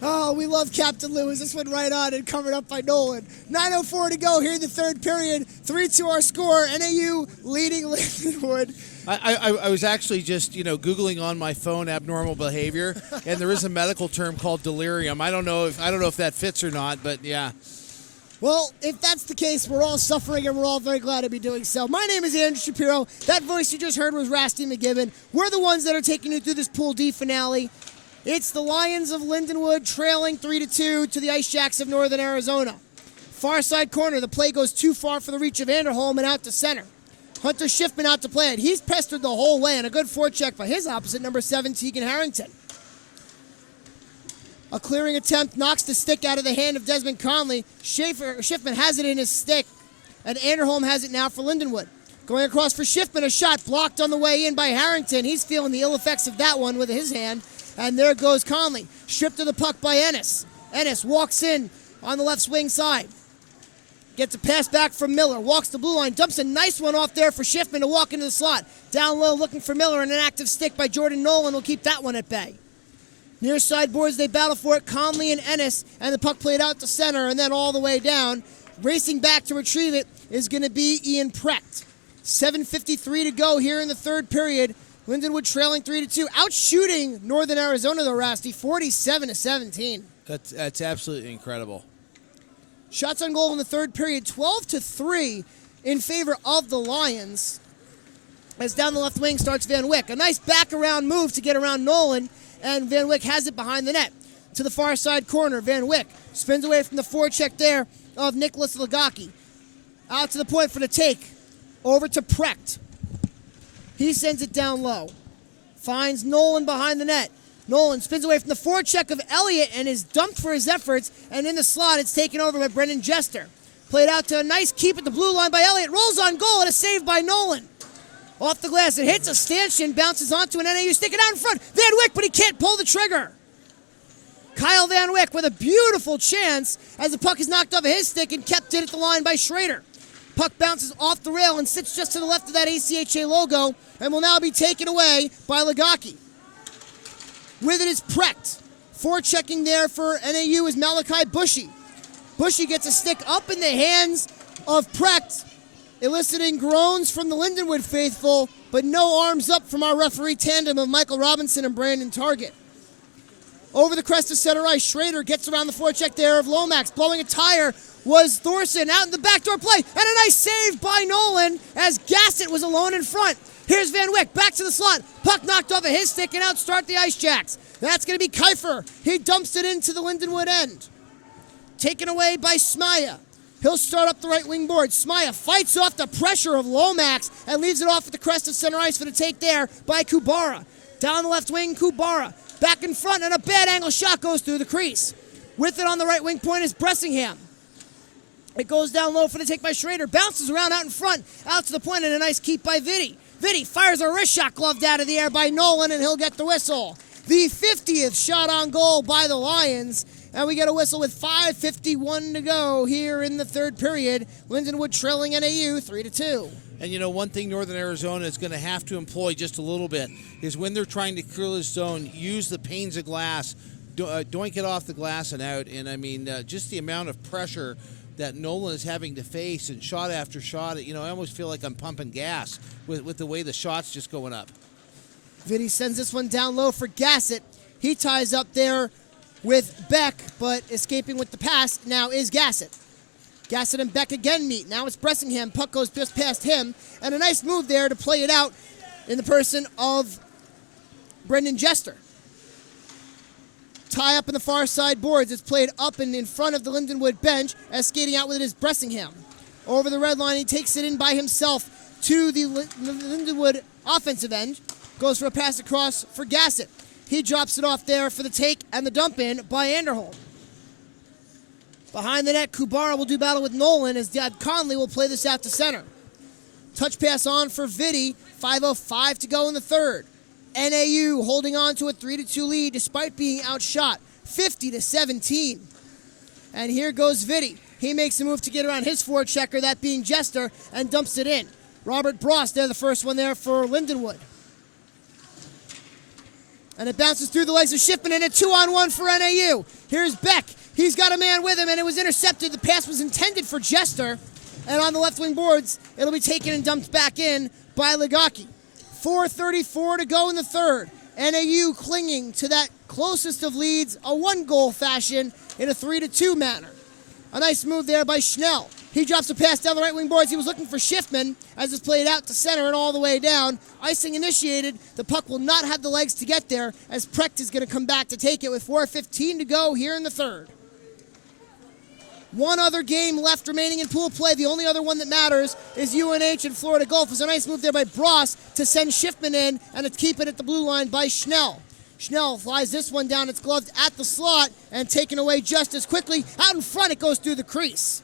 Oh, we love Captain Lewis. This went right on and covered up by Nolan. 9:04 to go here in the third period. 3-2 our score. NAU leading Lindenwood. I was actually just, Googling on my phone abnormal behavior, and there is a medical term called delirium. I don't know if that fits or not, but yeah. Well, if that's the case, we're all suffering, and we're all very glad to be doing so. My name is Andrew Shapiro. That voice you just heard was Rusty McGibbon. We're the ones that are taking you through this Pool D finale. It's the Lions of Lindenwood trailing 3-2 to the Ice Jacks of Northern Arizona. Far side corner, the play goes too far for the reach of Vanderholm and out to center. Hunter Schiffman out to play it. He's pestered the whole way, and a good forecheck by his opposite, number 7, Tegan Harrington. A clearing attempt knocks the stick out of the hand of Desmond Conley. Schiffman has it in his stick, and Vanderholm has it now for Lindenwood. Going across for Schiffman, a shot blocked on the way in by Harrington. He's feeling the ill effects of that one with his hand. And there goes Conley. Stripped of the puck by Ennis. Ennis walks in on the left wing side. Gets a pass back from Miller. Walks the blue line. Dumps a nice one off there for Schiffman to walk into the slot. Down low looking for Miller, and an active stick by Jordan Nolan will keep that one at bay. Near side boards, they battle for it. Conley and Ennis, and the puck played out to center and then all the way down. Racing back to retrieve it is going to be Ian Precht. 7:53 to go here in the third period. Lindenwood trailing 3-2. Out shooting Northern Arizona, though, Rasty, 47-17. That's absolutely incredible. Shots on goal in the third period, 12-3 in favor of the Lions. As down the left wing starts Van Wyck. A nice back around move to get around Nolan, and Van Wyck has it behind the net. To the far side corner, Van Wyck spins away from the forecheck there of Nicholas Lagaki. Out to the point for the take. Over to Precht. He sends it down low. Finds Nolan behind the net. Nolan spins away from the forecheck of Elliott and is dumped for his efforts. And in the slot, it's taken over by Brendan Jester. Played out to a nice keep at the blue line by Elliott. Rolls on goal and a save by Nolan. Off the glass, it hits a stanchion, bounces onto an NAU stick it out in front. Van Wyck, but he can't pull the trigger. Kyle Van Wyck with a beautiful chance as the puck is knocked off of his stick and kept it at the line by Schrader. Puck bounces off the rail and sits just to the left of that ACHA logo and will now be taken away by Lagaki. With it is Precht. Forechecking there for NAU is Malachi Bushy. Bushy gets a stick up in the hands of Precht, eliciting groans from the Lindenwood faithful, but no arms up from our referee tandem of Michael Robinson and Brandon Target. Over the crest of center ice, Schrader gets around the forecheck there of Lomax. Blowing a tire was Thorson out in the backdoor play, and a nice save by Nolan as Gassett was alone in front. Here's Van Wyck, back to the slot. Puck knocked off of his stick and out start the Ice Jacks. That's going to be Kiefer. He dumps it into the Lindenwood end. Taken away by Smaya. He'll start up the right wing board. Smaya fights off the pressure of Lomax and leaves it off at the crest of center ice for the take there by Kubara. Down the left wing, Kubara. Back in front, and a bad angle shot goes through the crease. With it on the right wing point is Bressingham. It goes down low for the take by Schrader. Bounces around out in front, out to the point, and a nice keep by Vitti. Vitti fires a wrist shot gloved out of the air by Nolan, and he'll get the whistle. The 50th shot on goal by the Lions, and we get a whistle with 5:51 to go here in the third period. Lindenwood trailing NAU 3-2. And one thing Northern Arizona is going to have to employ just a little bit is when they're trying to clear the zone, use the panes of glass, doink it off the glass and out. And just the amount of pressure that Nolan is having to face and shot after shot, I almost feel like I'm pumping gas with the way the shot's just going up. Vitti sends this one down low for Gassett. He ties up there with Beck, but escaping with the pass now is Gassett. Gassett and Beck again meet. Now it's Bressingham. Puck goes just past him. And a nice move there to play it out in the person of Brendan Jester. Tie up in the far side boards. It's played up and in front of the Lindenwood bench as skating out with it is Bressingham. Over the red line, he takes it in by himself to the Lindenwood offensive end. Goes for a pass across for Gassett. He drops it off there for the take and the dump in by Anderholm. Behind the net, Kubara will do battle with Nolan as Dad Conley will play this out to center. Touch pass on for Vitti. 5:05 to go in the third. NAU holding on to a 3-2 lead despite being outshot 50-17. And here goes Vitti. He makes a move to get around his forechecker, that being Jester, and dumps it in. Robert Bross, there the first one there for Lindenwood. And it bounces through the legs of Schiffman, and a 2-on-1 for NAU. Here's Beck. He's got a man with him, and it was intercepted. The pass was intended for Jester. And on the left wing boards, it'll be taken and dumped back in by Ligaki. 4:34 to go in the third. NAU clinging to that closest of leads, a one-goal fashion in a 3-2 manner. A nice move there by Schnell. He drops a pass down the right wing boards. He was looking for Schiffman as it's played out to center and all the way down. Icing initiated. The puck will not have the legs to get there as Precht is going to come back to take it with 4:15 to go here in the third. One other game left remaining in pool play. The only other one that matters is UNH and Florida Gulf. It was a nice move there by Bross to send Schiffman in and to keep it at the blue line by Schnell. Schnell flies this one down. It's gloved at the slot and taken away just as quickly. Out in front, it goes through the crease.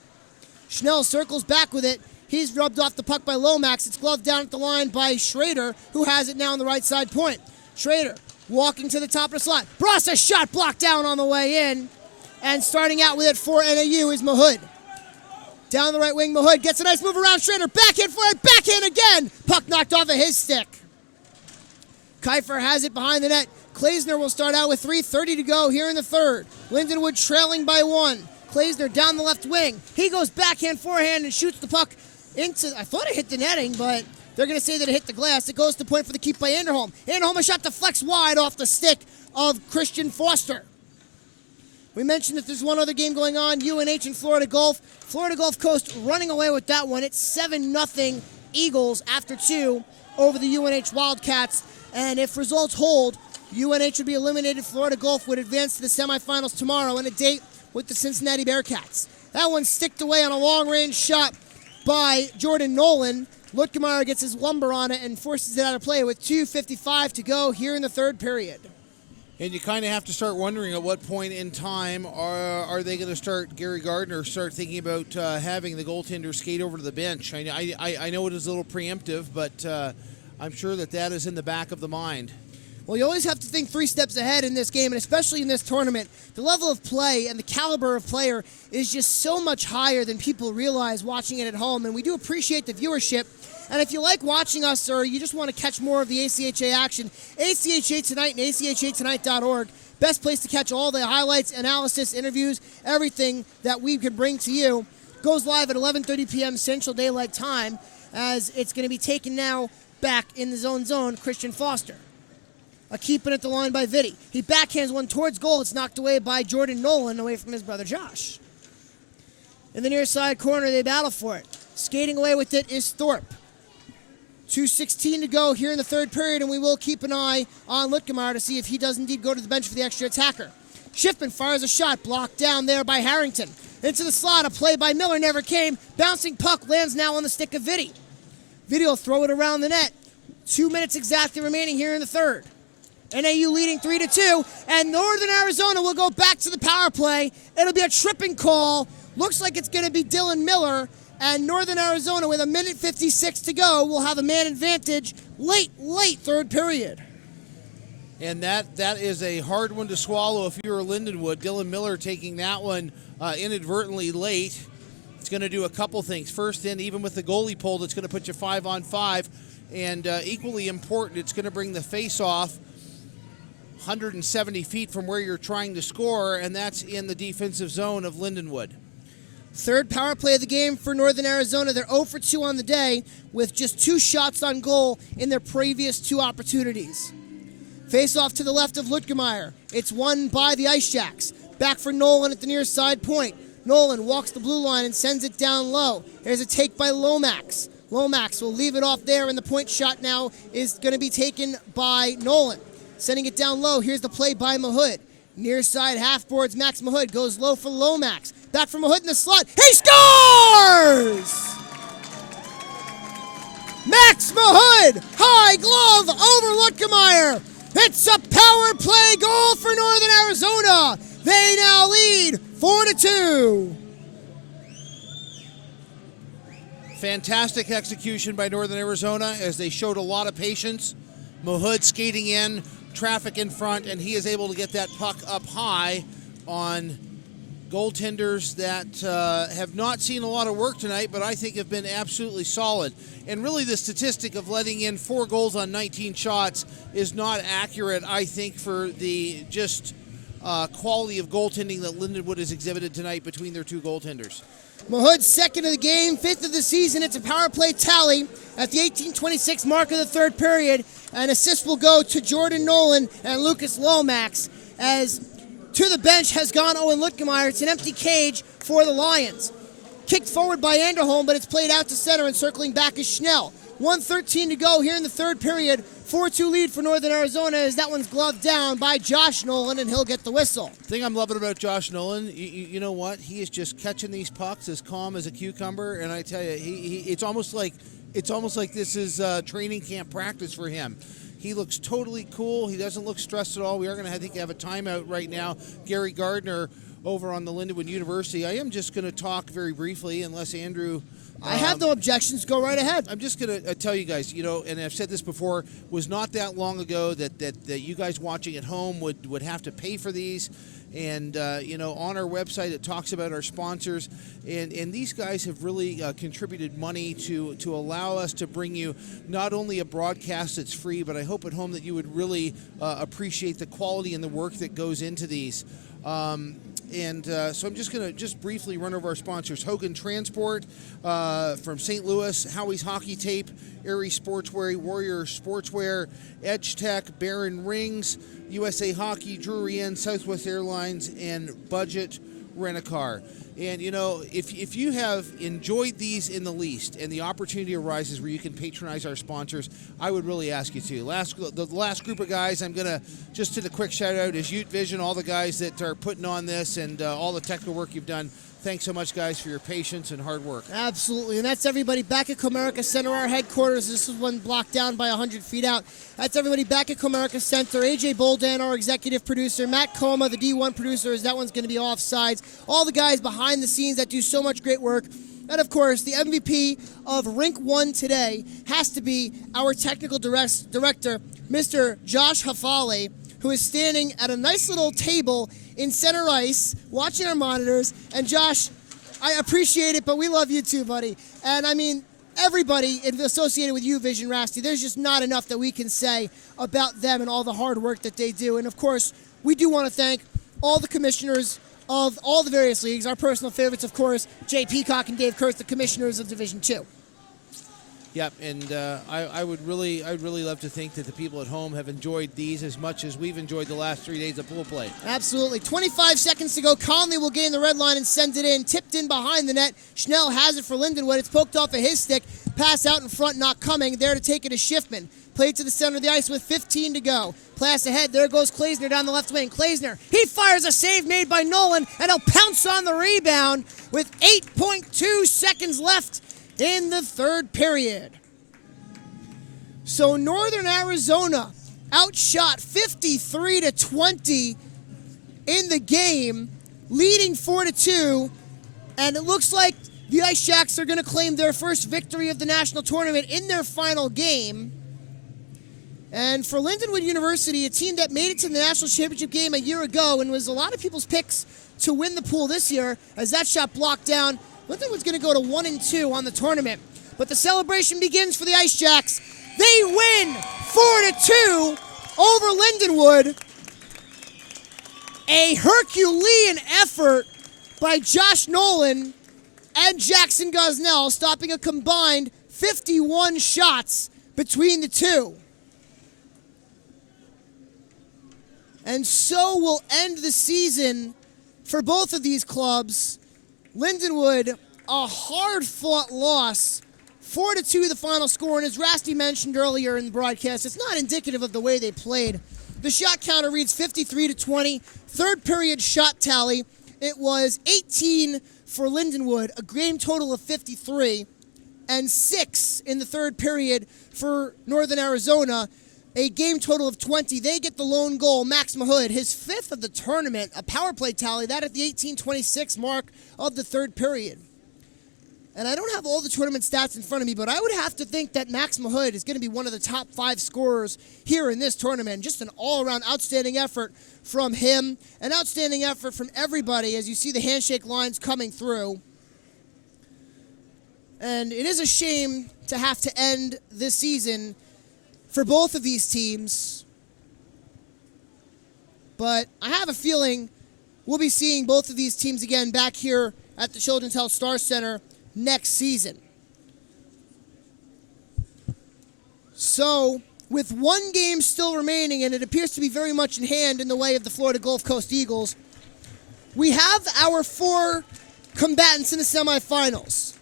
Schnell circles back with it. He's rubbed off the puck by Lomax. It's gloved down at the line by Schrader, who has it now on the right side point. Schrader walking to the top of the slot. Bross, a shot blocked down on the way in. And starting out with it for NAU is Mahood. Down the right wing, Mahood gets a nice move around Schrader. Backhand for it, backhand again. Puck knocked off of his stick. Kiefer has it behind the net. Klaesner will start out with 3:30 to go here in the third. Lindenwood trailing by 1. Klaesner down the left wing. He goes backhand, forehand, and shoots the puck into, I thought it hit the netting, but they're going to say that it hit the glass. It goes to point for the keep by Anderholm. Anderholm, a shot deflects wide off the stick of Christian Foster. We mentioned that there's one other game going on, UNH and Florida Gulf. Florida Gulf Coast running away with that one. It's 7-0 Eagles after 2 over the UNH Wildcats. And if results hold, UNH would be eliminated. Florida Gulf would advance to the semifinals tomorrow in a date with the Cincinnati Bearcats. That one sticked away on a long-range shot by Jordan Nolan. Lutkemeyer gets his lumber on it and forces it out of play with 2:55 to go here in the third period. And you kind of have to start wondering at what point in time are they going to start, Gary Gardner, start thinking about having the goaltender skate over to the bench. I know it is a little preemptive, but I'm sure that is in the back of the mind. Well, you always have to think 3 steps ahead in this game, and especially in this tournament. The level of play and the caliber of player is just so much higher than people realize watching it at home, and we do appreciate the viewership. And if you like watching us or you just want to catch more of the ACHA action, ACHA Tonight and ACHATonight.org, best place to catch all the highlights, analysis, interviews, everything that we can bring to you. Goes live at 11:30 p.m. Central Daylight Time as it's going to be taken now back in the zone, Christian Foster. A keeping at the line by Vitti. He backhands one towards goal. It's knocked away by Jordan Nolan away from his brother Josh. In the near side corner, they battle for it. Skating away with it is Thorpe. 2:16 to go here in the third period, and we will keep an eye on Lutkemeyer to see if he does indeed go to the bench for the extra attacker. Schiffman fires a shot, blocked down there by Harrington. Into the slot, a play by Miller never came. Bouncing puck lands now on the stick of Vitti. Vitti will throw it around the net. 2 minutes exactly remaining here in the third. NAU leading 3-2, and Northern Arizona will go back to the power play. It'll be a tripping call. Looks like it's going to be Dylan Miller. And Northern Arizona, with 1:56 to go, will have a man advantage late third period. And that is a hard one to swallow if you're Lindenwood. Dylan Miller taking that one inadvertently late. It's going to do a couple things. First, even with the goalie pulled, it's going to put you 5-on-5. And equally important, it's going to bring the face-off 170 feet from where you're trying to score, and that's in the defensive zone of Lindenwood. Third power play of the game for Northern Arizona. They're 0 for 2 on the day with just 2 shots on goal in their previous 2 opportunities. Face off to the left of Lutkemeyer. It's won by the Ice Jacks. Back for Nolan at the near side point. Nolan walks the blue line and sends it down low. There's a take by Lomax. Lomax will leave it off there, and the point shot now is going to be taken by Nolan. Sending it down low. Here's the play by Mahood. Near side half boards, Max Mahood goes low for Lomax. Back from Mahood in the slot. He scores! Max Mahood, high glove over Lutkemeyer. It's a power play goal for Northern Arizona. They now lead 4-2. Fantastic execution by Northern Arizona as they showed a lot of patience. Mahood skating in, traffic in front, and he is able to get that puck up high on goaltenders that have not seen a lot of work tonight, but I think have been absolutely solid. And really the statistic of letting in 4 goals on 19 shots is not accurate, I think, for the just quality of goaltending that Lindenwood has exhibited tonight between their 2 goaltenders. Mahood's second of the game, 5th of the season. It's a power play tally at the 18:26 mark of the third period. And assists will go to Jordan Nolan and Lucas Lomax, as to the bench has gone Owen Lutkemeyer. It's an empty cage for the Lions. Kicked forward by Anderholm, but it's played out to center, and circling back is Schnell. 1:13 to go here in the third period. 4-2 lead for Northern Arizona, as that one's gloved down by Josh Nolan, and he'll get the whistle. The thing I'm loving about Josh Nolan, you know what? He is just catching these pucks as calm as a cucumber, and I tell you, it's almost like this is training camp practice for him. He looks totally cool. He doesn't look stressed at all. We are going to, I think, have a timeout right now. Gary Gardner over on the Lindenwood University. I am just going to talk very briefly, unless Andrew... I have no objections. Go right ahead. I'm just going to tell you guys, and I've said this before, was not that long ago that you guys watching at home would have to pay for these. And, on our website, it talks about our sponsors. And these guys have really contributed money to allow us to bring you not only a broadcast that's free, but I hope at home that you would really appreciate the quality and the work that goes into these. So I'm just going to briefly run over our sponsors. Hogan Transport from St. Louis, Howie's Hockey Tape, Aries Sportswear, Warrior Sportswear, Edge Tech, Baron Rings, USA Hockey, Drury Inn, Southwest Airlines, and Budget Rent-A-Car. And, if you have enjoyed these in the least and the opportunity arises where you can patronize our sponsors, I would really ask you to. The last group of guys I'm going to just do a quick shout-out is Ute Vision, all the guys that are putting on this and all the technical work you've done. Thanks so much, guys, for your patience and hard work. Absolutely, and that's everybody back at Comerica Center, our headquarters. This is one blocked down by 100 feet out. That's everybody back at Comerica Center. AJ Boldan, our executive producer. Matt Coma, the D1 producer, as that one's going to be offsides. All the guys behind the scenes that do so much great work. And, of course, the MVP of Rink 1 today has to be our technical director, Mr. Josh Hafale, who is standing at a nice little table in center ice, watching our monitors. And Josh, I appreciate it, but we love you too, buddy. And I mean, everybody associated with you, Vision Rasty, there's just not enough that we can say about them and all the hard work that they do. And of course, we do want to thank all the commissioners of all the various leagues. Our personal favorites, of course, Jay Peacock and Dave Kurtz, the commissioners of Division 2. Yep, and I'd really love to think that the people at home have enjoyed these as much as we've enjoyed the last 3 days of pool play. Absolutely. 25 seconds to go. Conley will gain the red line and send it in. Tipped in behind the net. Schnell has it for Lindenwood. It's poked off of his stick. Pass out in front, not coming. There to take it is Schiffman. Played to the center of the ice with 15 to go. Pass ahead. There goes Klaesner down the left wing. Klaesner, he fires a save made by Nolan, and he'll pounce on the rebound with 8.2 seconds left in the third period. So Northern Arizona outshot 53-20 in the game, leading 4-2, and it looks like the Ice Jacks are going to claim their first victory of the national tournament in their final game. And for Lindenwood University, a team that made it to the national championship game a year ago and was a lot of people's picks to win the pool this year, as that shot blocked down, Lindenwood's going to go to 1-2 on the tournament. But the celebration begins for the Ice Jacks. They win 4-2 over Lindenwood. A Herculean effort by Josh Nolan and Jackson Gosnell, stopping a combined 51 shots between the two. And so will end the season for both of these clubs. Lindenwood, a hard-fought loss, 4-2 the final score, and as Rasty mentioned earlier in the broadcast, it's not indicative of the way they played. The shot counter reads 53-20. Third period shot tally, it was 18 for Lindenwood, a game total of 53, and 6 in the third period for Northern Arizona, a game total of 20. They get the lone goal, Max Mahood, his 5th of the tournament, a power play tally, that at the 18:26 mark of the third period. And I don't have all the tournament stats in front of me, but I would have to think that Max Mahood is going to be one of the top 5 scorers here in this tournament. Just an all-around outstanding effort from him. An outstanding effort from everybody as you see the handshake lines coming through. And it is a shame to have to end this season for both of these teams. But I have a feeling we'll be seeing both of these teams again back here at the Children's Health Star Center next season. So, with one game still remaining, and it appears to be very much in hand in the way of the Florida Gulf Coast Eagles, we have our 4 combatants in the semifinals.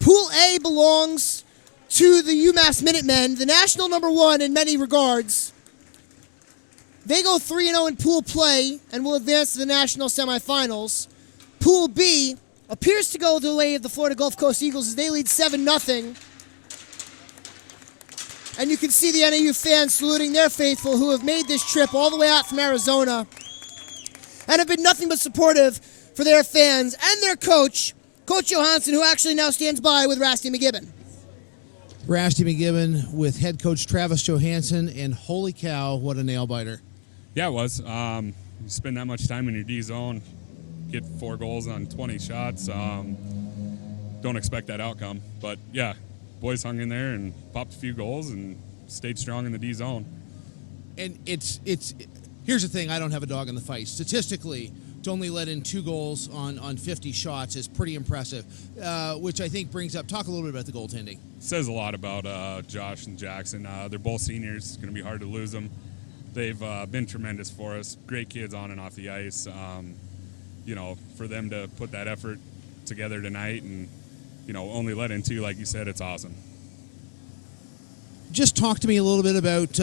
Pool A belongs to the UMass Minutemen, the national number 1 in many regards. They go 3-0 in pool play and will advance to the national semifinals. Pool B appears to go the way of the Florida Gulf Coast Eagles as they lead 7-0. And you can see the NAU fans saluting their faithful who have made this trip all the way out from Arizona and have been nothing but supportive for their fans and their coach, Coach Johansson, who actually now stands by with Rasty McGibbon. Rasty McGibbon with head coach Travis Johansson, and holy cow, what a nail-biter. Yeah, it was. You spend that much time in your D zone, get 4 goals on 20 shots. Don't expect that outcome. But, yeah, boys hung in there and popped a few goals and stayed strong in the D zone. And it's here's the thing, I don't have a dog in the fight. Statistically, to only let in 2 goals on 50 shots is pretty impressive, which I think brings up, talk a little bit about the goaltending. Says a lot about Josh and Jackson. They're both seniors. It's going to be hard to lose them. They've been tremendous for us. Great kids on and off the ice. For them to put that effort together tonight and, only let in 2, like you said, it's awesome. Just talk to me a little bit about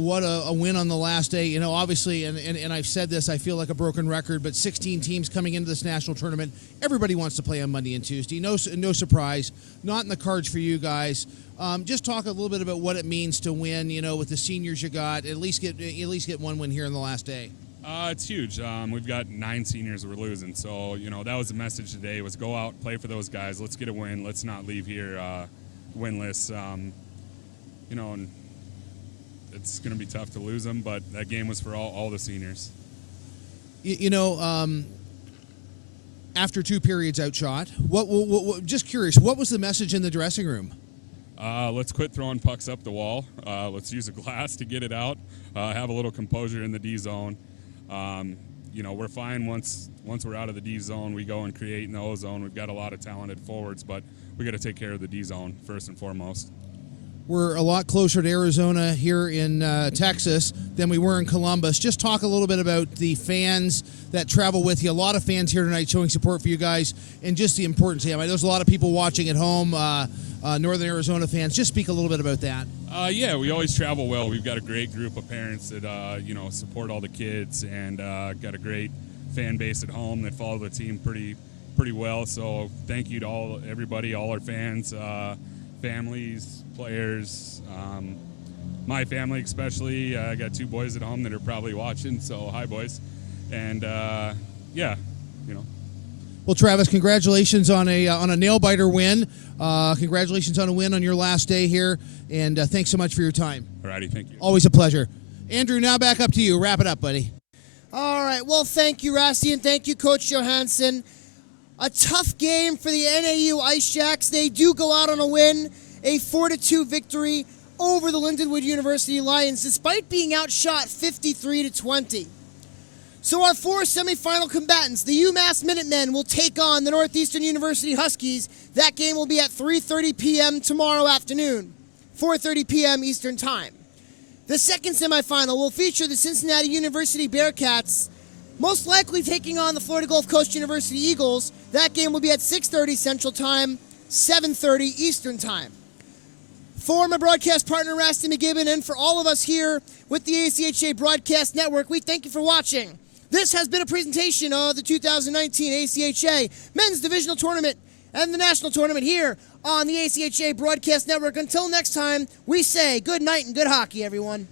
what a win on the last day. Obviously, and I've said this, I feel like a broken record, but 16 teams coming into this national tournament. Everybody wants to play on Monday and Tuesday. No surprise. Not in the cards for you guys. Just talk a little bit about what it means to win. With the seniors you got, at least get one win here in the last day. It's huge. We've got 9 seniors we're losing, so that was the message today: was go out, play for those guys. Let's get a win. Let's not leave here winless. And it's going to be tough to lose them, but that game was for all the seniors. After 2 periods outshot, what just curious, what was the message in the dressing room? Let's quit throwing pucks up the wall. Let's use a glass to get it out. Have a little composure in the D zone. We're fine once we're out of the D zone. We go and create in the O zone. We've got a lot of talented forwards, but we got to take care of the D zone first and foremost. We're a lot closer to Arizona here in Texas than we were in Columbus. Just talk a little bit about the fans that travel with you. A lot of fans here tonight showing support for you guys and just the importance of it. There's a lot of people watching at home, Northern Arizona fans. Just speak a little bit about that. Yeah, we always travel well. We've got a great group of parents that, support all the kids and got a great fan base at home that follow the team pretty well. So thank you to everybody, all our fans, families, players, my family especially. I got 2 boys at home that are probably watching, so hi, boys. And Well, Travis, congratulations on a nail biter win. Congratulations on a win on your last day here, and thanks so much for your time. Alrighty, thank you. Always a pleasure. Andrew, now back up to you. Wrap it up, buddy. All right. Well, thank you, Rasty, and thank you, Coach Johansson. A tough game for the NAU Ice Jacks. They do go out on a win, a 4-2 victory over the Lindenwood University Lions, despite being outshot 53-20. So our 4 semifinal combatants, the UMass Minutemen, will take on the Northeastern University Huskies. That game will be at 3:30 p.m. tomorrow afternoon, 4:30 p.m. Eastern Time. The second semifinal will feature the Cincinnati University Bearcats, most likely taking on the Florida Gulf Coast University Eagles. That game will be at 6:30 Central Time, 7:30 Eastern Time. For my broadcast partner, Rasty McGibbon, and for all of us here with the ACHA Broadcast Network, we thank you for watching. This has been a presentation of the 2019 ACHA Men's Divisional Tournament and the National Tournament here on the ACHA Broadcast Network. Until next time, we say good night and good hockey, everyone.